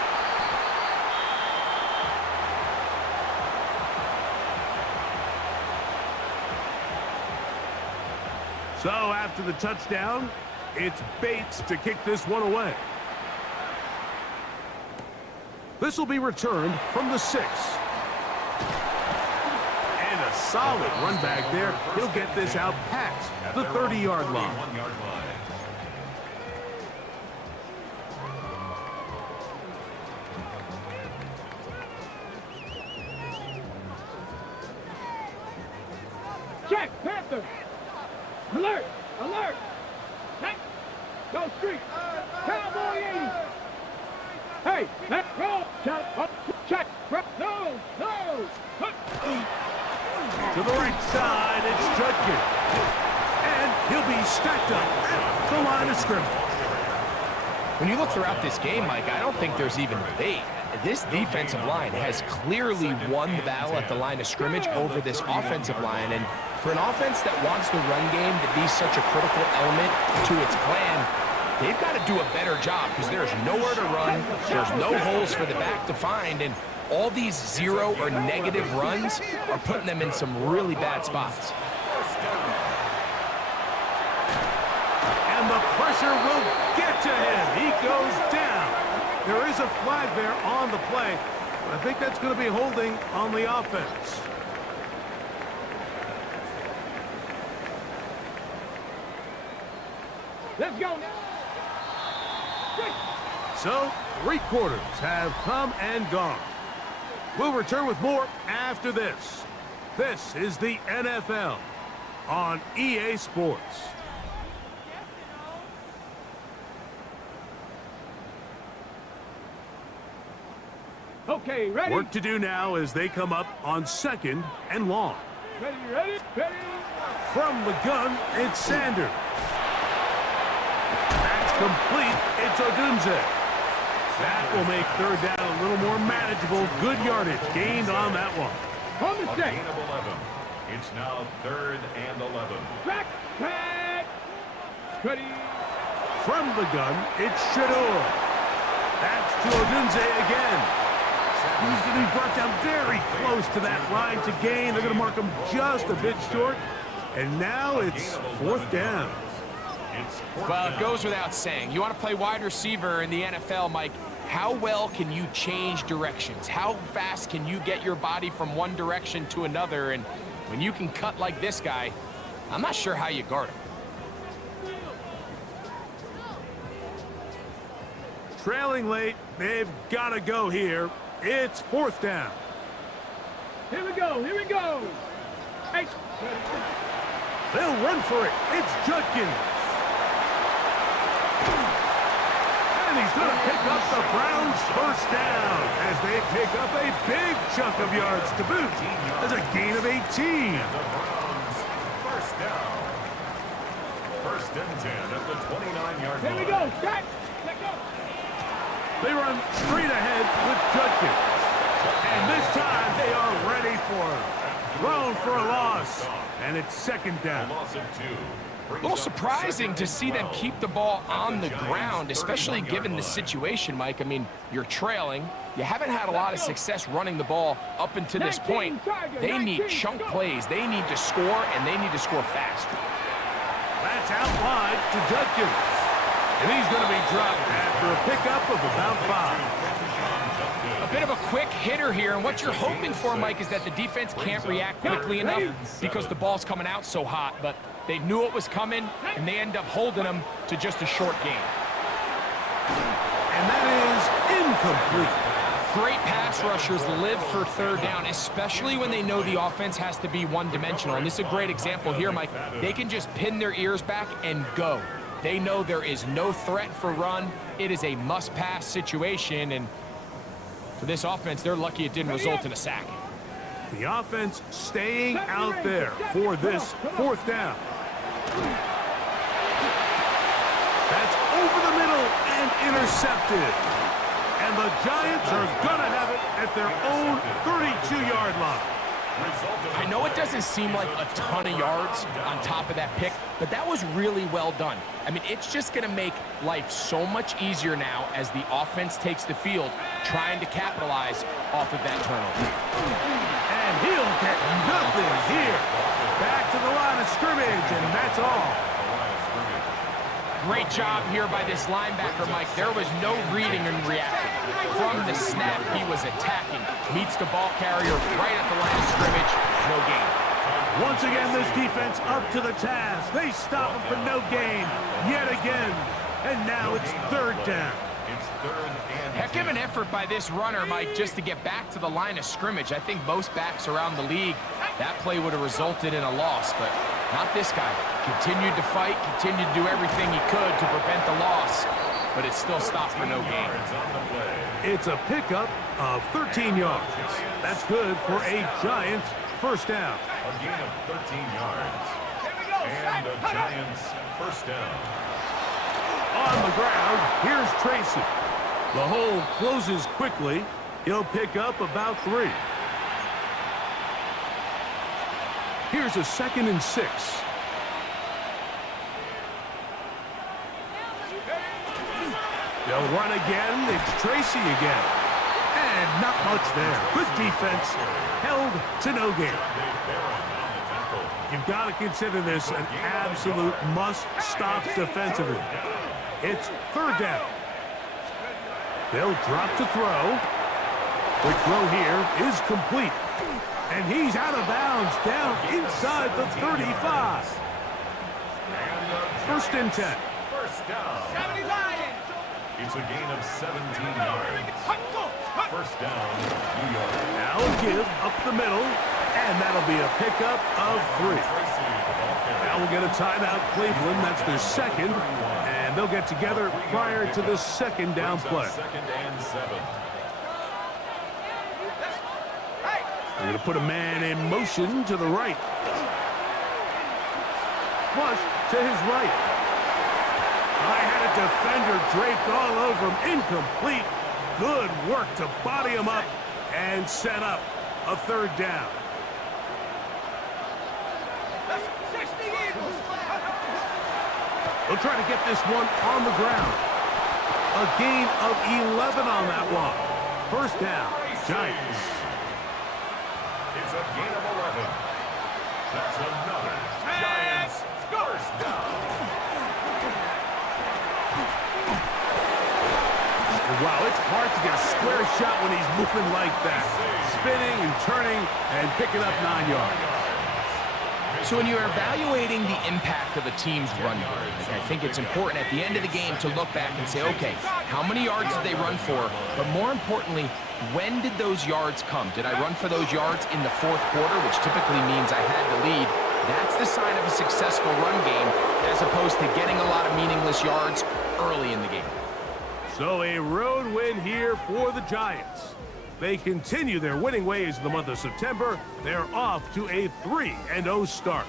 So after the touchdown, it's Bates to kick this one away. This will be returned from the 6. And a solid run back there. He'll get this out past the 30-yard line. 31-yard line. Check, Panther. Alert, alert. Check. Go street. Cowboy 80. Hey, let's go. Check, up, check. No, no. To the right side, it's Judkins. And he'll be stacked up at the line of scrimmage. When you look throughout this game, Mike, I don't think there's even debate. This defensive line has clearly won the battle at the line of scrimmage over this offensive line. And for an offense that wants the run game to be such a critical element to its plan, they've got to do a better job because there's nowhere to run, there's no holes for the back to find, and all these zero or negative runs are putting them in some really bad spots. And the pressure will get to him. He goes down. There is a flag there on the play. I think that's going to be holding on the offense. Let's go now. So, 3 quarters have come and gone. We'll return with more after this. This is the NFL on EA Sports. Okay, ready? Work to do now as they come up on 2nd and long. Ready, ready, ready. From the gun, it's Sanders. That's complete. It's Odunze. That will make 3rd down a little more manageable. Good yardage gained on that one. On A the set. gain of 11. It's now 3rd and 11. Back, back. Ready. From the gun, it's Shador. That's to Odunze again. He's going to be brought down very close to that line to gain. They're going to mark him just a bit short. And now it's 4th down. Well, it goes without saying. You want to play wide receiver in the NFL, Mike, how well can you change directions? How fast can you get your body from one direction to another? And when you can cut like this guy, I'm not sure how you guard him. Trailing late, they've got to go here. It's 4th down. Here we go, here we go. Hey. They'll run for it. It's Judkins. And he's going to pick up the Browns' 1st down as they pick up a big chunk of yards to boot. There's a gain of 18. The Browns, 1st down. 1st and 10 at the 29-yard line. Here we go, set. Let go. They run straight ahead with Judkins. And this time they are ready for him. Thrown for a loss. And it's 2nd down. A loss of 2. A little surprising to see them keep the ball on the ground, especially given the situation, Mike. I mean, you're trailing. You haven't had a lot of success running the ball up until this point. They need chunk plays. They need to score, and they need to score fast. That's out wide to Judkins. And he's going to be dropped after a pickup of about 5. A bit of a quick hitter here, and what you're hoping for, Mike, is that the defense can't react quickly enough because the ball's coming out so hot, but they knew it was coming, and they end up holding them to just a short gain. And that is incomplete. Great pass rushers live for 3rd down, especially when they know the offense has to be one-dimensional, and this is a great example here, Mike. They can just pin their ears back and go. They know there is no threat for run. It is a must-pass situation, and for this offense, they're lucky it didn't result in a sack. The offense staying out there for this 4th down. That's over the middle and intercepted. And the Giants are going to have it at their own 32-yard line. I know it doesn't seem like a ton of yards on top of that pick, but that was really well done. I mean, it's just going to make life so much easier now as the offense takes the field, trying to capitalize off of that turnover. And he'll get nothing here. Back to the line of scrimmage, and that's all. Great job here by this linebacker, Mike. There was no reading and reacting. From the snap, he was attacking. Meets the ball carrier right at the line of scrimmage. No gain. Once again, this defense up to the task. They stop him for no gain yet again. And now it's 3rd down. It's 3rd and Heck of an effort by this runner, Mike, just to get back to the line of scrimmage. I think most backs around the league, that play would have resulted in a loss, but not this guy. Continued to fight, continued to do everything he could to prevent the loss, but it still stopped for no gain. It's a pickup of 13 yards. That's good for a Giants 1st down. A gain of 13 yards. And the Giants 1st down. On the ground, here's Tracy. The hole closes quickly. He'll pick up about 3. Here's a 2nd and 6. They'll run again. It's Tracy again. And not much there. Good defense. Held to no gain. You've got to consider this an absolute must-stop defensively. It's third down. They'll drop to throw. The throw here is complete. And he's out of bounds down inside the 35. First and 10. First down. It's a gain of 17 yards. First down, New York. Now a give up the middle, and that'll be a pickup of 3. Now we'll get a timeout, Cleveland. That's their second, and they'll get together prior to the second down play. Second and 7. They're going to put a man in motion to the right. Flush to his right. I had a defender draped all over him. Incomplete. Good work to body him up and set up a third down. They'll try to get this one on the ground. A gain of 11 on that one. First down, Giants. It's a gain of 11. That's another Giants first down. Wow, it's hard to get a square shot when he's moving like that. Spinning and turning and picking up 9 yards. So when you're evaluating the impact of a team's run game, I think it's important at the end of the game to look back and say, okay, how many yards did they run for? But more importantly, when did those yards come? Did I run for those yards in the fourth quarter, which typically means I had the lead? That's the sign of a successful run game, as opposed to getting a lot of meaningless yards early in the game. So a road win here for the Giants. They continue their winning ways in the month of September. They're off to a 3-0 start.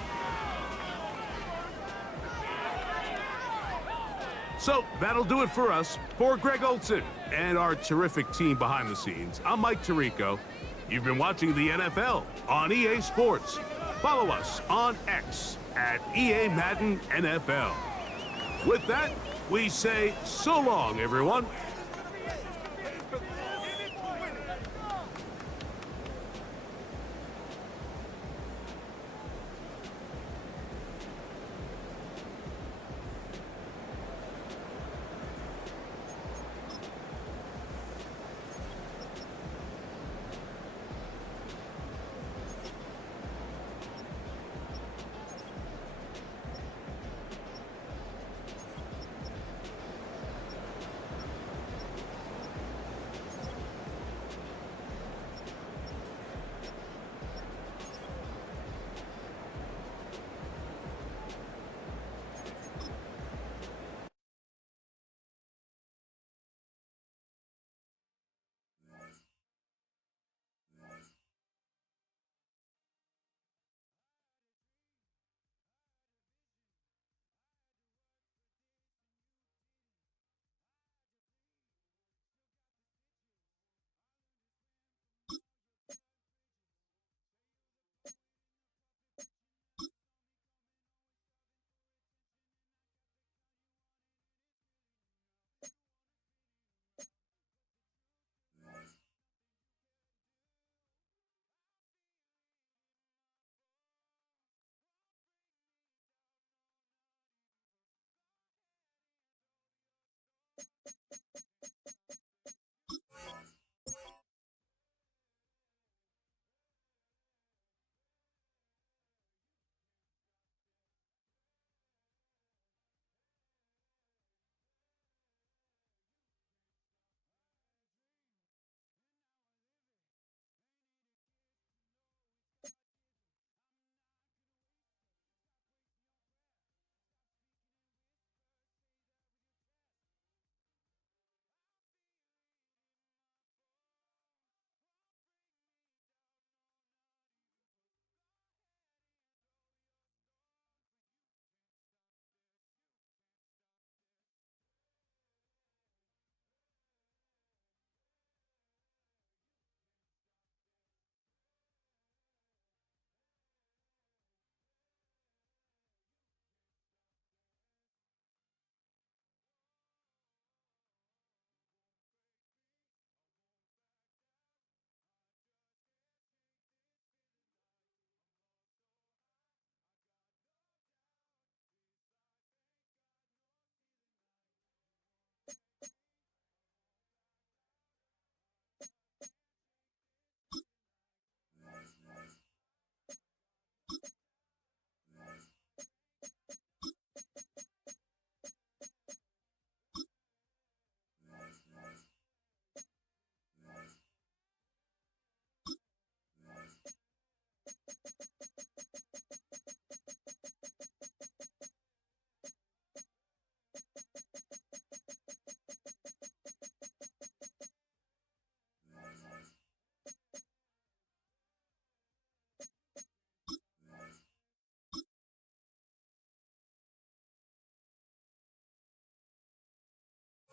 So that'll do it for us. For Greg Olson and our terrific team behind the scenes, I'm Mike Tirico. You've been watching the NFL on EA Sports. Follow us on X at EA Madden NFL. With that, we say so long, everyone.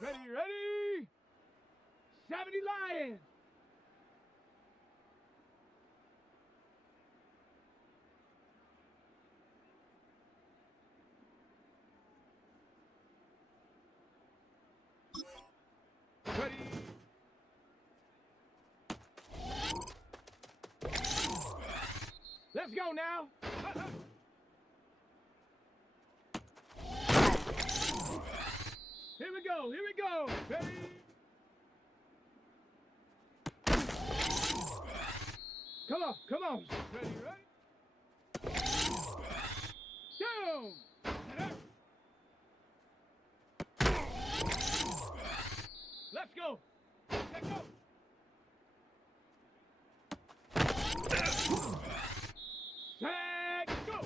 Ready? 70 Lions. Ready. Let's go now. Here we go. Ready? Come on. Ready? Down. Let's go. Let's go. Set, go.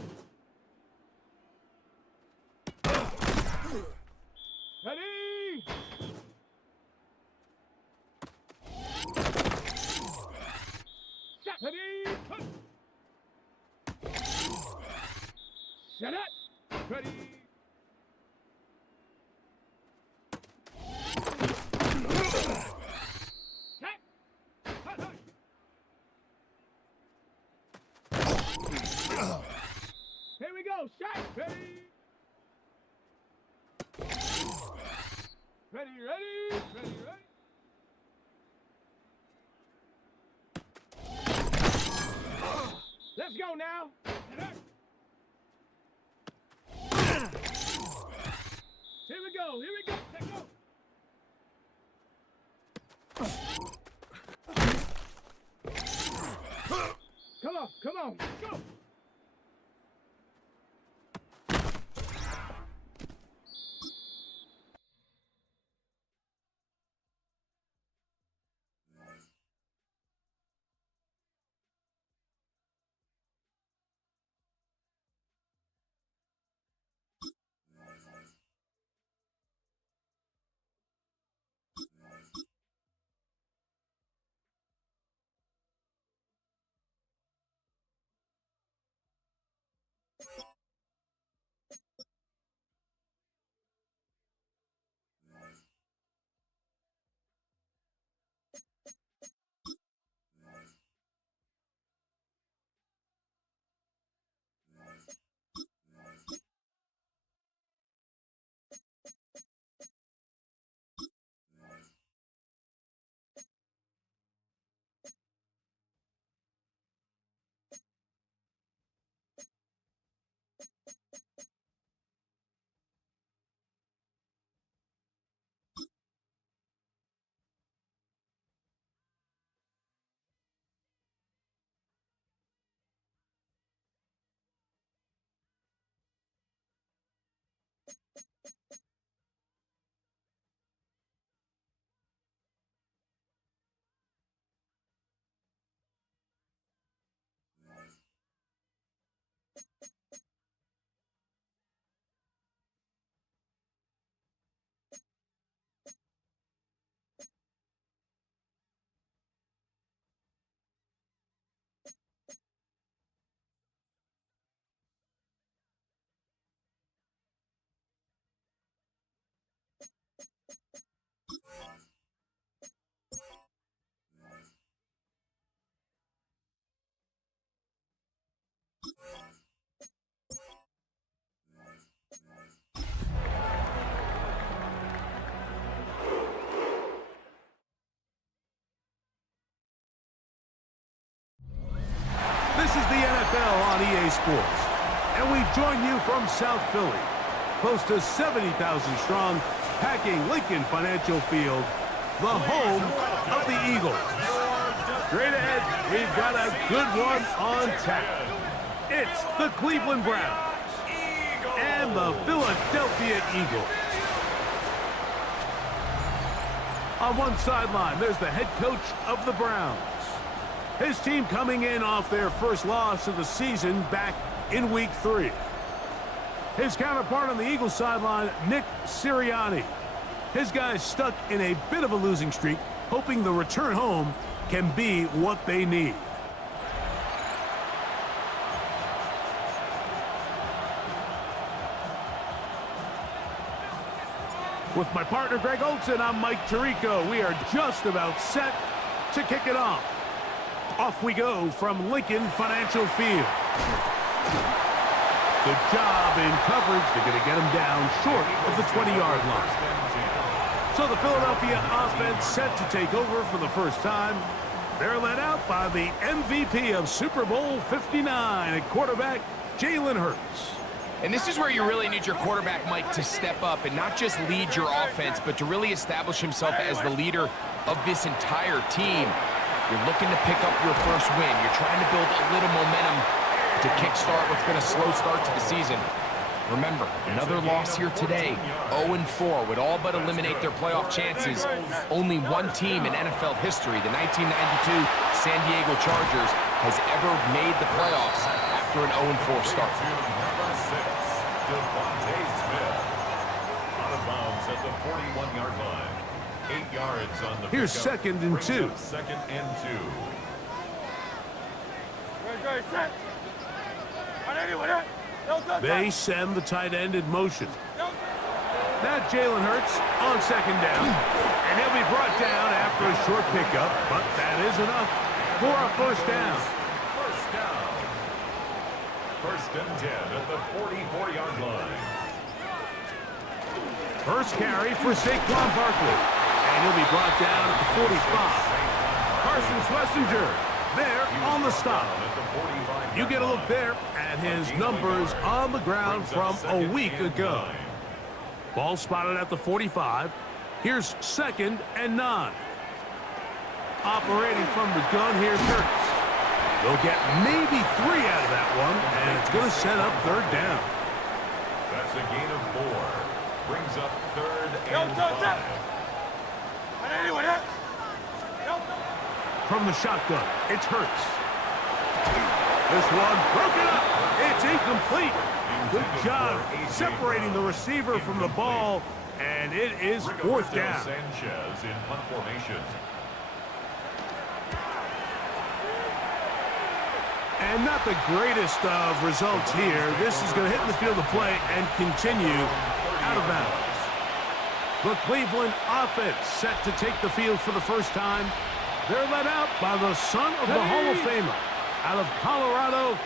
Ready? Set. Ready? Set it. Ready? Here we go, shot! Ready? Ready? Let's go now! Here we go! Let's go! Come on! Go! This is the NFL on EA Sports, and we join you from South Philly, close to 70,000 strong, packing Lincoln Financial Field, the home of the Eagles. Straight ahead, we've got a good one on tap. It's the Cleveland Browns and the Philadelphia Eagles. On one sideline, there's the head coach of the Browns. His team coming in off their first loss of the season back in Week 3. His counterpart on the Eagles sideline, Nick Sirianni. His guys stuck in a bit of a losing streak, hoping the return home can be what they need. With my partner, Greg Olson, I'm Mike Tirico. We are just about set to kick it off. Off we go from Lincoln Financial Field. Good job in coverage. They're going to get him down short of the 20-yard line. So the Philadelphia offense set to take over for the first time. They're led out by the MVP of Super Bowl 59 at quarterback, Jalen Hurts. And this is where you really need your quarterback, Mike, to step up and not just lead your offense, but to really establish himself as the leader of this entire team. You're looking to pick up your first win. You're trying to build a little momentum to kickstart what's been a slow start to the season. Remember, another loss here today, 0-4, would all but eliminate their playoff chances. Only one team in NFL history, the 1992 San Diego Chargers, has ever made the playoffs after an 0-4 start. Out of bounds at the 41-yard line. 8 yards on the Here's pickup. second and 2. Second and 2. They send the tight end in motion. Now Jalen Hurts on second down. And he'll be brought down after a short pickup, but that is enough for a first down. First down. First and 10 at the 44-yard line. First carry for Saquon Barkley. And he'll be brought down at the 45. Carson Schlesinger there on the stop. You get a look there at his numbers on the ground from a week ago. Ball spotted at the 45. Here's second and 9. Operating from the gun, here's Hurts. They'll get maybe 3 out of that one, and it's going to set up third down. That's a gain of 4. Brings up third and 5. From the shotgun, it's Hurts. This one broken up. It's incomplete. Good job separating the receiver from the ball, and it is fourth down. Sanchez in punt formation. And not the greatest of results here. This is going to hit the field of play and continue out of bounds. The Cleveland offense set to take the field for the first time. They're led out by the son of the Hall of Famer. Out of Colorado,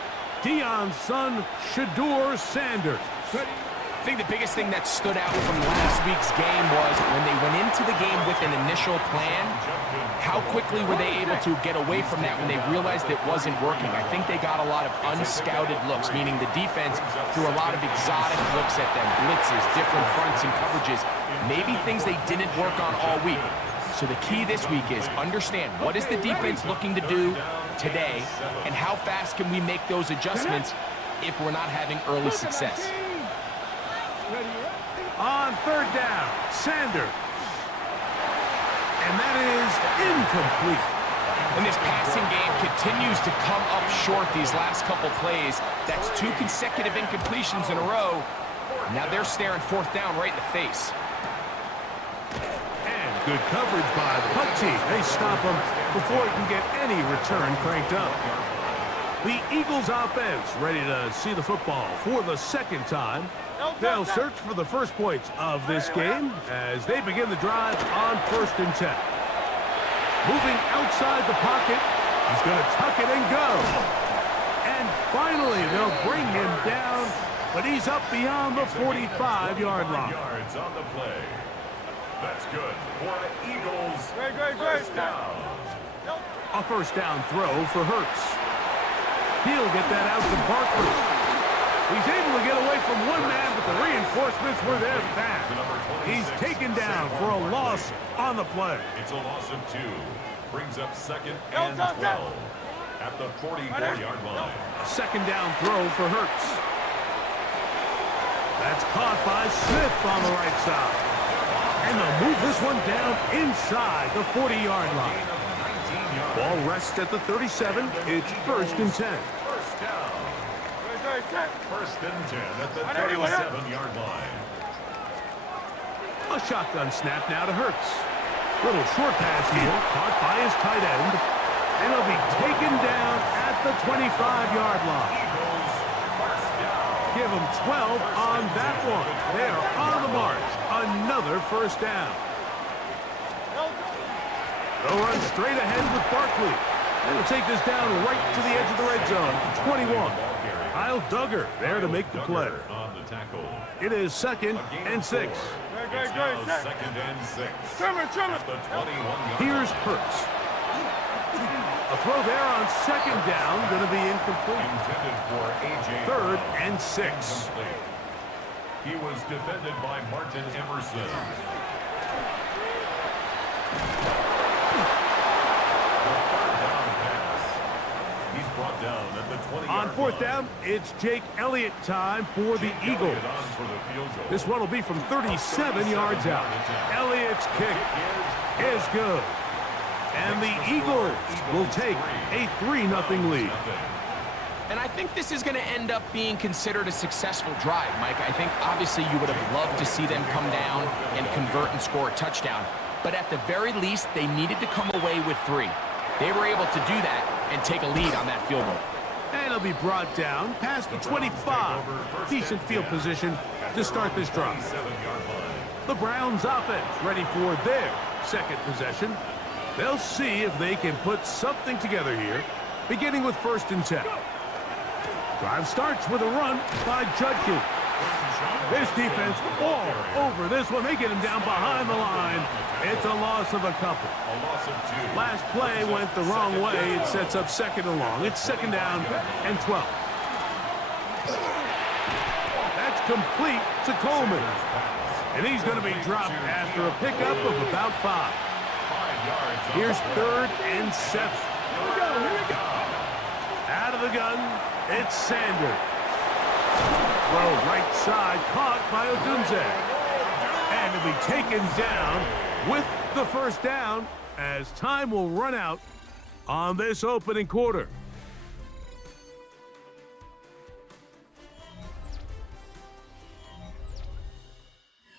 Deion's son, Shedeur Sanders. I think the biggest thing that stood out from last week's game was when they went into the game with an initial plan, how quickly were they able to get away from that when they realized it wasn't working? I think they got a lot of unscouted looks, meaning the defense threw a lot of exotic looks at them, blitzes, different fronts and coverages, maybe things they didn't work on all week. So the key this week is understand what is the defense looking to do today and how fast can we make those adjustments if we're not having early success. On third down, Sanders. And that is incomplete. And this passing game continues to come up short these last couple plays. That's 2 consecutive incompletions in a row. Now they're staring fourth down right in the face. Good coverage by the punt team. They stop him before he can get any return cranked up. The Eagles offense ready to see the football for the second time. They'll search for the first points of this game as they begin the drive on 1st and 10. Moving outside the pocket, he's going to tuck it and go. And finally, they'll bring him down, but he's up beyond the 45-yard line. Yards on the play. That's good for the Eagles. First down. A first down throw for Hurts. He'll get that out to Barkley. He's able to get away from one man, but the reinforcements were there fast. He's taken down for a loss on the play. It's a loss of 2. Brings up second and 12 at the 44-yard line. A second down throw for Hurts. That's caught by Smith on the right side. And they'll move this one down inside the 40-yard line. Ball rests at the 37. It's 1st and 10. First down. First and 10 at the 37-yard line. A shotgun snap now to Hurts. Little short pass here, caught by his tight end. And he'll be taken down at the 25-yard line. Eagles, first down. Give them 12 on that one. They are on the march. A another first down. They'll run straight ahead with Barkley. And will take this down right to the edge of the red zone. 21. Kyle Duggar there to make the play. It is 2nd and 6. Second and 6. At the 21-yard Here's Hurts. A throw there on 2nd down, going to be incomplete. Intended for A.J. 3rd and 6. He was defended by Martin Emerson. Brought down at the 20-yard On 4th down, it's Jake Elliott time for the Eagles. This one will be from 37 yards out. Elliott's kick is good. And the Eagles will take a 3-0 lead. And I think this is going to end up being considered a successful drive, Mike. I think obviously you would have loved to see them come down and convert and score a touchdown. But at the very least, they needed to come away with 3. They were able to do that and take a lead on that field goal. And it'll be brought down past the 25. Decent field position to start this drive. The Browns offense ready for their second possession. They'll see if they can put something together here, beginning with 1st and 10. Drive starts with a run by Judkins. This defense all over this one. They get him down behind the line. It's a loss of a couple. Last play went the wrong way. It sets up 2nd and long. It's 2nd down and 12. That's complete to Coleman. And he's going to be dropped after a pickup of about 5. Here's 3rd and 7. Out of the gun, it's Sanders. Throw right side, caught by Odunze. And it'll be taken down with the 1st down as time will run out on this opening quarter.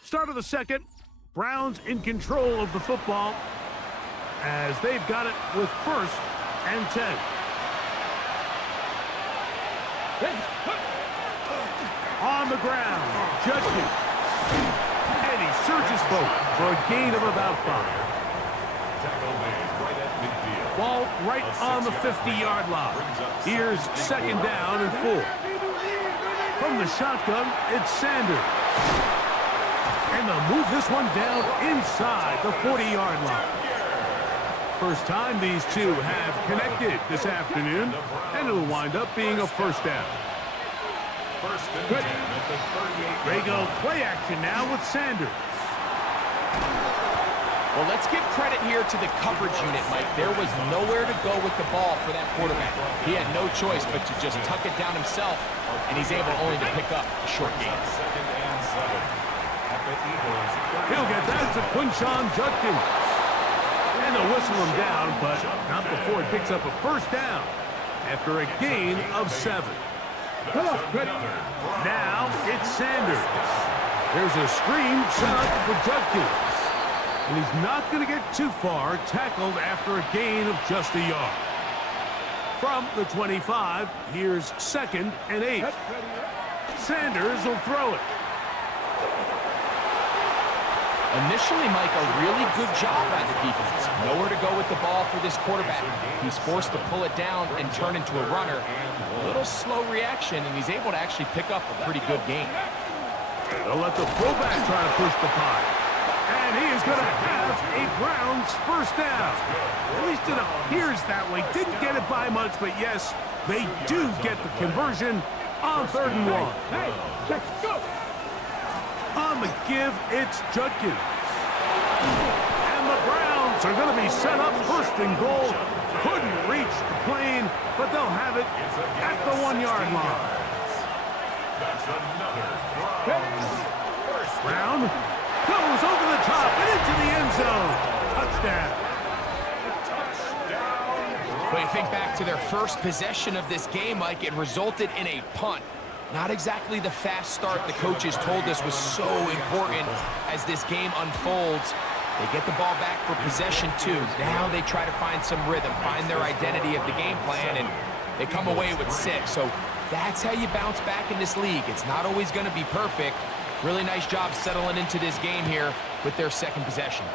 Start of the 2nd. Browns in control of the football as they've got it with 1st and 10. On the ground, Judkins. And he surges forward for a gain of about 5. Ball right on the 50-yard line. Here's 2nd down and 4. From the shotgun, it's Sanders. And they'll move this one down inside the 40-yard line. First time these two have connected this afternoon, and it'll wind up being a 1st down. They go play action now with Sanders. Well, let's give credit here to the coverage unit, Mike. There was nowhere to go with the ball for that quarterback. He had no choice but to just tuck it down himself, and he's able only to pick up a short gain. He'll get that to Quinshon Judkins. And they'll whistle him down, but not before he picks up a 1st down after a gain of 7. Now it's Sanders. There's a screen set up for Judkins. And he's not going to get too far, tackled after a gain of just a yard. From the 25, here's 2nd and 8. Sanders will throw it. Initially, Mike, a really good job by the defense. Nowhere to go with the ball for this quarterback. He's forced to pull it down and turn into a runner. A little slow reaction, and he's able to actually pick up a pretty good gain. They'll let the fullback try to push the pile. And he is going to have a Browns 1st down. At least it appears that way. Didn't get it by much, but yes, they do get the conversion on 3rd and 1. Hey, check, go! On the give, it's Judkins. And the Browns are going to be set up 1st and goal. Couldn't reach the plane, but they'll have it at the 1-yard line. That's another Brown goes over the top and into the end zone. Touchdown. When you think back to their first possession of this game, Mike, it resulted in a punt. Not exactly the fast start the coaches told us was so important as this game unfolds. They get the ball back for possession 2. Now they try to find some rhythm, find their identity of the game plan, and they come away with 6. So that's how you bounce back in this league. It's not always going to be perfect, Really nice job settling into this game here with their second possession.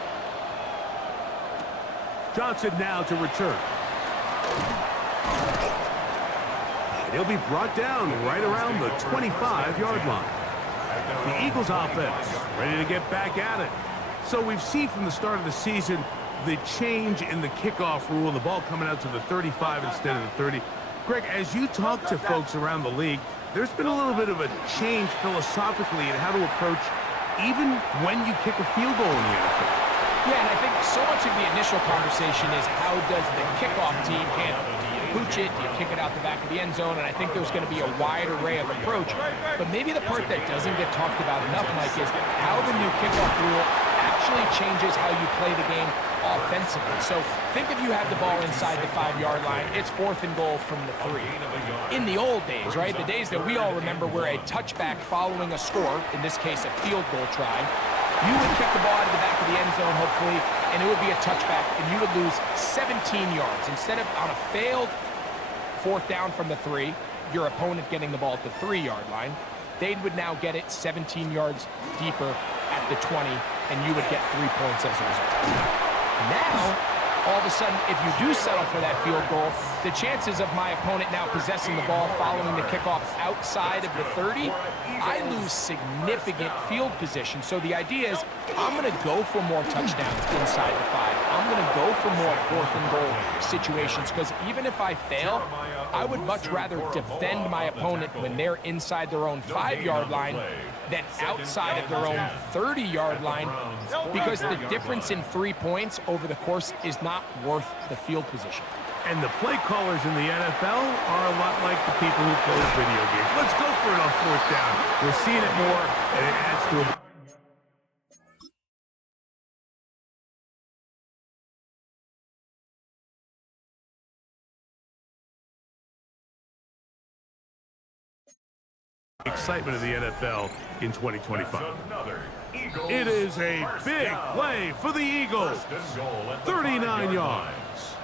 Johnson now to return. And he'll be brought down right around the 25-yard line. The Eagles offense ready to get back at it. So we've seen from the start of the season the change in the kickoff rule, the ball coming out to the 35 instead of the 30. Greg, as you talk to folks around the league, there's been a little bit of a change philosophically in how to approach even when you kick a field goal in the NFL. Yeah, and I think so much of the initial conversation is how does the kickoff team handle it? Do you pooch it? Do you kick it out the back of the end zone? And I think there's going to be a wide array of approach. But maybe the part that doesn't get talked about enough, Mike, is how the new kickoff rule actually changes how you play the game offensively. So think if you had the ball inside the 5-yard line, it's 4th and goal from the 3. In the old days, right, the days that we all remember where a touchback following a score, in this case a field goal try, you would kick the ball out of the back of the end zone, hopefully, and it would be a touchback, and you would lose 17 yards. Instead of on a failed 4th down from the 3, your opponent getting the ball at the 3-yard line, they would now get it 17 yards deeper at the 20, and you would get 3 points as a result. Now, all of a sudden, if you do settle for that field goal, the chances of my opponent now possessing the ball following the kickoff outside of the 30, I lose significant field position. So the idea is I'm going to go for more touchdowns inside the 5. I'm going to go for more 4th and goal situations because even if I fail, I would much rather defend my opponent when they're inside their own 5-yard line than outside of their own 30-yard line because the difference in 3 points over the course is not worth the field position. And the play callers in the NFL are a lot like the people who play video games. Let's go for it on 4th down. We're seeing it more, and it adds to it. Excitement of the NFL in 2025. It is a big play for the Eagles. 39 yards.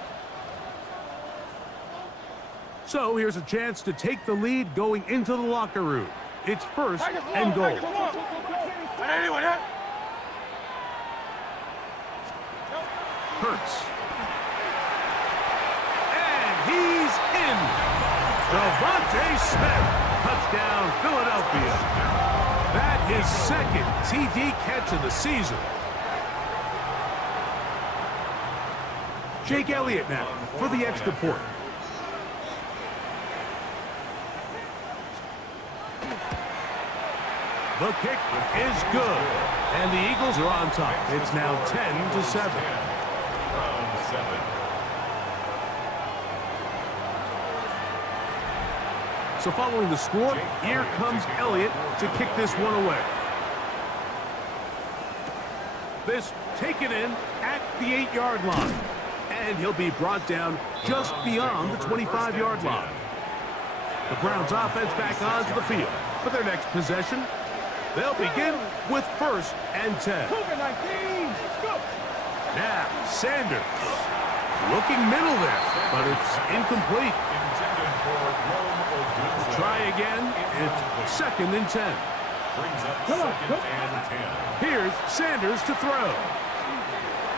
So here's a chance to take the lead going into the locker room. It's 1st and goal. Hurts. And he's in. Devontae Smith. Touchdown, Philadelphia. That is 2nd TD catch of the season. Jake Elliott now for the extra point. The kick is good, and the Eagles are on top. It's now 10-7. Round 7. So following the score, here comes Elliott to kick this one away. This taken in at the 8-yard line. And he'll be brought down just beyond the 25-yard line. The Browns offense back onto the field for their next possession. They'll begin with 1st and 10. Now, Sanders looking middle there, but it's incomplete. Try again. It's 2nd and 10. Brings up 2nd and 10. Here's Sanders to throw.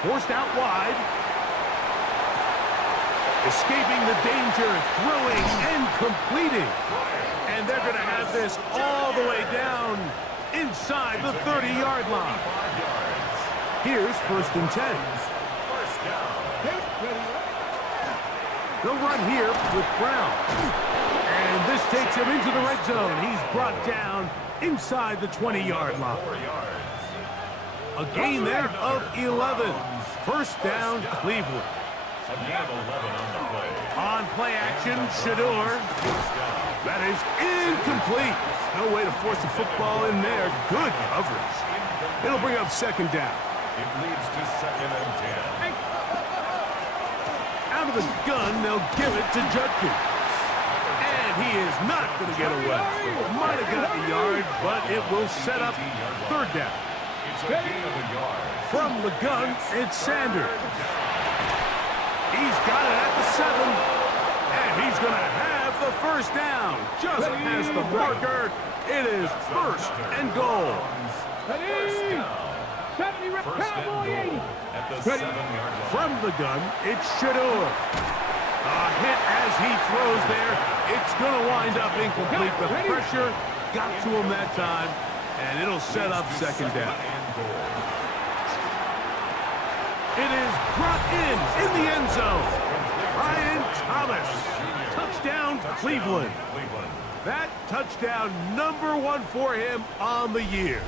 Forced out wide. Escaping the danger, throwing and completing. And they're going to have this all the way down inside the 30-yard line. Here's 1st and 10. They'll run here with Brown. And this takes him into the red zone. He's brought down inside the 20-yard line. A gain there of 11. 1st down, Cleveland. A gain of 11 on the play. On play action, Shador. That is incomplete. No way to force the football in there. Good coverage. It'll bring up 2nd down. It leads to 2nd and 10. Out of the gun, they'll give it to Judkins. And he is not going to get away. Might have got the yard, but it will set up 3rd down. It's a gain of a yard. From the gun, it's Sanders. He's got it at the 7. And he's going to have the 1st down. Just past the marker. It is first and goal. Ready? 70 rep. First and Cowboy 80. goal at the Ready? 7-yard line. From the gun, it's Shador. A hit as he throws there. It's going to wind up incomplete. The pressure got to him that time, and it'll set up second down. It is brought in the end zone. Ryan Thomas. Touchdown, Cleveland. That touchdown #1 for him on the year.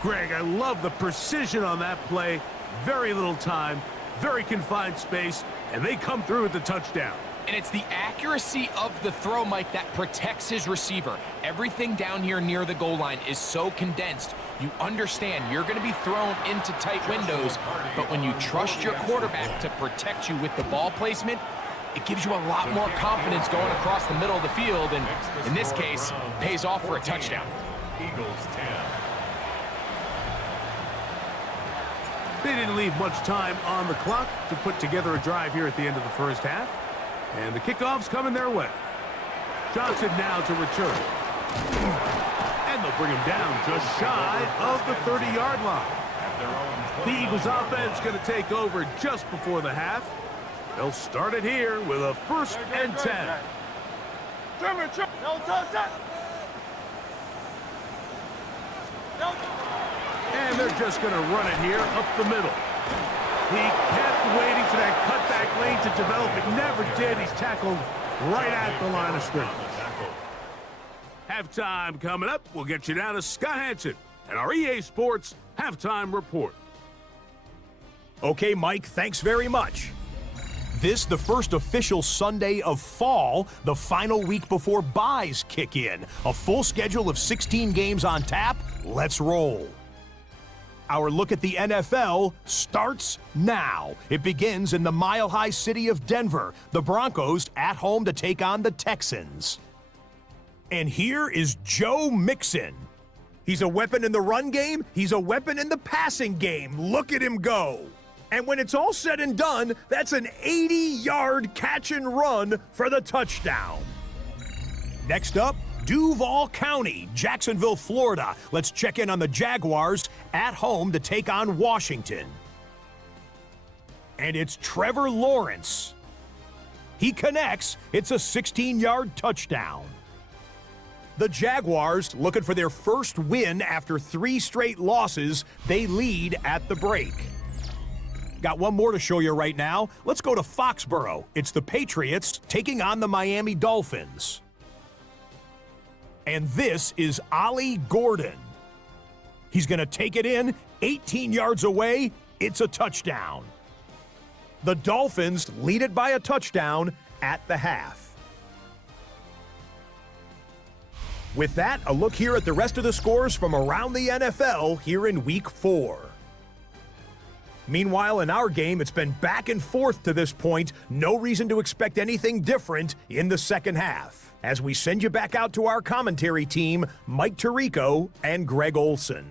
Greg, I love the precision on that play. Very little time, very confined space, and they come through with the touchdown. And it's the accuracy of the throw, Mike, that protects his receiver. Everything down here near the goal line is so condensed. You understand you're going to be thrown into tight windows, but when you trust your quarterback to protect you with the ball placement, it gives you a lot more confidence going across the middle of the field, and in this case, pays off for a touchdown. Eagles 10. They didn't leave much time on the clock to put together a drive here at the end of the first half. And the kickoff's coming their way. Johnson now to return. And they'll bring him down just shy of the 30-yard line. The Eagles offense going to take over just before the half. They'll start it here with a 1st and 10. And they're just going to run it here up the middle. He kept waiting for that cutback lane to develop. It never did. He's tackled right at the line of scrimmage. Halftime coming up. We'll get you down to Scott Hansen and our EA Sports Halftime Report. Okay, Mike, thanks very much. This, the first official Sunday of fall, the final week before byes kick in. A full schedule of 16 games on tap. Let's roll. Our look at the NFL starts now. It begins in the mile-high city of Denver. The Broncos at home to take on the Texans. And here is Joe Mixon. He's a weapon in the run game. He's a weapon in the passing game. Look at him go. And when it's all said and done, that's an 80-yard catch and run for the touchdown. Next up, Duval County, Jacksonville, Florida. Let's check in on the Jaguars at home to take on Washington. And it's Trevor Lawrence. He connects. It's a 16-yard touchdown. The Jaguars, looking for their first win after 3 straight losses, they lead at the break. Got one more to show you right now. Let's go to Foxborough. It's the Patriots taking on the Miami Dolphins. And this is Ollie Gordon. He's going to take it in, 18 yards away. It's a touchdown. The Dolphins lead it by a touchdown at the half. With that, a look here at the rest of the scores from around the NFL here in Week 4. Meanwhile, in our game, it's been back and forth to this point. No reason to expect anything different in the second half. As we send you back out to our commentary team, Mike Tirico and Greg Olson.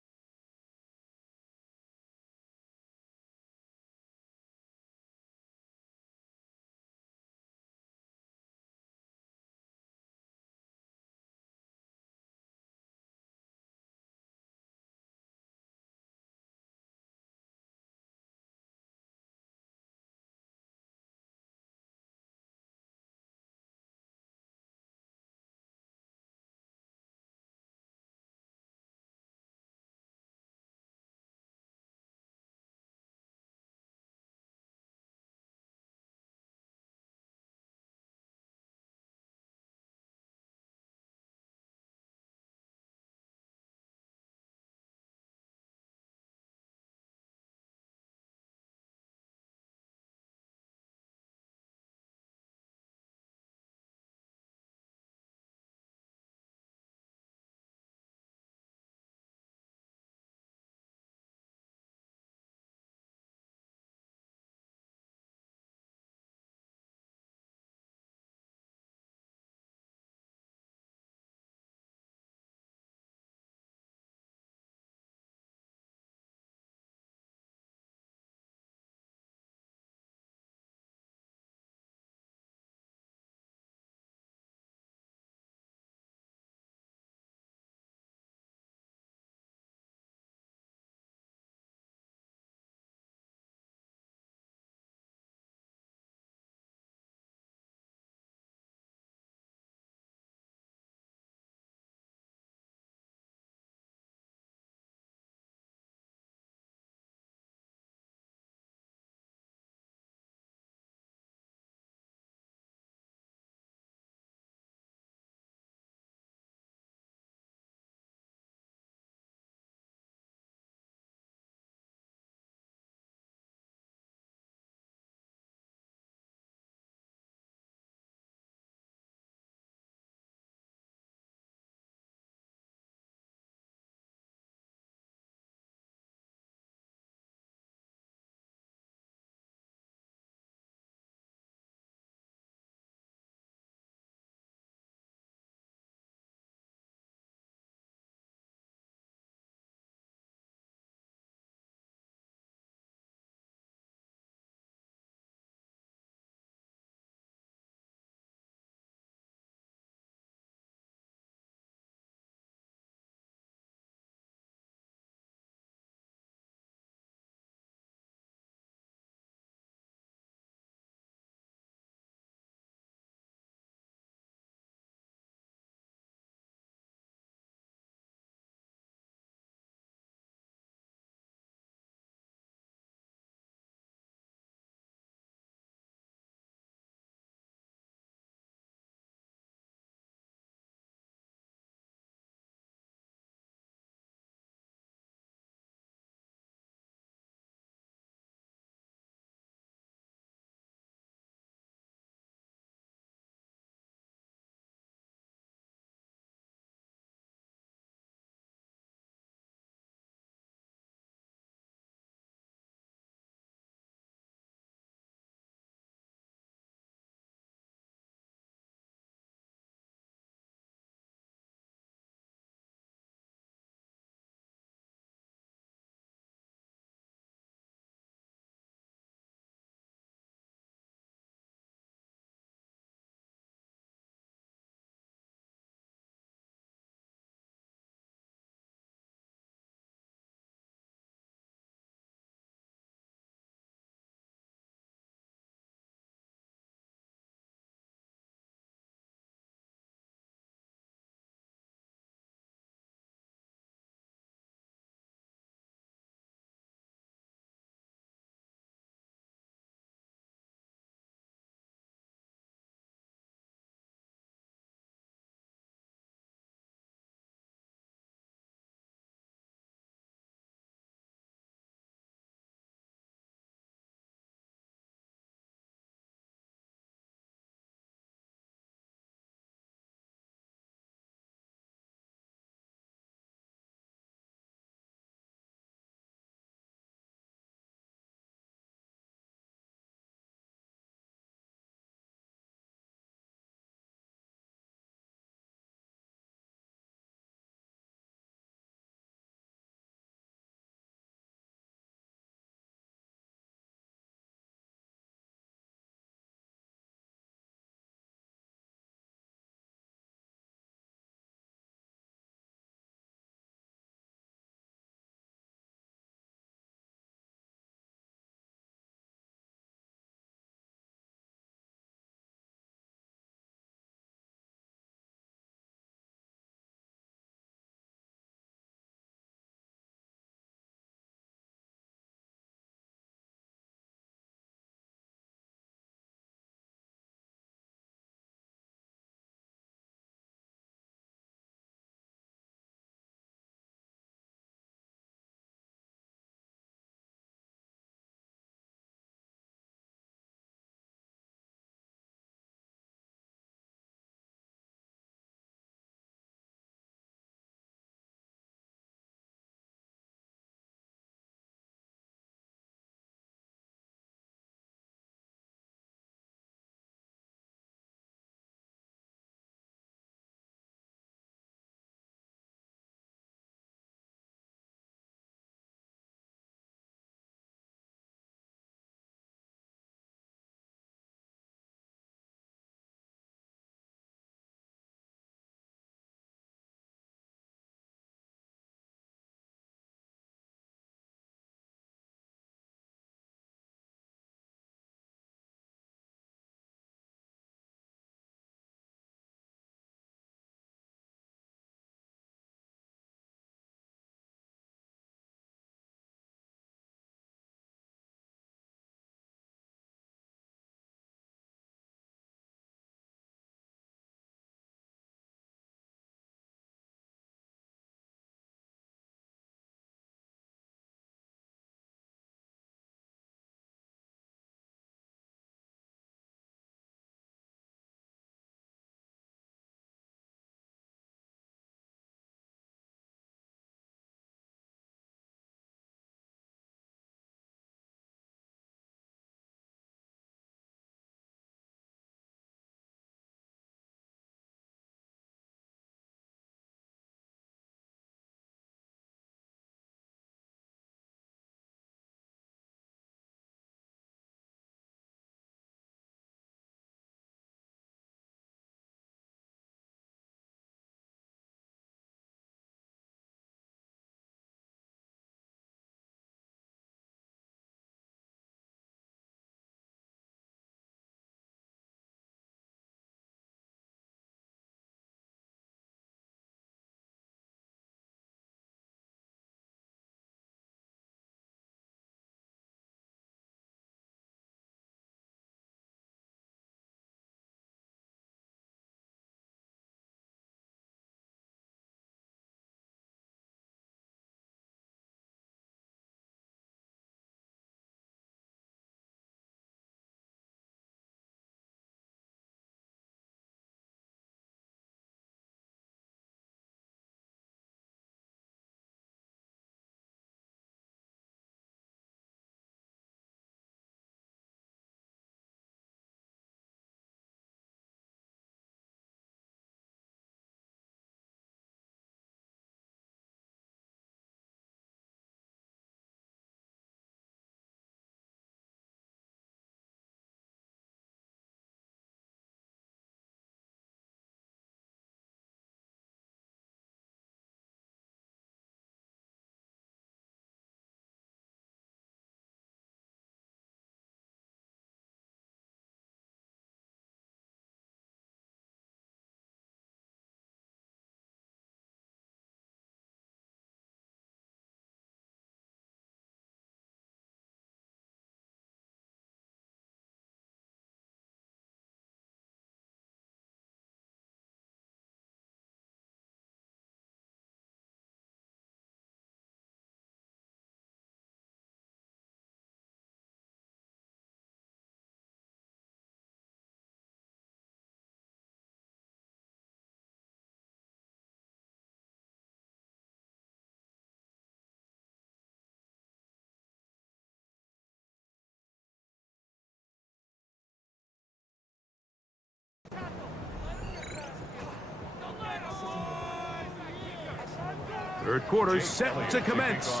Third quarter set to commence.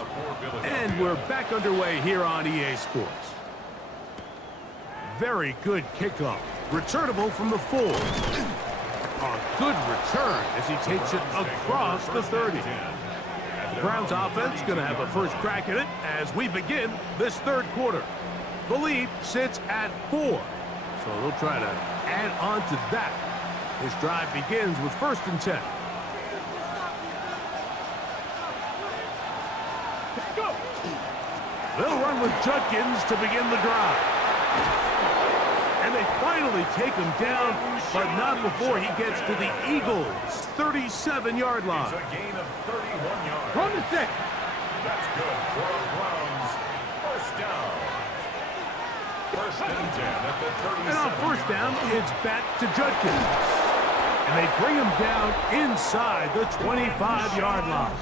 And we're back underway here on EA Sports. Very good kickoff. Returnable from the 4. A good return as he takes it across the 30. The Browns offense going to have a first crack at it as we begin this third quarter. The lead sits at 4. So they'll try to add on to that. This drive begins with 1st and 10. They'll run with Judkins to begin the drive. And they finally take him down, but not before he gets to the Eagles' 37-yard line. It's a gain of 31 yards. From the 6. That's good for the Browns. First down. 1st and 10 at the 37. And on first down, it's back to Judkins. And they bring him down inside the 25-yard line.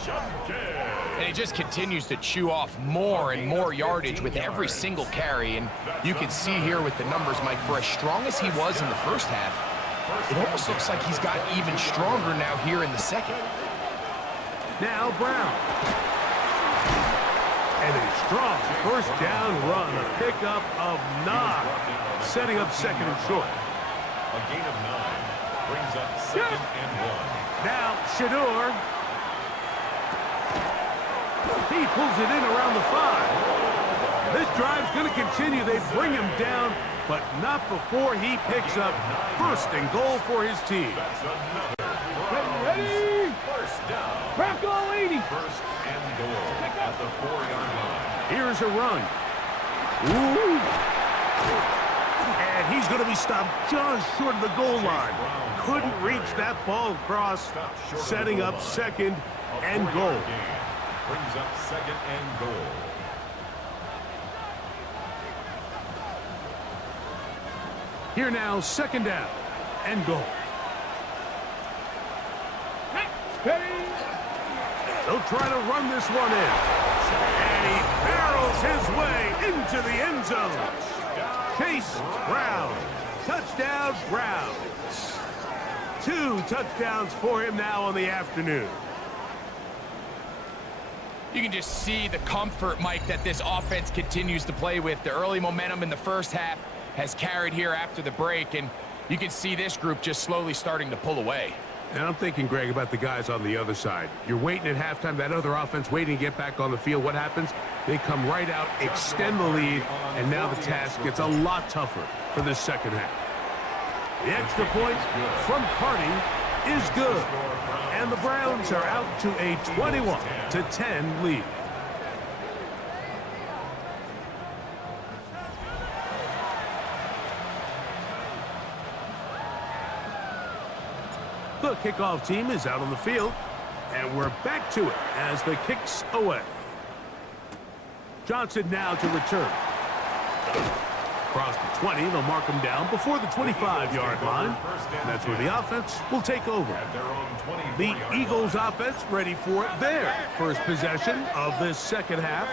And he just continues to chew off more and more yardage with every single carry. And you can see here with the numbers, Mike, for as strong as he was in the first half, it almost looks like he's gotten even stronger now here in the second. Now Brown. And a strong first down run, a pickup of 9, setting up 2nd and short. A gain of 9 brings up 2nd and 1. Now Shador. He pulls it in around the 5. This drive's going to continue. They bring him down, but not before he picks up 1st and goal for his team. That's another Ready? first down. Crack all 80. 1st and goal at the 4-yard line. Here's a run. Ooh. And he's going to be stopped just short of the goal line. Couldn't reach that ball across, setting up 2nd and goal. Brings up 2nd and goal. Here now, 2nd down and goal. They'll try to run this one in. And he barrels his way into the end zone. Chase Brown. Touchdown, Browns. 2 touchdowns for him now on the afternoon. You can just see the comfort, Mike, that this offense continues to play with. The early momentum in the first half has carried here after the break, and you can see this group just slowly starting to pull away. And I'm thinking, Greg, about the guys on the other side. You're waiting at halftime, that other offense waiting to get back on the field. What happens? They come right out, extend the lead, and now the task gets a lot tougher for this second half. The extra point from Carty is good. And the Browns are out to a 21-10 lead. The kickoff team is out on the field, and we're back to it as the kick's away. Johnson now to return. Across the 20, they'll mark him down before the 25-yard line. That's where the offense will take over. The Eagles offense ready for their first possession of this second half.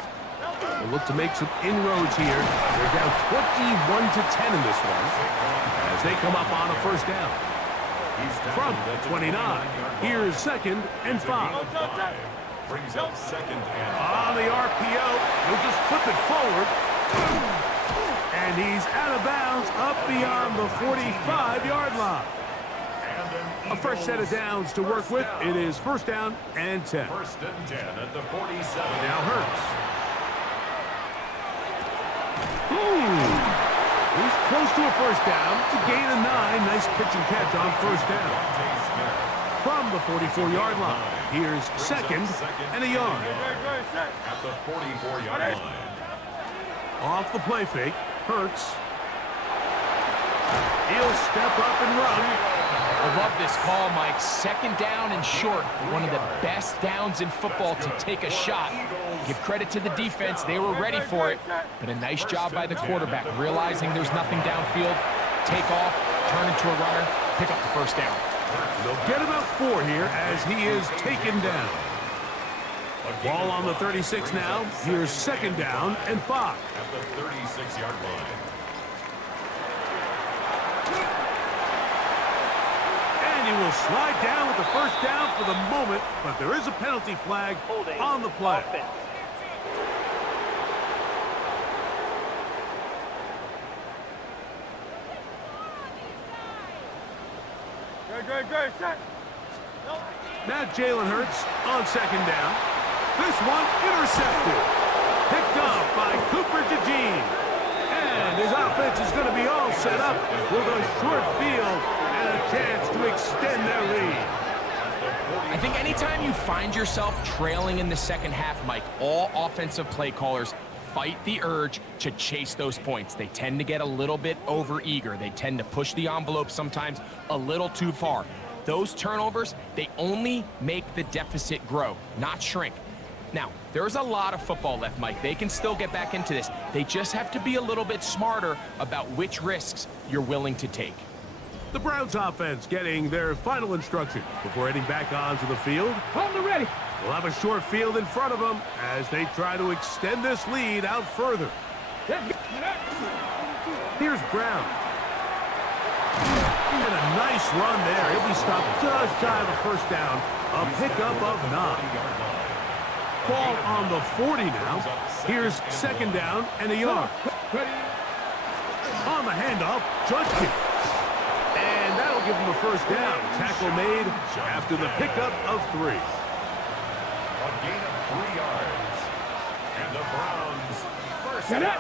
They'll look to make some inroads here. They're down 21-10 in this one as they come up on a first down. From the 29, here's 2nd and 5. Brings up 2nd and 5. On the RPO, he'll just flip it forward. And he's out of bounds up beyond the 45-yard line. A fresh set of downs to work with. It is 1st down and 10. 1st and 10 at the 47. Now Hurts. He's close to a 1st down to gain a 9. Nice pitch and catch on 1st down. From the 44-yard line, here's 2nd and a yard. At the 44-yard line. Off the play fake, Hurts. He'll step up and run. I love this call, Mike. 2nd down and short. One of the best downs in football to take a shot. Give credit to the defense. They were ready for it. But a nice job by the quarterback, realizing there's nothing downfield. Take off, turn into a runner, pick up the 1st down. They'll get about 4 here as he is taken down. Ball on the 36 now. Here's 2nd down and 5. At the 36-yard line. And he will will slide down with the first down for the moment, but there is a penalty flag on the play. Good, set. Now Jalen Hurts on second down. This one intercepted. Picked off by Cooper DeJean. And his offense is going to be all set up with a short field and a chance to extend their lead. I think anytime you find yourself trailing in the second half, Mike, all offensive play callers fight the urge to chase those points. They tend to get a little bit overeager. They tend to push the envelope sometimes a little too far. Those turnovers, they only make the deficit grow, not shrink. Now, there's a lot of football left, Mike. They can still get back into this. They just have to be a little bit smarter about which risks you're willing to take. The Browns offense getting their final instructions before heading back onto the field. Hold the ready. We'll have a short field in front of them as they try to extend this lead out further. Here's Brown. And a nice run there. He'll be stopped just shy of a first down. A pickup of 9. Ball on the 40 now. Here's second down and a yard. On the handoff, Judkins. And that'll give him a first down. Tackle made after the pickup of 3. A gain of 3 yards. And the Browns first down.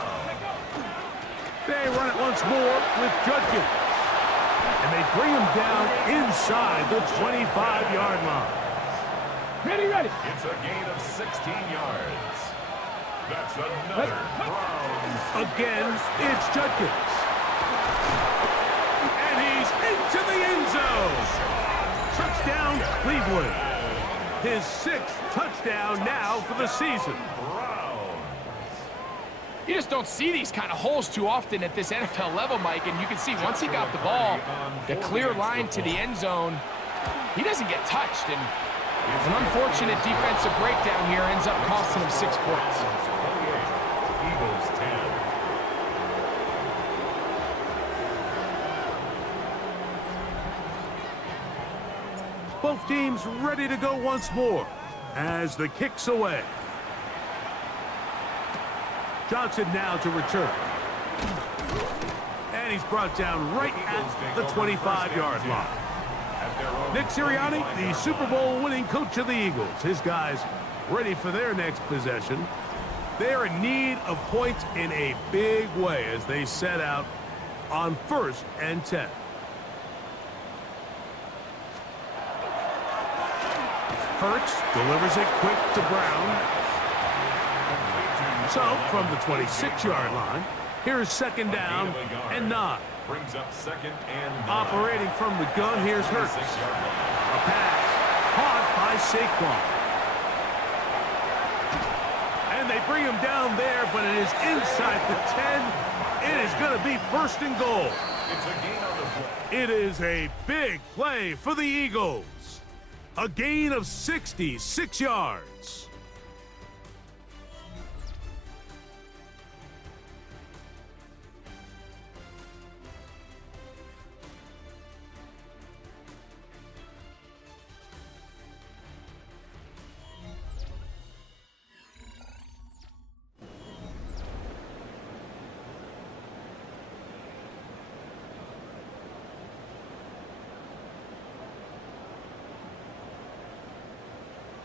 They run it once more with Judkins. And they bring him down inside the 25-yard line. Ready. It's a gain of 16 yards. That's another Browns. Again, it's Judkins. And he's into the end zone. Touchdown, Cleveland. His 6th touchdown now for the season. You just don't see these kind of holes too often at this NFL level, Mike, and you can see once he got the ball, the clear line to the end zone, he doesn't get touched, and an unfortunate defensive breakdown here ends up costing him 6 points. Eagles 10. Both teams ready to go once more as the kick's away. Johnson now to return. And he's brought down right at the 25-yard line. Nick Sirianni, the Super Bowl winning coach of the Eagles. His guys ready for their next possession. They're in need of points in a big way as they set out on 1st and 10. Hurts delivers it quick to Brown. So, from the 26-yard line, here's second down and 9. Brings up 2nd and 9. Operating from the gun, here's Hurts. A pass caught by Saquon. And they bring him down there, but it is inside the 10. It is going to be 1st and goal. It's a gain on the play. It is a big play for the Eagles. A gain of 66 yards.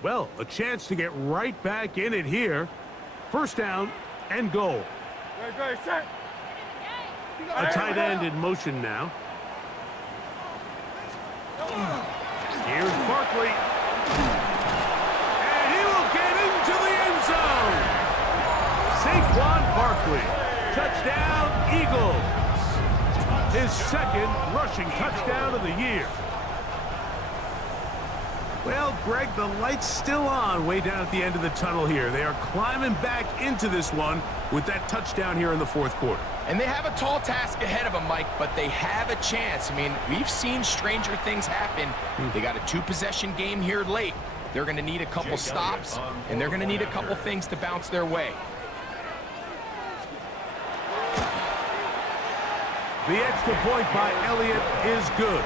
Well, a chance to get right back in it here. First down and goal. Good, set. A tight end in motion now. Here's Barkley. And he will get into the end zone. Saquon Barkley. Touchdown, Eagles. His 2nd rushing touchdown of the year. Well, Greg, the light's still on way down at the end of the tunnel here. They are climbing back into this one with that touchdown here in the 4th quarter. And they have a tall task ahead of them, Mike, but they have a chance. I mean, we've seen stranger things happen. They got a 2-possession game here late. They're going to need a couple stops, and they're going to need a couple things to bounce their way. The extra point by Elliott is good.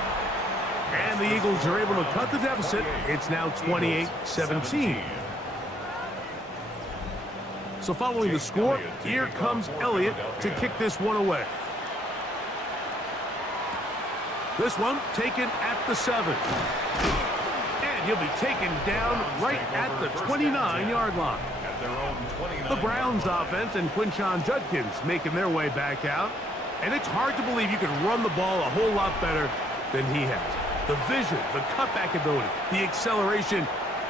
And the Eagles are able to cut the deficit. It's now 28-17. So following the score, here comes Elliott to kick this one away. This one taken at the 7. And he'll be taken down right at the 29-yard line. The Browns offense and Quinshon Judkins making their way back out. And it's hard to believe you can run the ball a whole lot better than he has. The vision, the cutback ability, the acceleration,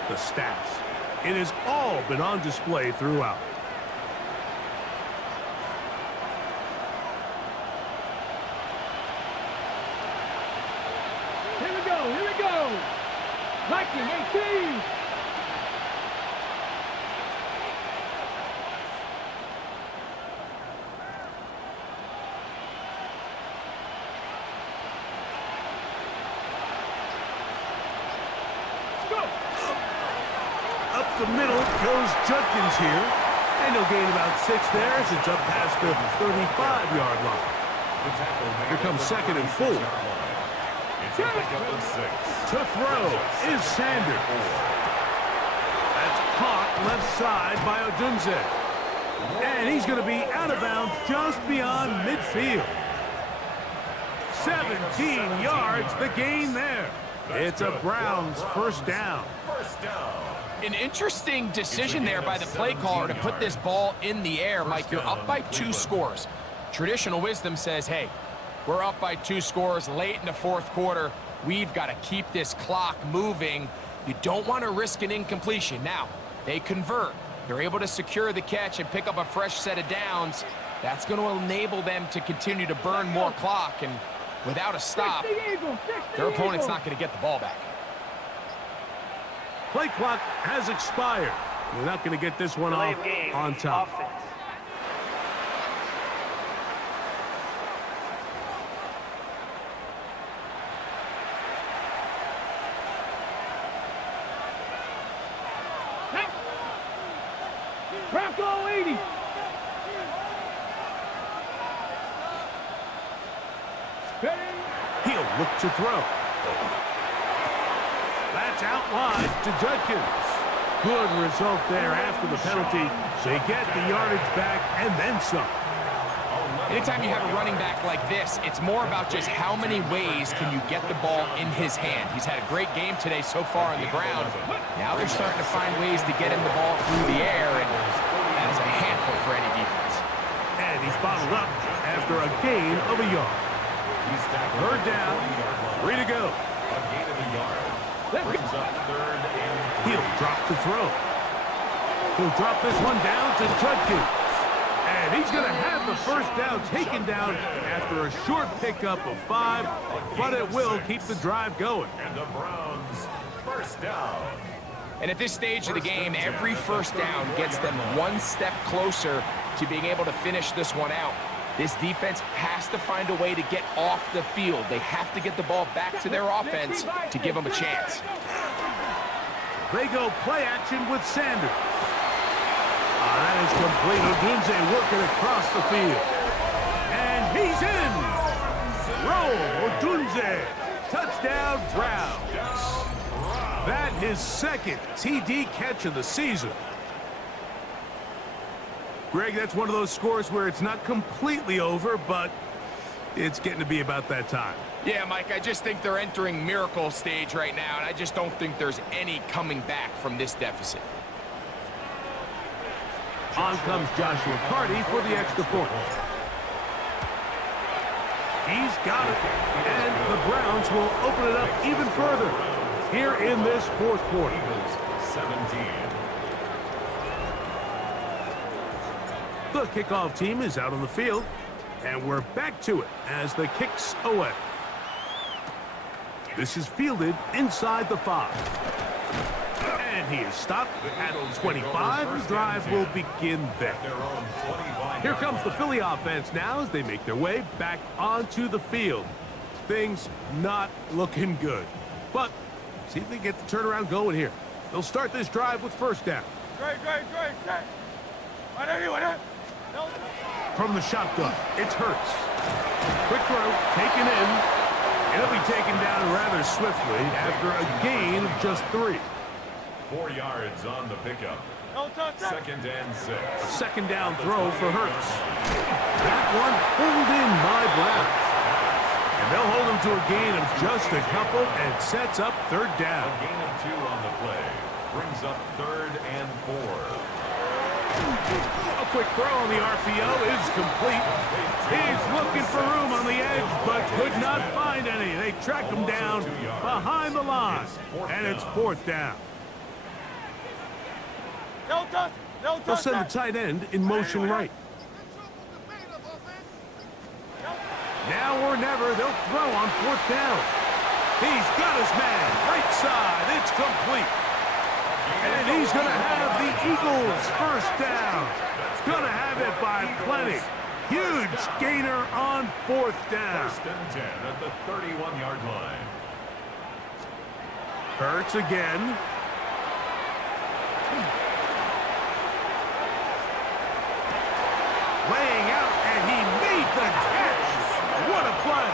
the stats. It has all been on display throughout. Here we go. Viking 18. Up the middle goes Judkins here. And he'll gain about 6 there as it's up past the 35-yard line. Here comes 2nd and 4. To throw is Sanders. That's caught left side by Odunze. And he's going to be out of bounds just beyond midfield. 17 yards, the gain there. It's a Browns first down. An interesting decision there by the play caller to put this ball in the air. Mike, you're up by 2 scores. Traditional wisdom says, hey, we're up by 2 scores late in the 4th quarter. We've got to keep this clock moving. You don't want to risk an incompletion. Now, they convert. They're able to secure the catch and pick up a fresh set of downs. That's going to enable them to continue to burn more clock. And without a stop, their opponent's not going to get the ball back. Play clock has expired. They're not going to get this one off on top. Bronco 80. He'll look to throw. That's out wide to Judkins. Good result there after the penalty. They get the yardage back and then some. Anytime you have a running back like this, it's more about just how many ways can you get the ball in his hand. He's had a great game today so far on the ground. Now they're starting to find ways to get him the ball through the air, and that is a handful for any defense. And he's bottled up after a gain of a yard. 3rd down, 3 to go. A gain of a yard. Brings up 3rd and 3. He'll drop to throw. He'll drop this one down to Judkins. And he's going to have the first down taken down after a short pickup of 5, but it will keep the drive going. And the Browns first down. And at this stage of the game, every first down gets them one step closer to being able to finish this one out. This defense has to find a way to get off the field. They have to get the ball back to their offense to give them a chance. They go play action with Sanders. That is complete. Odunze working across the field. And he's in. Roll, Odunze. Touchdown, Browns. That his 2nd TD catch of the season. Greg, that's one of those scores where it's not completely over, but it's getting to be about that time. Yeah, Mike, I just think they're entering miracle stage right now, and I just don't think there's any coming back from this deficit. On comes Joshua Carty for the extra point. He's got it, and the Browns will open it up even further here in this 4th quarter. 17. The kickoff team is out on the field, and we're back to it as the kick's away. This is fielded inside the 5. And he is stopped at 25. The drive will begin there. Here comes the Philly offense now as they make their way back onto the field. Things not looking good. But see if they get the turnaround going here. They'll start this drive with first down. From the shotgun, it's Hurts. Quick throw, taken in. He'll be taken down rather swiftly after a gain of just 3. 4 yards on the pickup. Second and 6. A second down throw for Hurts. That one pulled in by Brown. And they'll hold him to a gain of just a couple and sets up third down. A gain of 2 on the play. Brings up third and 4. A quick throw on the RPO is complete. He's looking for room on the edge, but could not find any. They track him down behind the line, and it's fourth down. They'll send the tight end in motion right. Now or never, they'll throw on fourth down. He's got his man, right side, it's complete. And he's going to have the Eagles first down. Going to have it by plenty. Huge gainer on fourth down. First and 10 at the 31-yard line. Hurts again. Laying out, and he made the catch. What a play.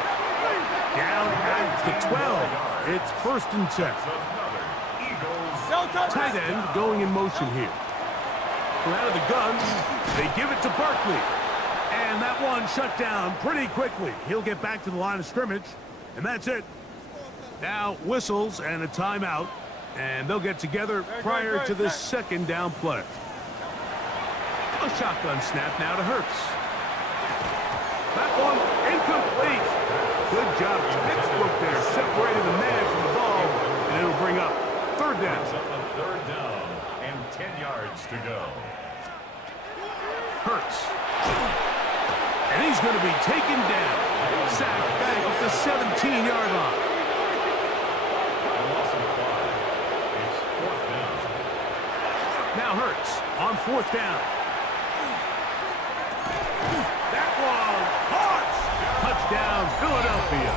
Down at the 12. It's first and 10. Tight end going in motion here. From out of the gun, they give it to Barkley. And that one shut down pretty quickly. He'll get back to the line of scrimmage, and that's it. Now whistles and a timeout, and they'll get together prior to the second down play. A shotgun snap now to Hurts. That one incomplete. Good job, textbook there, separating the man from the ball, and it'll bring up third down. Third down and 10 yards to go. Hurts. And he's going to be taken down. Sacked back at the 17-yard line. Loss of 5. It's fourth down. Now Hurts on fourth down. That one caught. Touchdown, Philadelphia.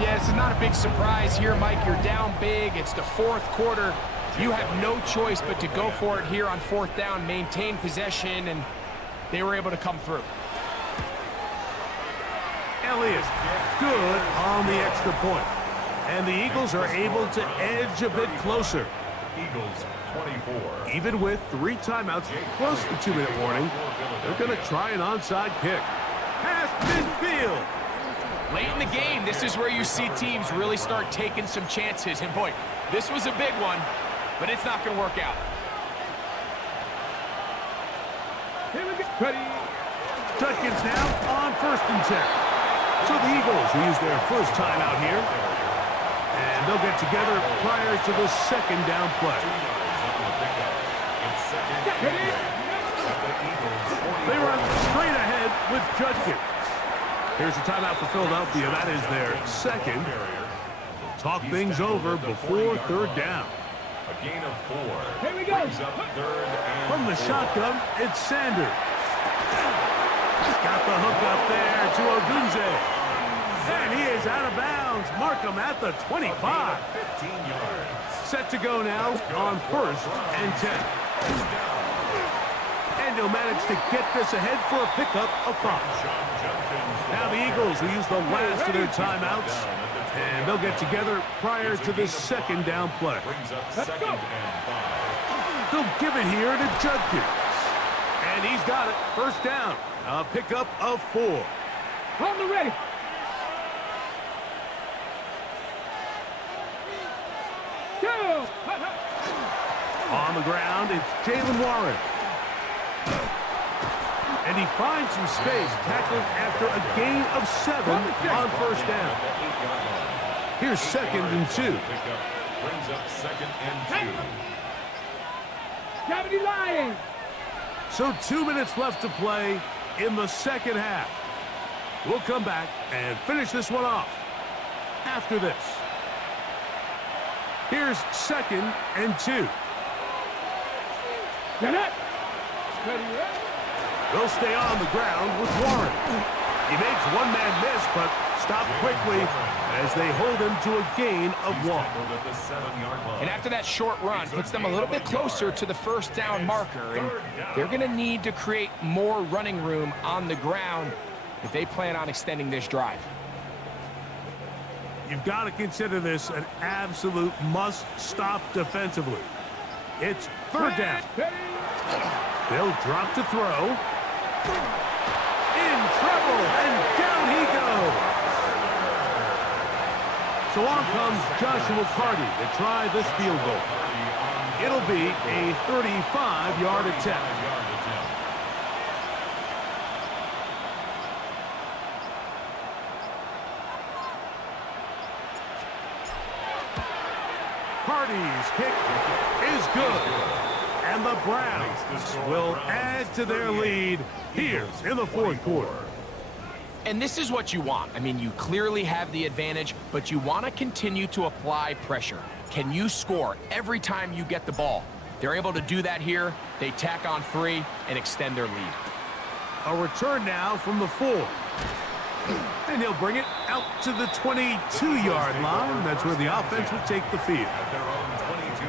Yeah, this is not a big surprise here, Mike. You're down big. It's the fourth quarter. You have no choice but to go for it here on fourth down, maintain possession, and they were able to come through. Elliott, good on the extra point. And the Eagles are able to edge a bit closer. Eagles 24. Even with 3 timeouts plus the 2-minute warning, they're going to try an onside kick. Past midfield. Late in the game, this is where you see teams really start taking some chances. And boy, this was a big one, but it's not going to work out. Here we go. Ready. Judkins now on first and 10. So the Eagles will use their first timeout here. And they'll get together prior to the second down play. They run straight ahead with Judkins. Here's a timeout for Philadelphia. That is their second. Talk things over before third down. A gain of 4. Here we go. From the shotgun, it's Sanders. He's got the hook up there to Ogunze. And he is out of bounds. Mark him at the 25. 15 yards. Set to go now on first and 10. And he'll manage to get this ahead for a pickup of 5. Now the Eagles will use the last of their timeouts, and they'll get together prior to the second down play. Let's go. They'll give it here to Judkins. And he's got it. First down. A pickup of 4. On the ready. Go. On the ground, it's Jalen Warren. And he finds some space, tackled after a gain of 7 on first down. Here's second and 2. Brings up second and 2. Gravity lying. So 2 minutes left to play in the second half. We'll come back and finish this one off after this. Here's second and 2. Get it. Ready, ready. They'll stay on the ground with Warren. He makes one man miss, but stopped quickly as they hold him to a gain of 1. And after that short run, puts them a little bit closer to the first down marker. And they're going to need to create more running room on the ground if they plan on extending this drive. You've got to consider this an absolute must-stop defensively. It's third down. They'll drop to throw. In trouble, and down he goes. So on comes Joshua Carty to try this field goal. It'll be a 35-yard attempt. Carty's kick is good. And the Browns will add to their lead here in the fourth quarter. And this is what you want. I mean, you clearly have the advantage, but you want to continue to apply pressure. Can you score every time you get the ball? They're able to do that here. They tack on 3 and extend their lead. A return now from the 4. And he'll bring it out to the 22-yard line. That's where the offense will take the field.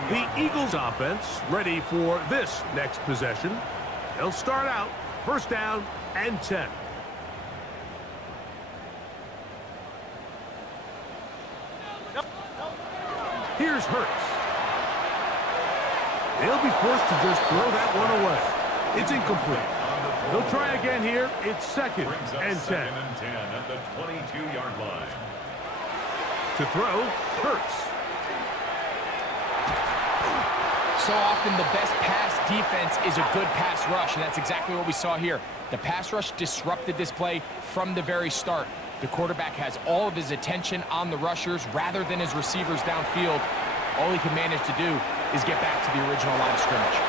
The Eagles offense ready for this next possession. They'll start out first down and 10. Here's Hurts. They'll be forced to just throw that one away. It's incomplete. They'll try again here. It's second and 10. At the 22-yard line. To throw, Hurts. So often the best pass defense is a good pass rush, and that's exactly what we saw here. The pass rush disrupted this play from the very start. The quarterback has all of his attention on the rushers rather than his receivers downfield. All he can manage to do is get back to the original line of scrimmage.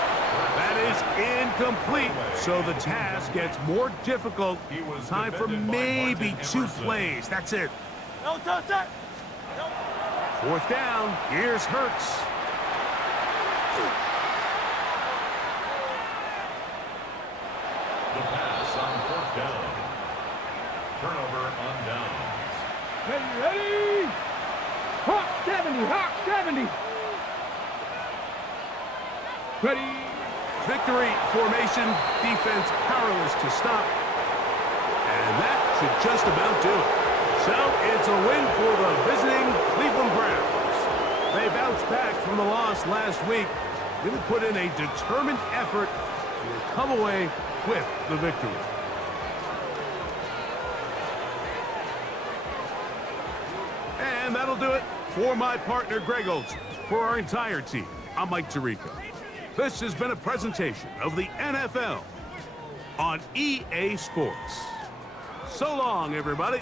That is incomplete, so the task gets more difficult. Time for maybe 2 plays. That's it. Fourth down. Here's Hurts. The pass on fourth down. Turnover on downs. Ready? Hawk 70, Hawk 70. Ready? Victory formation, defense powerless to stop. And that should just about do it. So it's a win for the visiting Cleveland Browns. They bounced back from the loss last week. They will put in a determined effort and will come away with the victory. And that'll do it for my partner, Greg Olson. For our entire team, I'm Mike Tirico. This has been a presentation of the NFL on EA Sports. So long, everybody.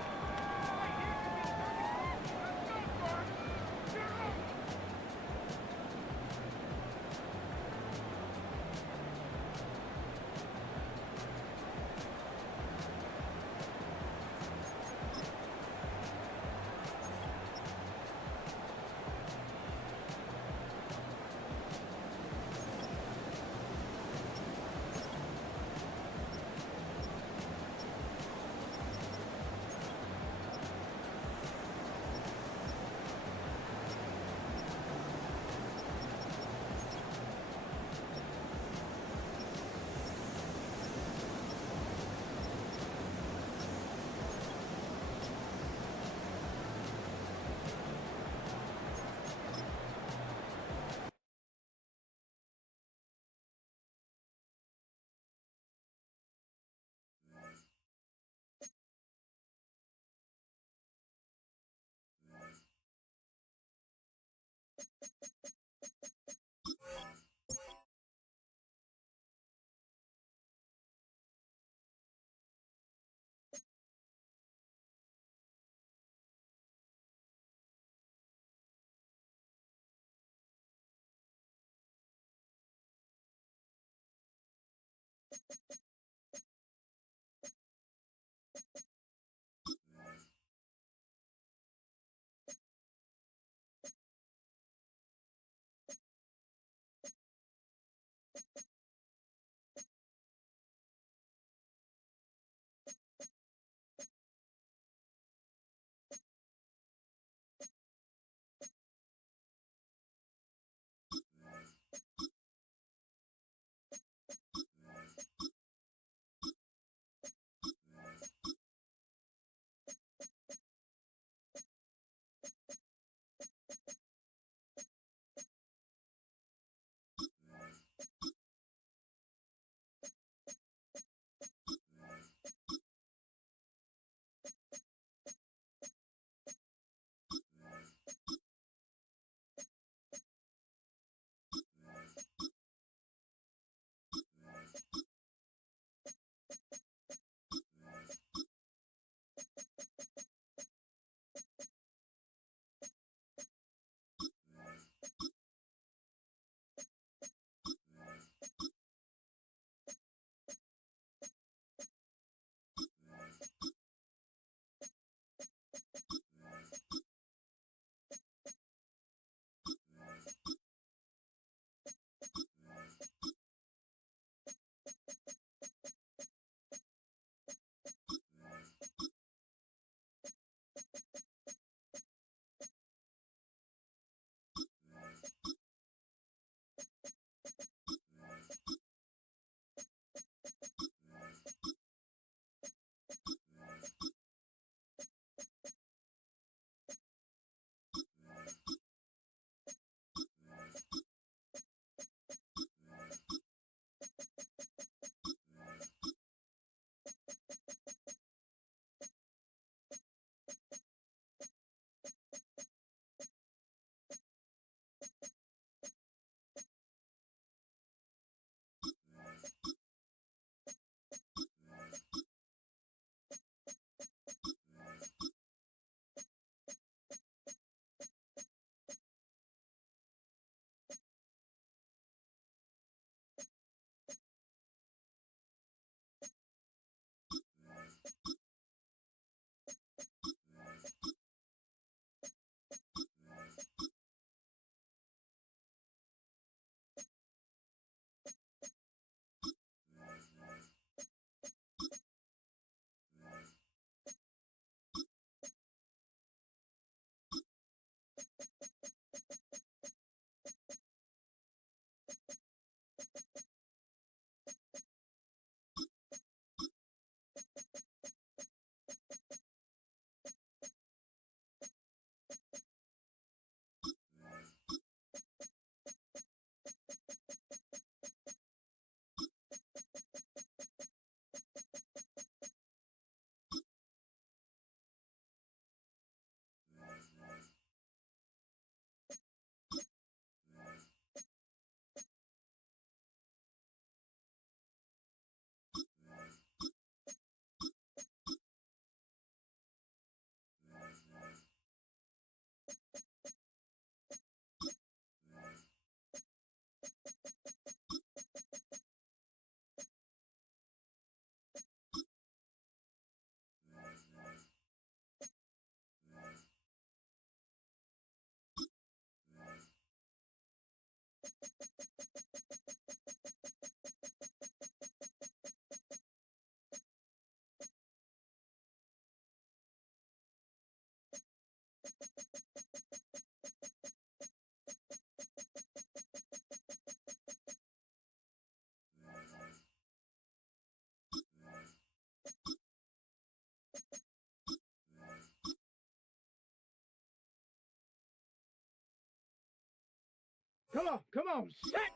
Come on, set.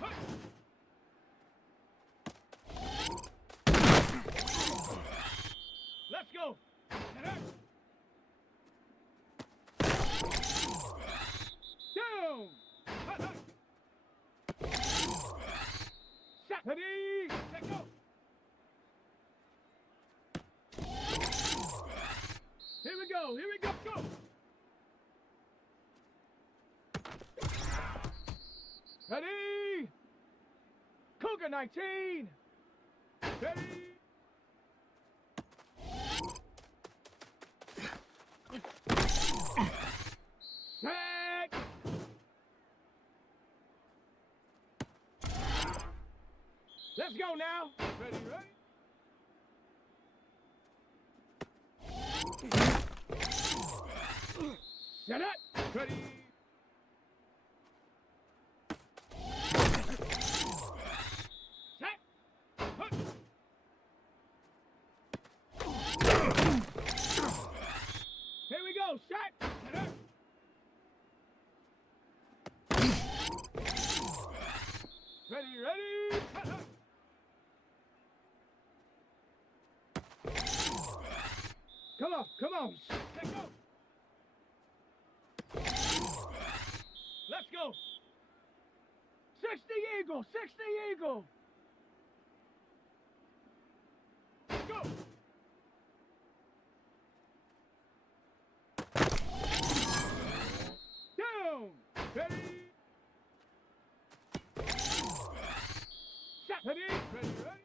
Hut. Let's go. Down. Hut, hut. Set. Ready. Let go. Here we go. Here we go. Go. Ready. Cougar 19. Ready. Set. Let's go now. Ready, ready. Set it. Ready. Set. Hut. Here we go. Set. Set it. Ready, ready. Hut, hut. Come on, come on. Let's go. Let's go. 60 Eagle, 60 Eagle. Let's go. Down. Ready. Set. Ready. Ready, ready.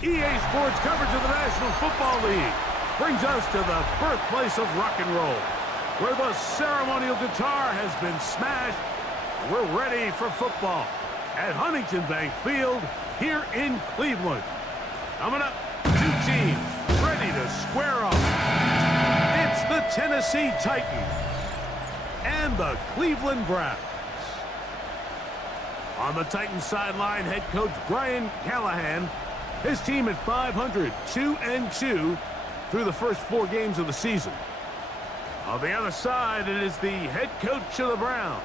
EA Sports coverage of the National Football League brings us to the birthplace of rock and roll, where the ceremonial guitar has been smashed. We're ready for football at Huntington Bank Field here in Cleveland. Coming up, two teams ready to square off. It's the Tennessee Titans and the Cleveland Browns. On the Titans sideline, head coach Brian Callahan. His team at 500, 2-2 through the first 4 games of the season. On the other side, it is the head coach of the Browns.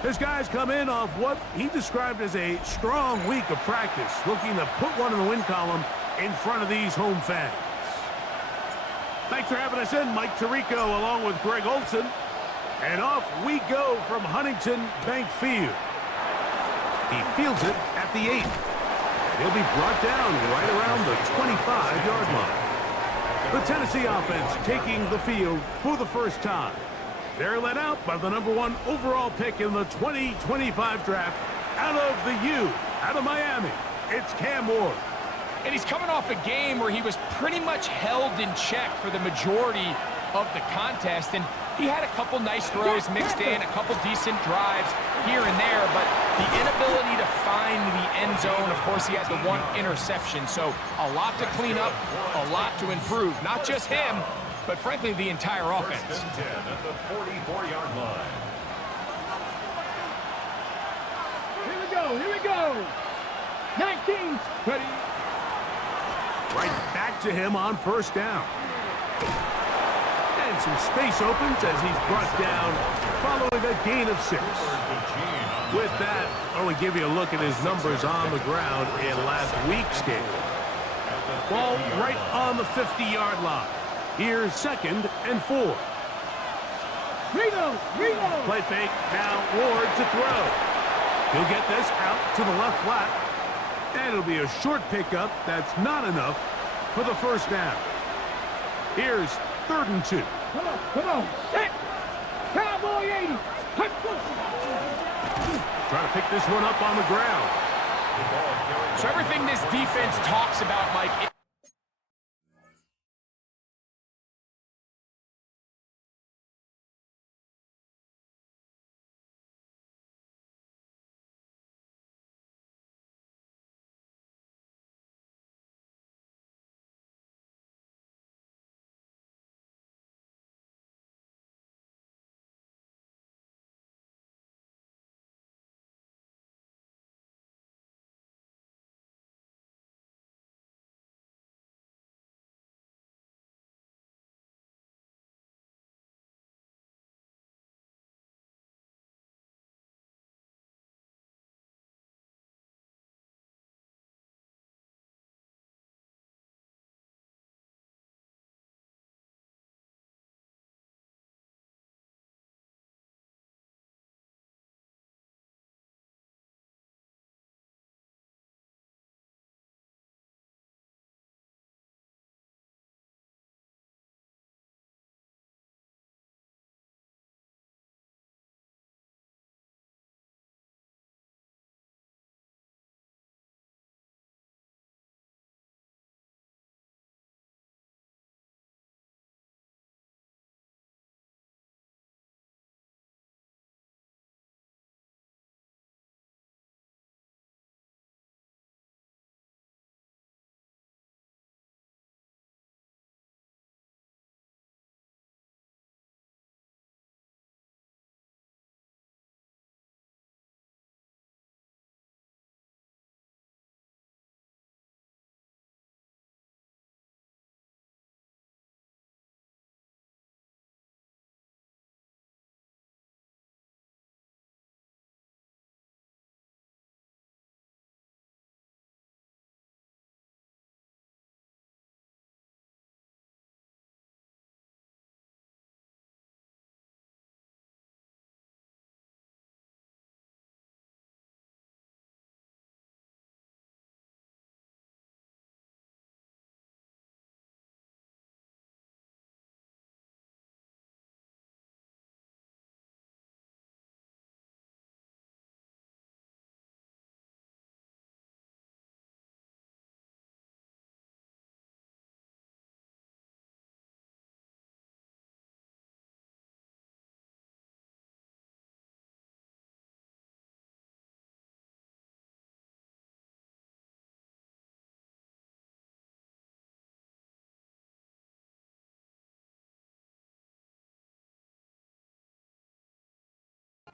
His guys come in off what he described as a strong week of practice, looking to put one in the win column in front of these home fans. Thanks for having us in, Mike Tirico, along with Greg Olson. And off we go from Huntington Bank Field. He fields it at the 8. He'll be brought down right around the 25-yard line. The Tennessee offense taking the field for the first time. They're led out by the #1 overall pick in the 2025 draft out of the U, out of Miami. It's Cam Ward. And he's coming off a game where he was pretty much held in check for the majority of the contest. And he had a couple nice throws mixed in, a couple decent drives here and there, but the inability to find the end zone, of course, he had the one interception. So a lot to clean up, a lot to improve. Not just him, but frankly, the entire offense. First and 10 at the 44-yard line. Here we go. 19, ready. Right back to him on first down. And some space opens as he's brought down following a gain of 6. With that, I want to give you a look at his numbers on the ground in last week's game. Ball right on the 50-yard line. Here's 2nd and 4. Reno. Play fake, now Ward to throw. He'll get this out to the left flat. And it'll be a short pickup that's not enough for the first down. Here's 3rd and 2. Come on. Set. Cowboy 80. Trying to pick this one up on the ground. So everything this defense talks about, Mike,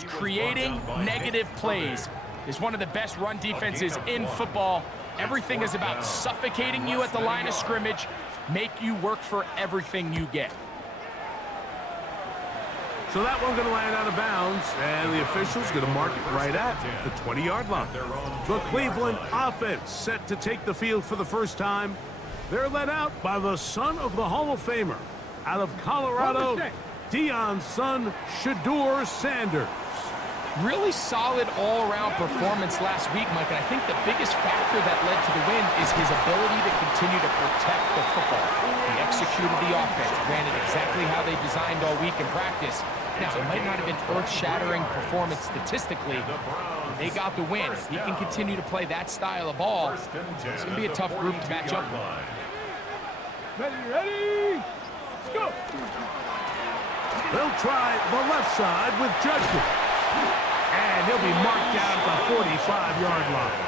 creating negative plays is one of the best run defenses in football. Everything is about suffocating you at the line of scrimmage, make you work for everything you get. So that one's going to land out of bounds, and the official's going to mark it right at the 20-yard line. The Cleveland offense set to take the field for the first time. They're led out by the son of the Hall of Famer out of Colorado, Deion's son, Shedeur Sanders. Really solid all-around performance last week, Mike, and I think the biggest factor that led to the win is his ability to continue to protect the football. He executed the offense, ran it exactly how they designed all week in practice. Now, it might not have been earth-shattering performance statistically, but they got the win. If he can continue to play that style of ball, it's going to be a tough group to match up with. Ready? Let's go! They'll try the left side with Judkins. And he'll be marked down at the 45-yard line.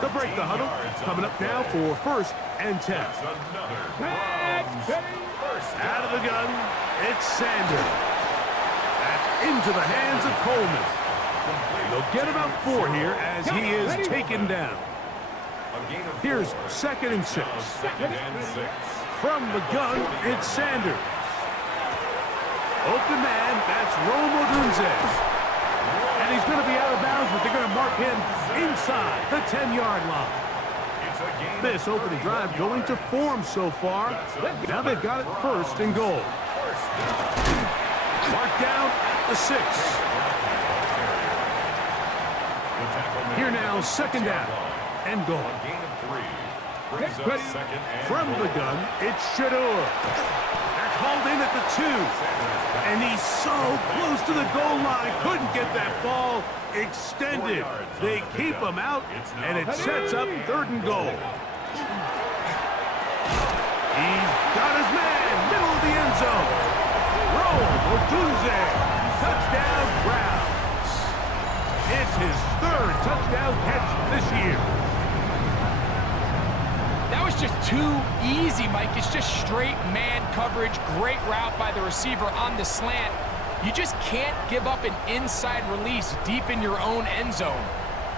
They'll break the huddle. Coming up now for 1st and 10. Out of the gun, it's Sanders. That's into the hands of Coleman. They'll get about 4 here as he is taken down. Here's 2nd and 6. From the gun, it's Sanders. Open man, that's Rome Odunze. And he's going to be out of bounds, but they're going to mark him inside the 10-yard line. This opening drive going to form so far. Now they've got it 1st and goal. Marked down at the 6. Here now, 2nd down and goal. From the gun, it's Shador. That's hauled in at the 2. And he's so close to the goal line, couldn't get that ball extended. They keep him out, and it sets up 3rd and goal. He's got his man, middle of the end zone. Rome Odunze, touchdown Browns. It's his 3rd touchdown catch this year. That was just too easy, Mike. It's just straight man coverage. Great route by the receiver on the slant. You just can't give up an inside release deep in your own end zone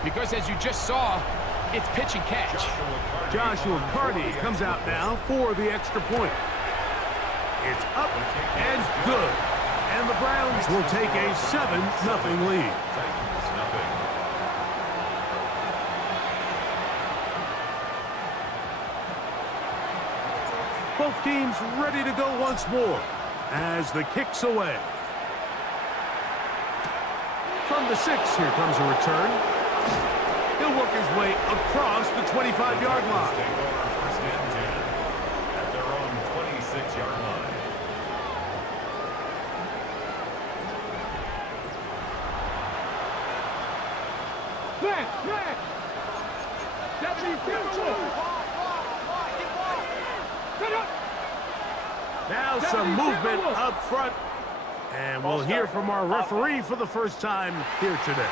because, as you just saw, it's pitch and catch. Joshua Carty comes out now for the extra point. It's up and good. And the Browns will take a 7-0 lead. Both teams ready to go once more as the kick's away. From the 6, here comes a return. He'll work his way across the 25-yard line. At their own 26-yard line. Flat! 72. Now some movement up front. And we'll hear from our referee for the first time here today.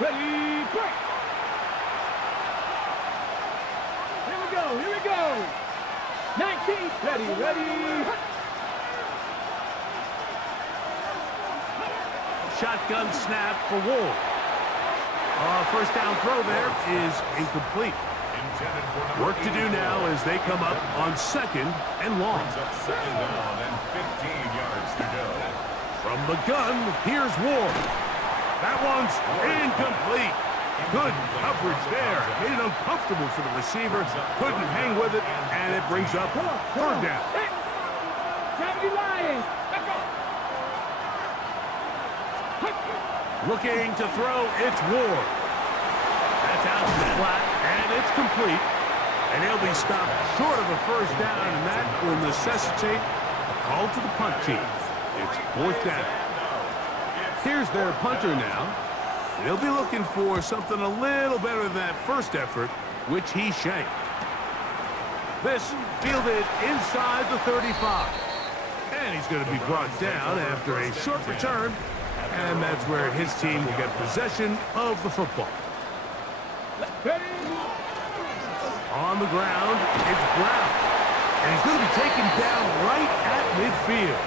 Ready, break! Here we go! 19, ready! Shotgun snap for Wolf. First down throw there is incomplete. Work to do now as they come up on 2nd and long. Second down and 15 yards to go. From the gun, here's Ward. That one's incomplete. Good coverage there. Made it uncomfortable for the receiver. Couldn't hang with it, and it brings up 3rd down. Looking to throw, it's Ward. That's out to the flat, and it's complete. And he'll be stopped short of a 1st down, and that will necessitate a call to the punt team. It's 4th down. Here's their punter now. And he'll be looking for something a little better than that first effort, which he shanked. This fielded inside the 35. And he's going to be brought down after a short return. And that's where his team will get possession of the football. On the ground, it's Brown. And he's going to be taken down right at midfield.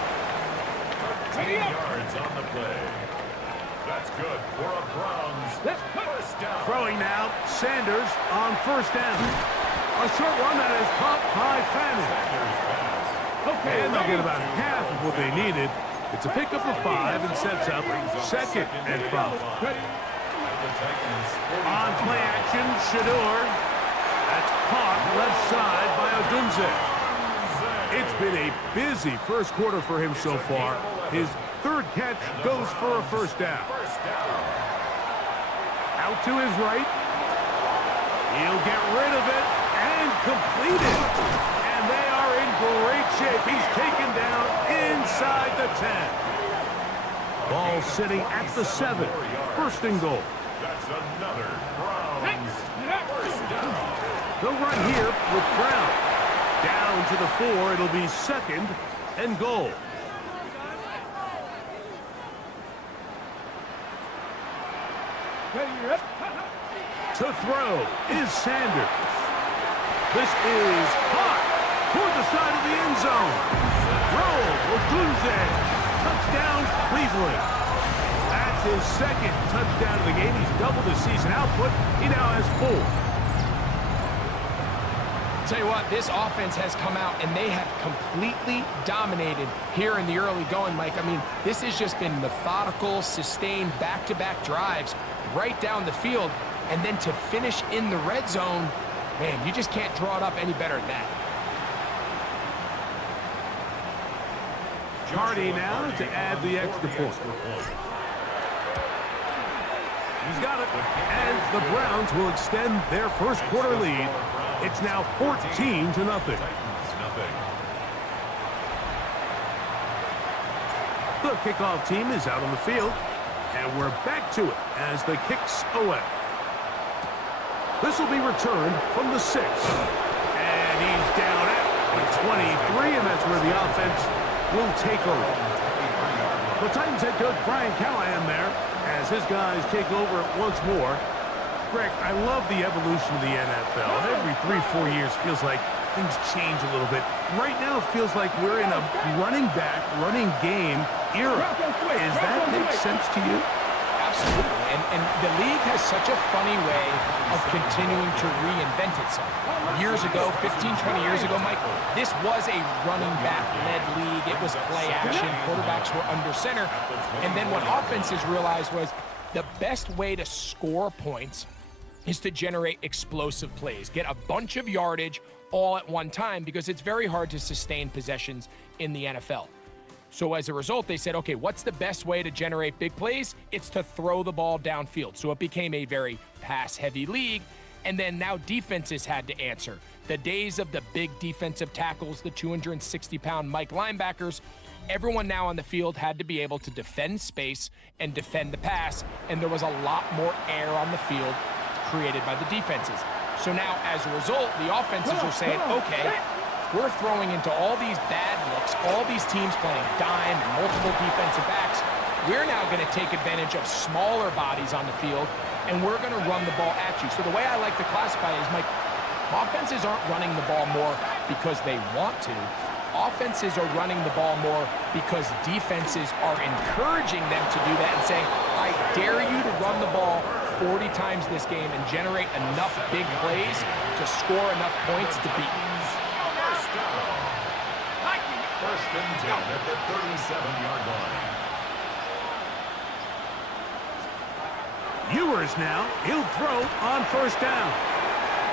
10 yards on the play. That's good for a Browns 1st down. Throwing now, Sanders on 1st down. A short one that is caught by Fannin. And they'll get about half of what they needed. It's a pickup of 5 and sets up 2nd and 5. On play action, Shador. That's caught left side by Odunze. It's been a busy first quarter for him so far. His third catch goes for a first down. Out to his right. He'll get rid of it and complete it. And they are in great shape. He's taken down inside the 10. Ball sitting at the 7. First and goal. That's another Browns first down. They'll run here with Brown. Down to the 4. It'll be second and goal. To throw is Sanders. This is caught toward the side of the end zone. Roll, Ogunze. Touchdown, Cleveland. That's his second touchdown of the game. He's doubled his season output. He now has 4. I'll tell you what, this offense has come out and they have completely dominated here in the early going, Mike. I mean, this has just been methodical, sustained, back-to-back drives right down the field. And then to finish in the red zone, man, you just can't draw it up any better than that. Hardy now to add the extra point. He's got it. And the Browns will extend their first quarter lead. It's now 14-0. The kickoff team is out on the field. And we're back to it as the kicks away. This will be returned from the 6. And he's down at the 23, and that's where the offense will take over. The Titans head coach Brian Callahan there as his guys take over once more. Greg, I love the evolution of the NFL. Every 3-4 years feels like things change a little bit. Right now it feels like we're in a running back, running game era. Does that make sense to you? Absolutely. And the league has such a funny way of continuing to reinvent itself. Years ago, 15, 20 years ago, Mike, this was a running back-led league. It was play action. Quarterbacks were under center. And then what offenses realized was the best way to score points is to generate explosive plays. Get a bunch of yardage all at one time because it's very hard to sustain possessions in the NFL. So as a result, they said, okay, what's the best way to generate big plays? It's to throw the ball downfield. So it became a very pass-heavy league. And then now defenses had to answer. The days of the big defensive tackles, the 260-pound Mike linebackers, everyone now on the field had to be able to defend space and defend the pass. And there was a lot more air on the field created by the defenses. So now, as a result, the offenses are saying, okay, we're throwing into all these bad looks, all these teams playing dime and multiple defensive backs. We're now going to take advantage of smaller bodies on the field, and we're going to run the ball at you. So the way I like to classify it is, Mike, offenses aren't running the ball more because they want to. Offenses are running the ball more because defenses are encouraging them to do that and saying, I dare you to run the ball 40 times this game and generate enough big plays to score enough points to beat me. First and 10 at the 37-yard line. Ewers now. He'll throw on first down.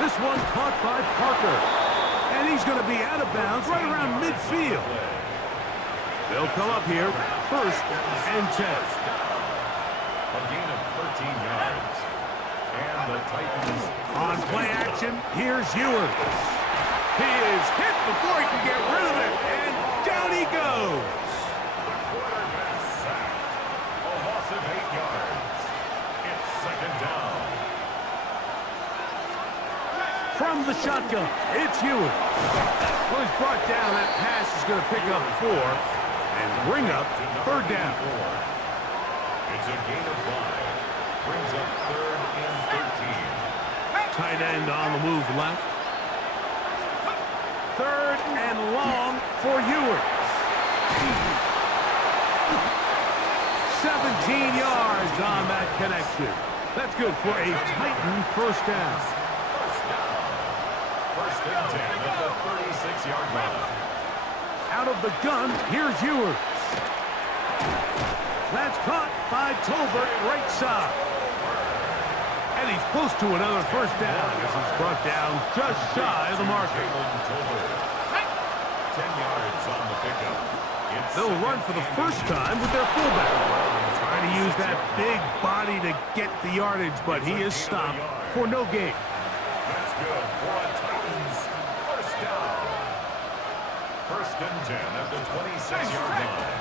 This one caught by Parker. And he's going to be out of bounds right around midfield. They'll come up here. First and 10. A gain of 13 yards. And the Titans on play action, here's Ewers. He is hit before he can get rid of it. And down he goes. The quarterback sacked. A loss of 8 yards. It's second down. From the shotgun, it's Ewers. Well, he's brought down. That pass is going to pick up 4 and bring up third down. It's a gain of 5. Brings up third and 13. Tight end on the move left. Third and long for Ewers. 17 yards on that connection. That's good for a Titan first down. First and 10 at the 36-yard line. Out of the gun, here's Ewers. That's caught by Tolbert, right side. And he's close to another first down as he's brought down just shy of the marker. 10 yards on the pickup. They'll run for the first time with their fullback. Trying to use that big body to get the yardage, but he is stopped for no gain. That's good for a Titans first down. First and 10 at the 26-yard line.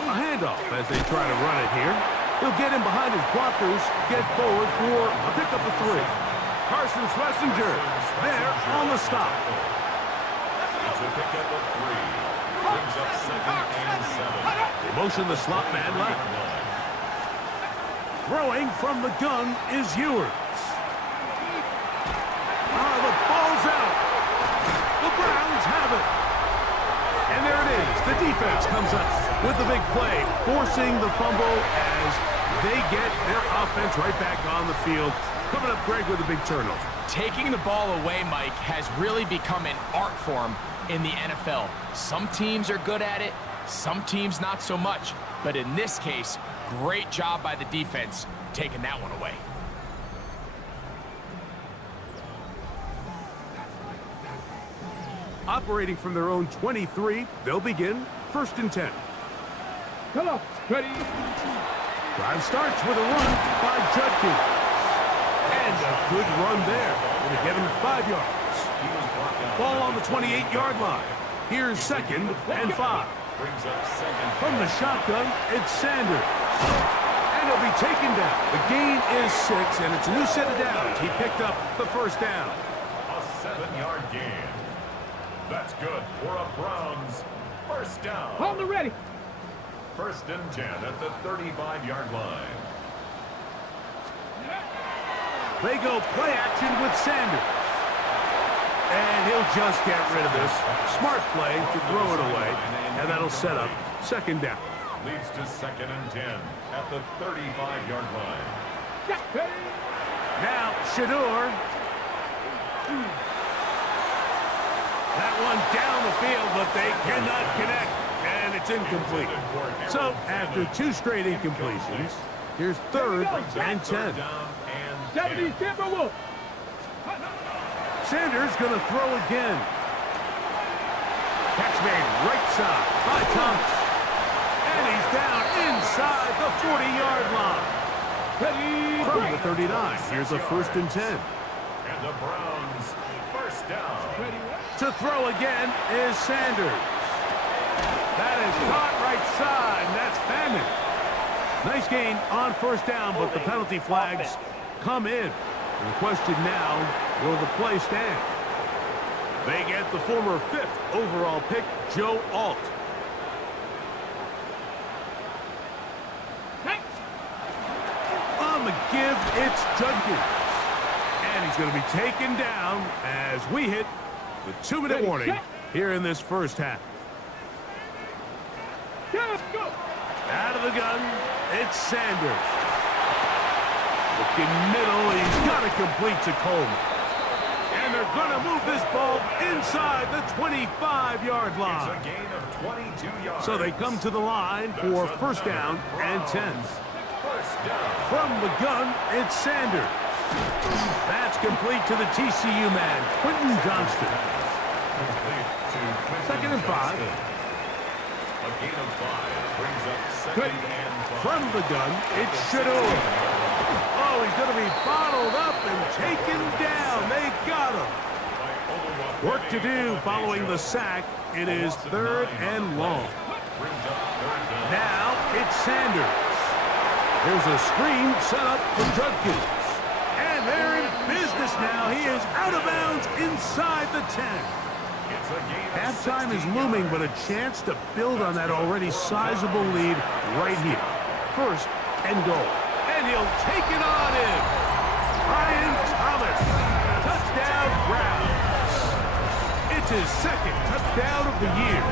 A handoff as they try to run it here. He'll get in behind his blockers, get forward for a pickup of 3. Carson Schlesinger there on the stop. It's a pickup of 3. Brings up 2nd and 7. They motion the slot man left. Throwing from the gun is Ewers. The ball's out. The Browns have it. And there it is. The defense comes up with the big play, forcing the fumble as they get their offense right back on the field. Coming up, Greg, with a big turnover. Taking the ball away, Mike, has really become an art form in the NFL. Some teams are good at it, some teams not so much. But in this case, great job by the defense taking that one away. Operating from their own 23, they'll begin 1st and 10. Come on, ready. Drive starts with a run by Judkins. And a good run there. Going to get him 5 yards. Ball on the 28-yard line. Here's 2nd and 5. From the shotgun, it's Sanders. And he'll be taken down. The gain is 6, and it's a new set of downs. He picked up the first down. A 7-yard gain. That's good for a Browns first down. On the ready. 1st and 10 at the 35-yard line. They go play action with Sanders. And he'll just get rid of this. Smart play to throw it away. And that'll set up 2nd down. Leads to 2nd and 10 at the 35-yard line. Now, Shador. That one down the field, but they cannot connect. And it's incomplete. So, after 2 straight incompletions, here's 3rd and 10. 70 Timberwolves. Sanders going to throw again. Catch made right side by Thomas. And he's down inside the 40-yard line. Ready. From the 39, here's a 1st and 10. And the Browns first down. To throw again is Sanders. That is caught right side, and that's Fannin. Nice gain on 1st down, but the penalty flags come in. And the question now, will the play stand? They get the former 5th overall pick, Joe Alt. On the give, it's Judkins. And he's going to be taken down as we hit the 2-minute warning here in this first half. Out of the gun, it's Sanders. Looking middle, he's got to complete to Coleman. And they're going to move this ball inside the 25-yard line. It's a gain of 22 yards. So they come to the line for 1st down and 10. First down. From the gun, it's Sanders. That's complete to the TCU man, Quentin Johnston. Complete to 2nd and 5. A gain of 5 brings up 2nd and 5. From the gun, it's Shador. Oh, he's going to be bottled up and taken down. They got him. Work to do following the sack. It is 3rd and long. Now it's Sanders. There's a screen set up for Judkins. And they're in business now. He is out of bounds inside the 10. Halftime is looming, but a chance to build on that already sizable lead right here. 1st and goal. And he'll take it on in. Brian Thomas. Touchdown, Browns. It's his 2nd touchdown of the year.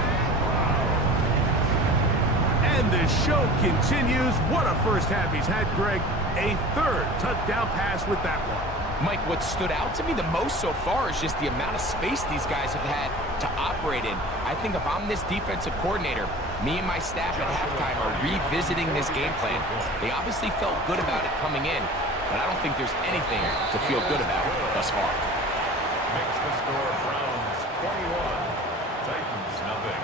And the show continues. What a first half he's had, Greg. A 3rd touchdown pass with that one. Mike, what stood out to me the most so far is just the amount of space these guys have had to operate in. I think if I'm this defensive coordinator, me and my staff at halftime are revisiting this game plan. They obviously felt good about it coming in, but I don't think there's anything to feel good about thus far. Makes the score Browns 21, Titans nothing.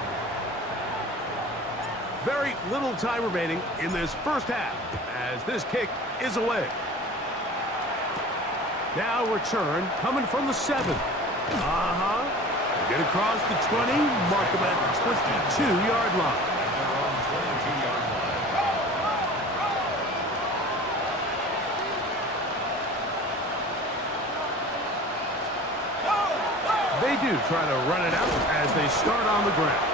Very little time remaining in this first half as this kick is away. Now return coming from the 7. Get across the 20, mark him at the 22-yard line. They do try to run it out as they start on the ground.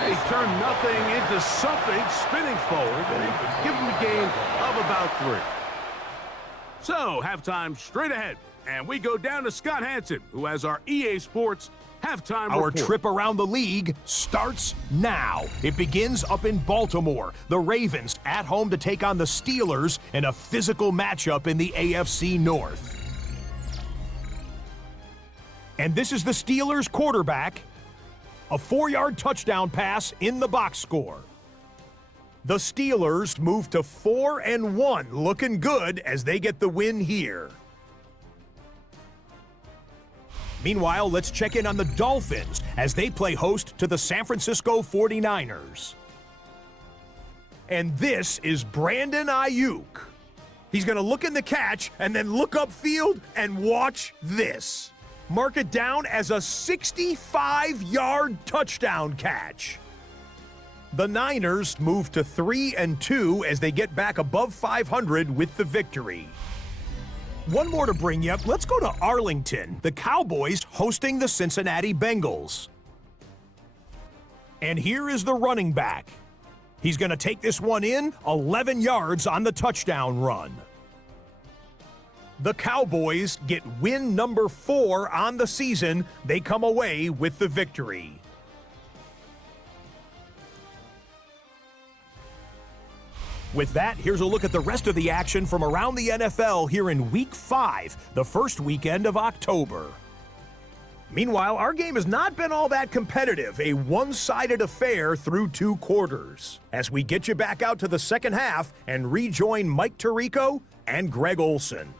They turn nothing into something, spinning forward, and give them a gain of about 3. So, halftime straight ahead, and we go down to Scott Hansen, who has our EA Sports halftime Our report. trip around the league starts now. It begins up in Baltimore. The Ravens at home to take on the Steelers in a physical matchup in the AFC North. And this is the Steelers quarterback. A 4-yard touchdown pass in the box score. The Steelers move to 4-1, looking good as they get the win here. Meanwhile, let's check in on the Dolphins as they play host to the San Francisco 49ers. And this is Brandon Ayuk. He's going to look in the catch and then look upfield and watch this. Mark it down as a 65-yard touchdown catch. The Niners move to 3-2 as they get back above 500 with the victory. One more to bring you up. Let's go to Arlington. The Cowboys hosting the Cincinnati Bengals. And here is the running back. He's going to take this one in, 11 yards on the touchdown run. The Cowboys get win number 4 on the season. They come away with the victory. With that, here's a look at the rest of the action from around the NFL here in Week 5, the first weekend of October. Meanwhile, our game has not been all that competitive, a one-sided affair through 2 quarters. As we get you back out to the second half and rejoin Mike Tirico and Greg Olson.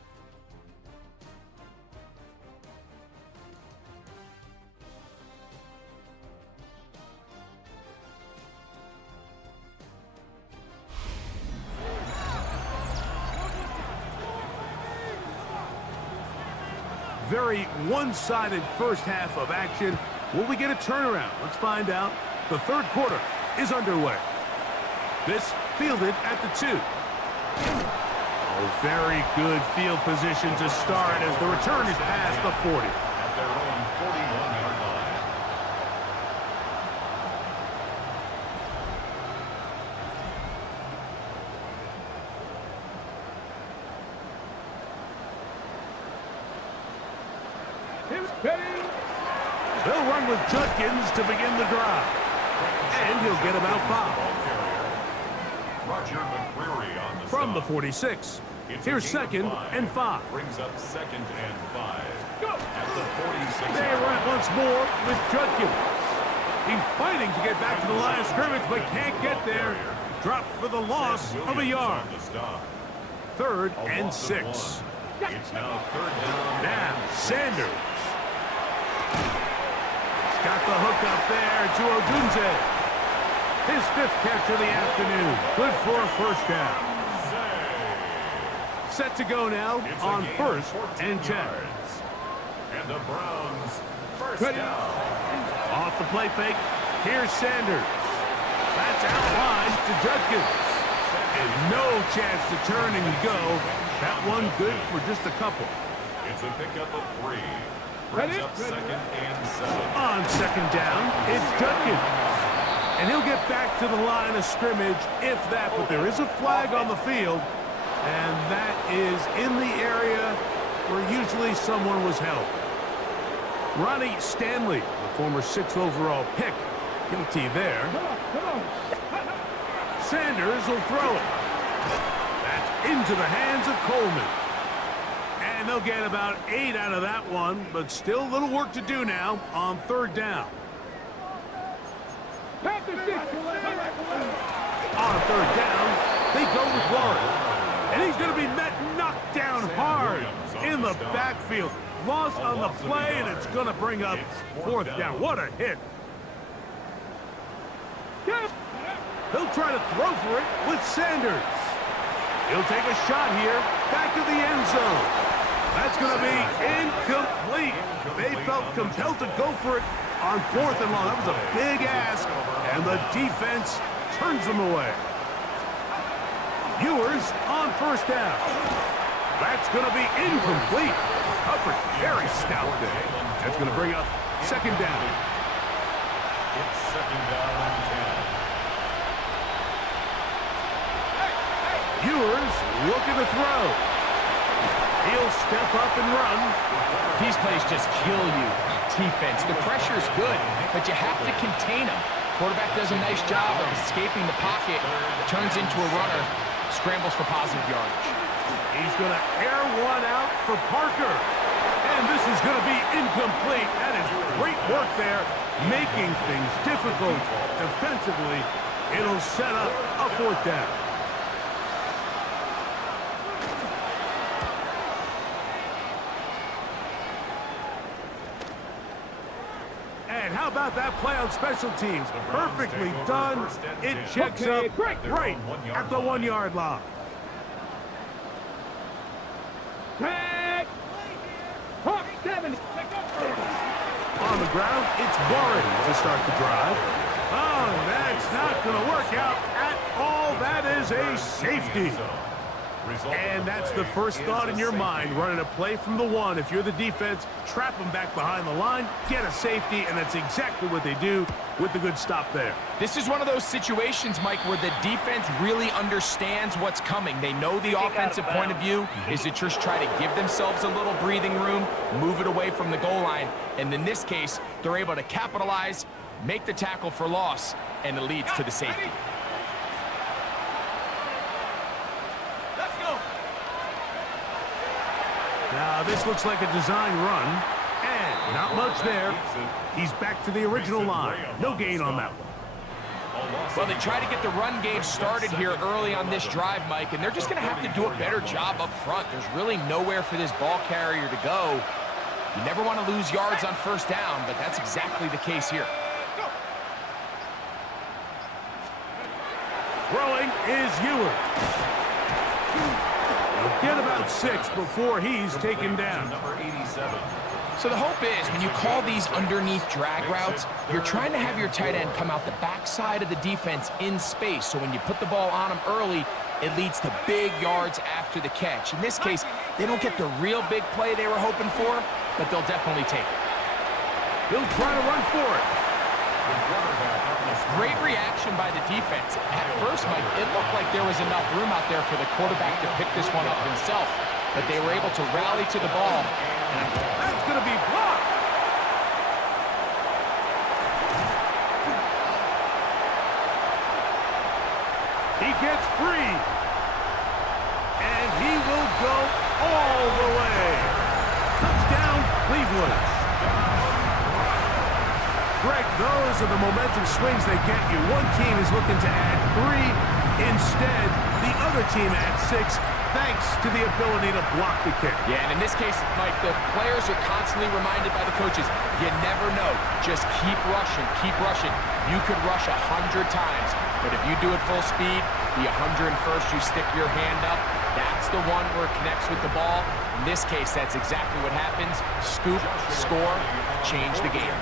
Very one-sided first half of action. Will we get a turnaround? Let's find out. The third quarter is underway. This fielded at the 2. Oh, very good field position to start as the return is past the 40. At their own 41-yard line. They'll run with Judkins to begin the drive. And he'll get about 5. Roger McCreary on the From the stop. 46. It's Here's a gain second of 5. and 5. Brings up 2nd and 5. At the 46. They run it once more with Judkins. He's fighting to get back to the line of scrimmage, but can't get there. Dropped for the loss of a yard. On the stop. 3rd A and loss of 6. 1. It's now 3rd down. Now, Sanders. He's got the hook up there to Odunze. His 5th catch of the afternoon. Good for a first down. Set to go now It's on a gain of 1st 14 and 10. yards. And the Browns first down. Off the play fake. Here's Sanders. That's outlined to Judkins. And no chance to turn and go. That one good for just a couple. It's a pickup of 3. Brings up 2nd and 7. On 2nd down, it's Judkins. And he'll get back to the line of scrimmage if that, but there is a flag on the field, and that is in the area where usually someone was held. Ronnie Stanley, the former 6th overall pick, guilty there. Sanders will throw it. That's into the hands of Coleman. And they'll get about 8 out of that one, but still a little work to do now on 3rd down. On 3rd down, they go with Warren. And he's going to be knocked down hard in the backfield. Loss on the play, and it's going to bring up 4th down. What a hit. He'll try to throw for it with Sanders. He'll take a shot here, back to the end zone. That's going to be incomplete. They felt compelled to go for it on 4th and long. That was a big ask, and the defense turns them away. Ewers on 1st down. That's going to be incomplete. Coverage very stout there. That's going to bring up 2nd down. It's 2nd down and 10. Ewers looking to throw. He'll step up and run. These plays just kill you. Defense, the pressure's good, but you have to contain them. Quarterback does a nice job of escaping the pocket, turns into a runner, scrambles for positive yardage. He's going to air one out for Parker. And this is going to be incomplete. That is great work there, making things difficult defensively. It'll set up a 4th down. And how about that play on special teams? Perfectly done. It checks up right at the 1-yard line. Tag! Hawk 70. On the ground, it's Warren to start the drive. Oh, that's not going to work out at all. That is a safety. And that's the first thought in your mind, running a play from the 1. If you're the defense, trap them back behind the line, get a safety, and that's exactly what they do with the good stop there. This is one of those situations, Mike, where the defense really understands what's coming. They know the offensive point of view is to just try to give themselves a little breathing room, move it away from the goal line, and in this case, they're able to capitalize, make the tackle for loss, and it leads to the safety. Now, this looks like a design run, and not much there. He's back to the original line. No gain on that one. Well, they try to get the run game started here early on this drive, Mike, and they're just going to have to do a better job up front. There's really nowhere for this ball carrier to go. You never want to lose yards on 1st down, but that's exactly the case here. Throwing is Ewers. He'll get about 6 before he's taken down. Number 87. So the hope is when you call these underneath drag routes, you're trying to have your tight end come out the backside of the defense in space. So when you put the ball on him early, it leads to big yards after the catch. In this case, they don't get the real big play they were hoping for, but they'll definitely take it. He'll try to run for it. Great reaction by the defense. At first, Mike, it looked like there was enough room out there for the quarterback to pick this one up himself, but they were able to rally to the ball. And that's going to be blocked. He gets free. And he will go all the way. Touchdown, Cleveland. Greg, those are the momentum swings they get you. One team is looking to add 3. Instead, the other team adds 6, thanks to the ability to block the kick. Yeah, and in this case, Mike, the players are constantly reminded by the coaches, you never know. Just keep rushing, keep rushing. You could rush 100 times, but if you do it full speed, the 101st, you stick your hand up. That's the one where it connects with the ball. In this case, that's exactly what happens. Scoop, score, change the game.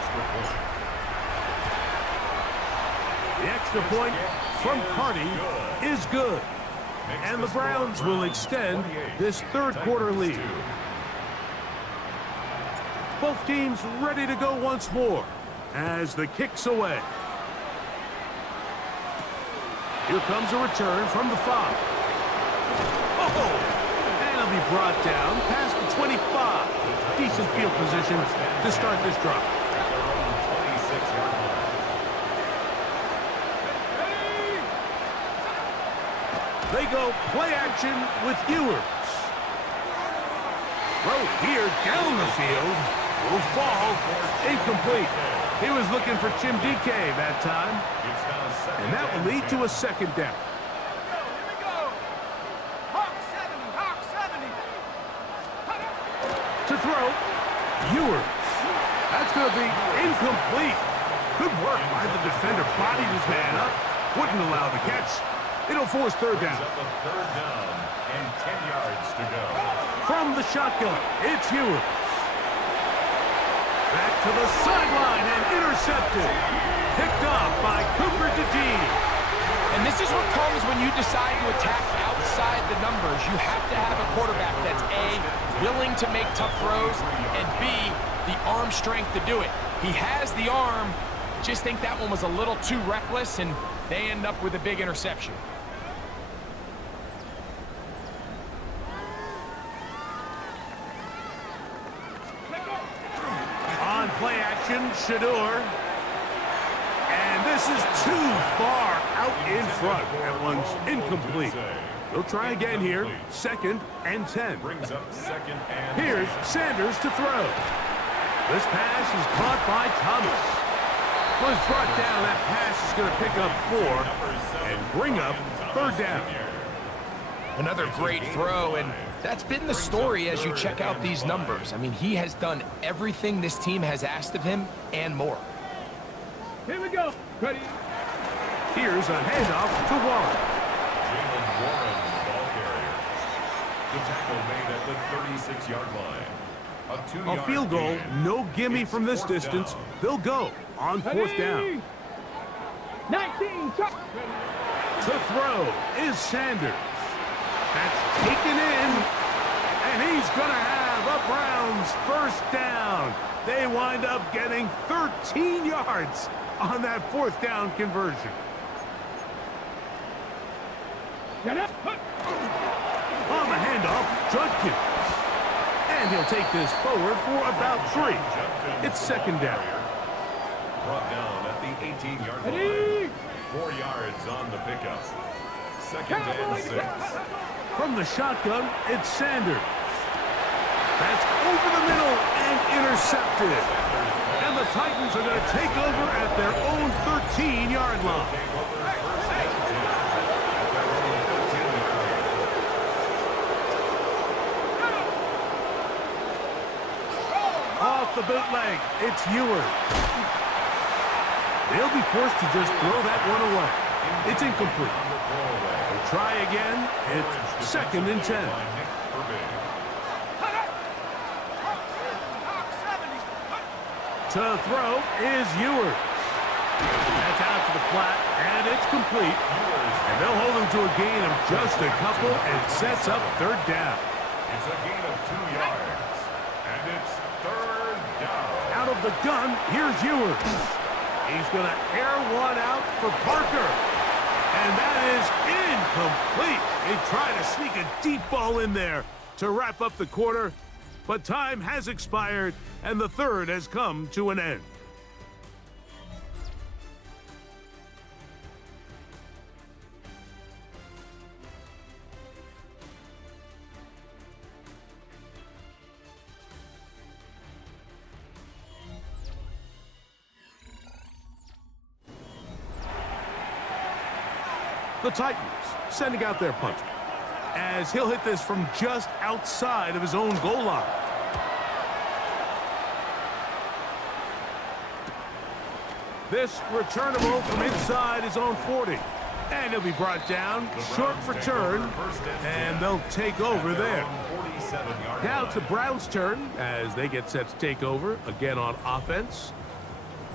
The extra point from Carty is good. And the Browns will extend this 3rd quarter lead. Both teams ready to go once more as the kick's away. Here comes a return from the 5. Oh! And he'll be brought down past the 25. Decent field position to start this drive. They go play action with Ewers. Throw here down the field. Will fall incomplete. He was looking for Jim DK that time. And that will lead to a 2nd down. To throw, Ewers. That's going to be incomplete. Good work by the defender. Bodied his man up. wouldn't allow the catch. It'll force third down. Up a third down and 10 yards to go. From the shotgun, it's Ewers. Back to the sideline and intercepted. Picked off by Cooper DeJean. And this is what comes when you decide to attack outside the numbers. You have to have a quarterback that's A, willing to make tough throws, and B, the arm strength to do it. He has the arm. Just think that one was a little too reckless, and they end up with a big interception. On play action, Shador. And this is too far out in front. That one's incomplete. They'll try again here. 2nd and 10. Brings up 2nd and Here's Sanders to throw. This pass is caught by Thomas. Was brought down. That pass is going to pick up 4 and bring up third down. Another great throw, and that's been the story as you check out these numbers. I mean, he has done everything this team has asked of him and more. Here we go. Ready? Here's a handoff to Warren. Jalen Warren, the ball carrier. The tackle made at the 36-yard line. A 2-yard A field goal, gain. no gimme It's from this 4th distance. down. They'll go on 4th down. 19. To throw is Sanders. That's taken in, and he's going to have a Browns first down. They wind up getting 13 yards on that 4th down conversion. Get up. On the handoff, Judkins. And he'll take this forward for about 3. It's 2nd down. Brought down at the 18-yard Ready? line. 4 yards on the pickup. 2nd and 6. From the shotgun, it's Sanders. That's over the middle and intercepted. And the Titans are going to take over at their own 13-yard line. Off the bootleg, it's Ewers. They'll be forced to just throw that one away. It's incomplete. They'll try again. It's 2nd and 10. To throw is Ewers. That's out to the flat, and it's complete. And they'll hold him to a gain of just a couple and sets up third down. It's a gain of 2 yards. And it's third down. Out of the gun, here's Ewers. He's going to air one out for Parker. And that is incomplete. They try to sneak a deep ball in there to wrap up the quarter, but time has expired, and the third has come to an end. The Titans sending out their punter, as he'll hit this from just outside of his own goal line. This returnable from inside his own 40. And he'll be brought down, short return, and they'll take over there. Now it's the Browns' turn as they get set to take over, again on offense.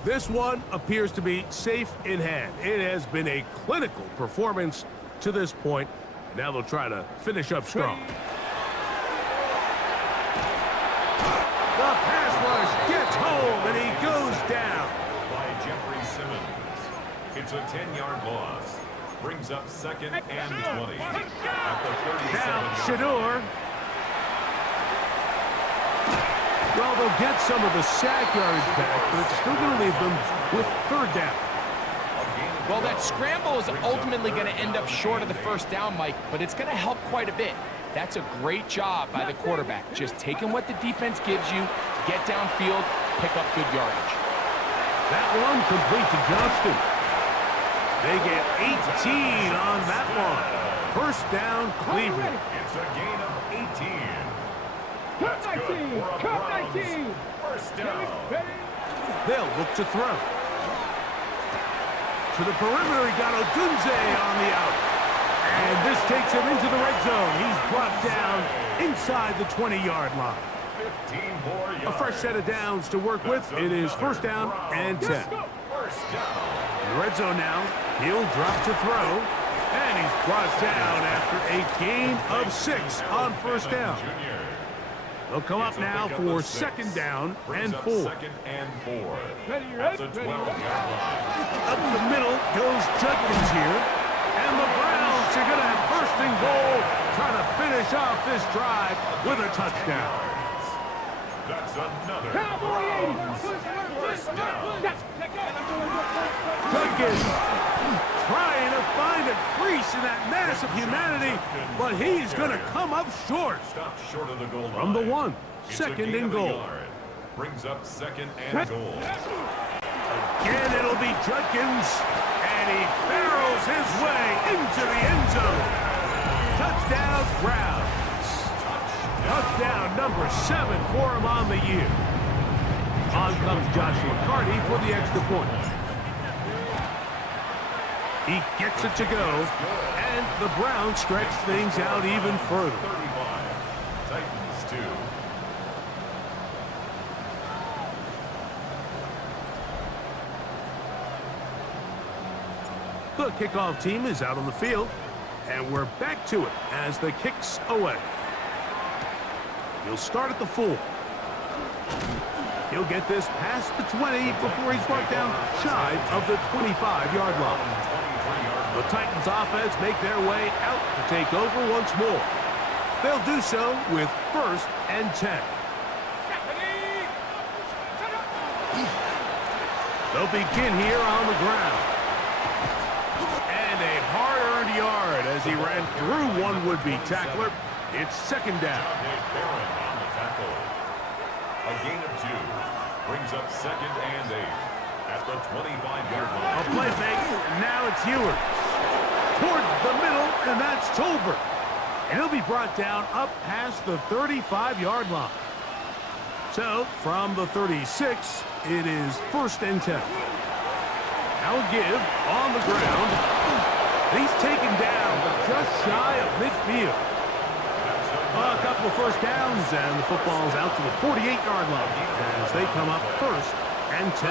This one appears to be safe in hand. It has been a clinical performance to this point. Now they'll try to finish up strong. The pass rush gets home, and he goes down. By Jeffrey Simmons. It's a 10-yard loss. Brings up 2nd and 20. At the 37. Now Shador. Well, they'll get some of the sack yardage back, but it's still going to leave them with third down. Well, that scramble is ultimately going to end up short of the first down, Mike, but it's going to help quite a bit. That's a great job by the quarterback. Just taking what the defense gives you, get downfield, pick up good yardage. That one complete to Johnston. They get 18 on that one. First down, Cleveland. It's a gain of 18. Cut That's good 19. for a Cut Browns 19. first down. Ready? They'll look to throw. To the perimeter, he got Odunze on the out. And this takes him into the red zone. He's brought down inside the 20-yard line. 15 more yards. A fresh set of downs to work with. It is first down and 10. First down. In the red zone now, he'll drop to throw. And he's brought down after a gain of 6 on first down. They'll come up now for second down and 4. Second and 4. Ready, At the 12-yard line. Up the middle goes Judkins here. And the Browns are going to have first and goal, trying to finish off this drive with a touchdown. That's another Cowboy 80. first down. Judkins trying to find a crease in that mass of humanity, but he's going to come up short. Stop short of the goal line. From the 1, It's a second gain and of a goal. yard. Brings up second and goal. Again, it'll be Judkins, and he barrels his way into the end zone. Touchdown, Browns. Touchdown number 7 for him on the year. On comes Joshua Carty for the extra point. He gets it to go, and the Browns stretch things out even further. 35. Titans 2. The kickoff team is out on the field, and we're back to it as the kick's away. He'll start at the 4. He'll get this past the 20 before he's brought down shy of the 25-yard line. The Titans offense make their way out to take over once more. They'll do so with first and 10. They'll begin here on the ground. And a hard-earned yard as he ran through one would-be tackler. It's second down. On the tackle. A gain of 2. Brings up second and 8. At the 25-yard A line. play fake, and now it's Ewers. Towards the middle, and that's Tolbert. And he'll be brought down up past the 35-yard line. So, from the 36, it is first and 10. Now a give on the ground. He's taken down, but just shy of midfield. A couple of first downs, and the football's out to the 48-yard line as they come up first and 10.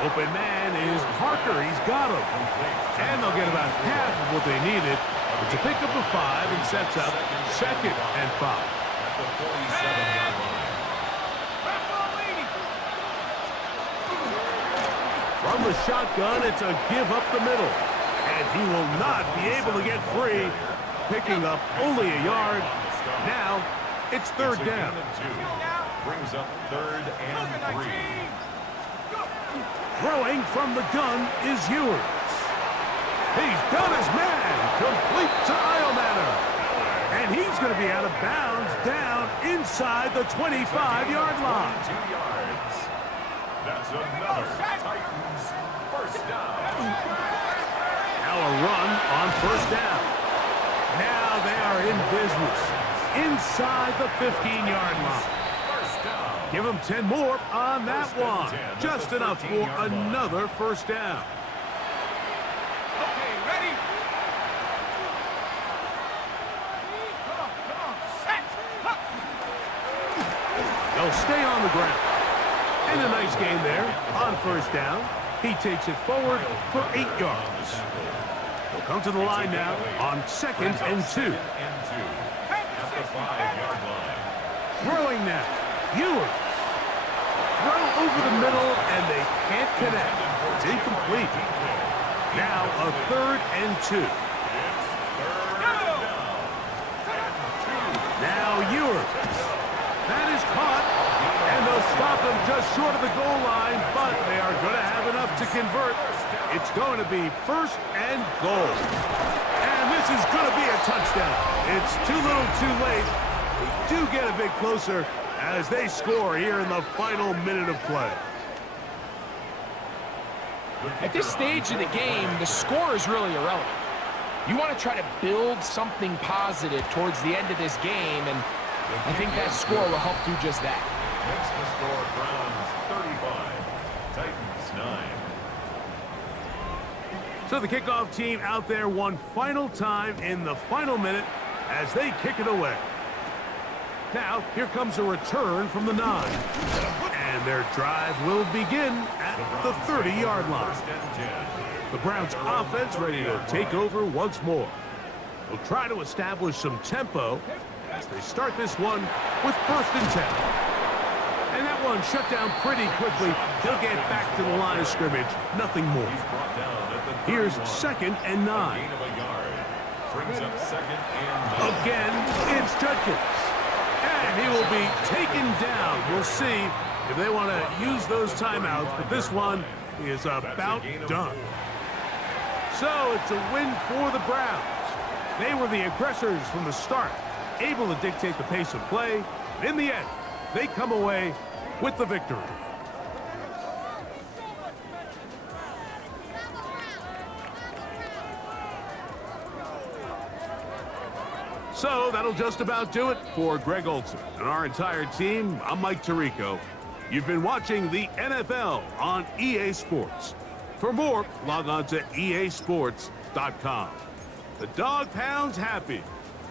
Open man is Parker. He's got him. And they'll get about half of what they needed. It's a pickup of 5 and sets up second and 5. At the 47-yard line. From the shotgun, it's a give up the middle. And he will not be able to get free, picking up only a yard. Now, it's third down. Brings up third and 3. Throwing from the gun is Ewers. He's done his man, complete to Iomanner. And he's going to be out of bounds down inside the 25-yard line. 2 yards. That's another Titans first down. Now a run on first down. Now they are in business inside the 15-yard line. First down. Give them 10 more on that one. Just enough for another first down. Okay, ready? Come on, set! They'll stay on the ground. And a nice gain there on first down. He takes it forward for 8 yards. They'll come to the line now on second and 2. At the 5-yard line. Throwing now. Ewers. Throw over the middle, and they can't connect. It's incomplete. Now a third and 2. Now Ewers. That is caught, and they'll stop him just short of the goal line, but they are going to have enough to convert. It's going to be first and goal. And this is going to be a touchdown. It's too little too late. They do get a bit closer as they score here in the final minute of play. At this stage of the game, the score is really irrelevant. You want to try to build something positive towards the end of this game, and I think that score will help do just that. Makes the score Browns 35, Titans minus 9. So the kickoff team out there one final time in the final minute as they kick it away. Now, here comes a return from the 9. And their drive will begin at the 30-yard line. The Browns offense ready to take over once more. They'll try to establish some tempo as they start this one with 1st and 10. And that one shut down pretty quickly. They'll get back to the line of scrimmage, nothing more. Here's 2nd and 9. Again, it's Judkins. And he will be taken down. We'll see if they want to use those timeouts, but this one is about done. So it's a win for the Browns. They were the aggressors from the start, able to dictate the pace of play. In the end, they come away with the victory. So that'll just about do it for Greg Olson and our entire team. I'm Mike Tirico. You've been watching the NFL on EA Sports. For more, log on to easports.com. The Dog Pound's happy.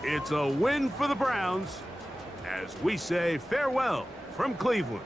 It's a win for the Browns as we say farewell from Cleveland.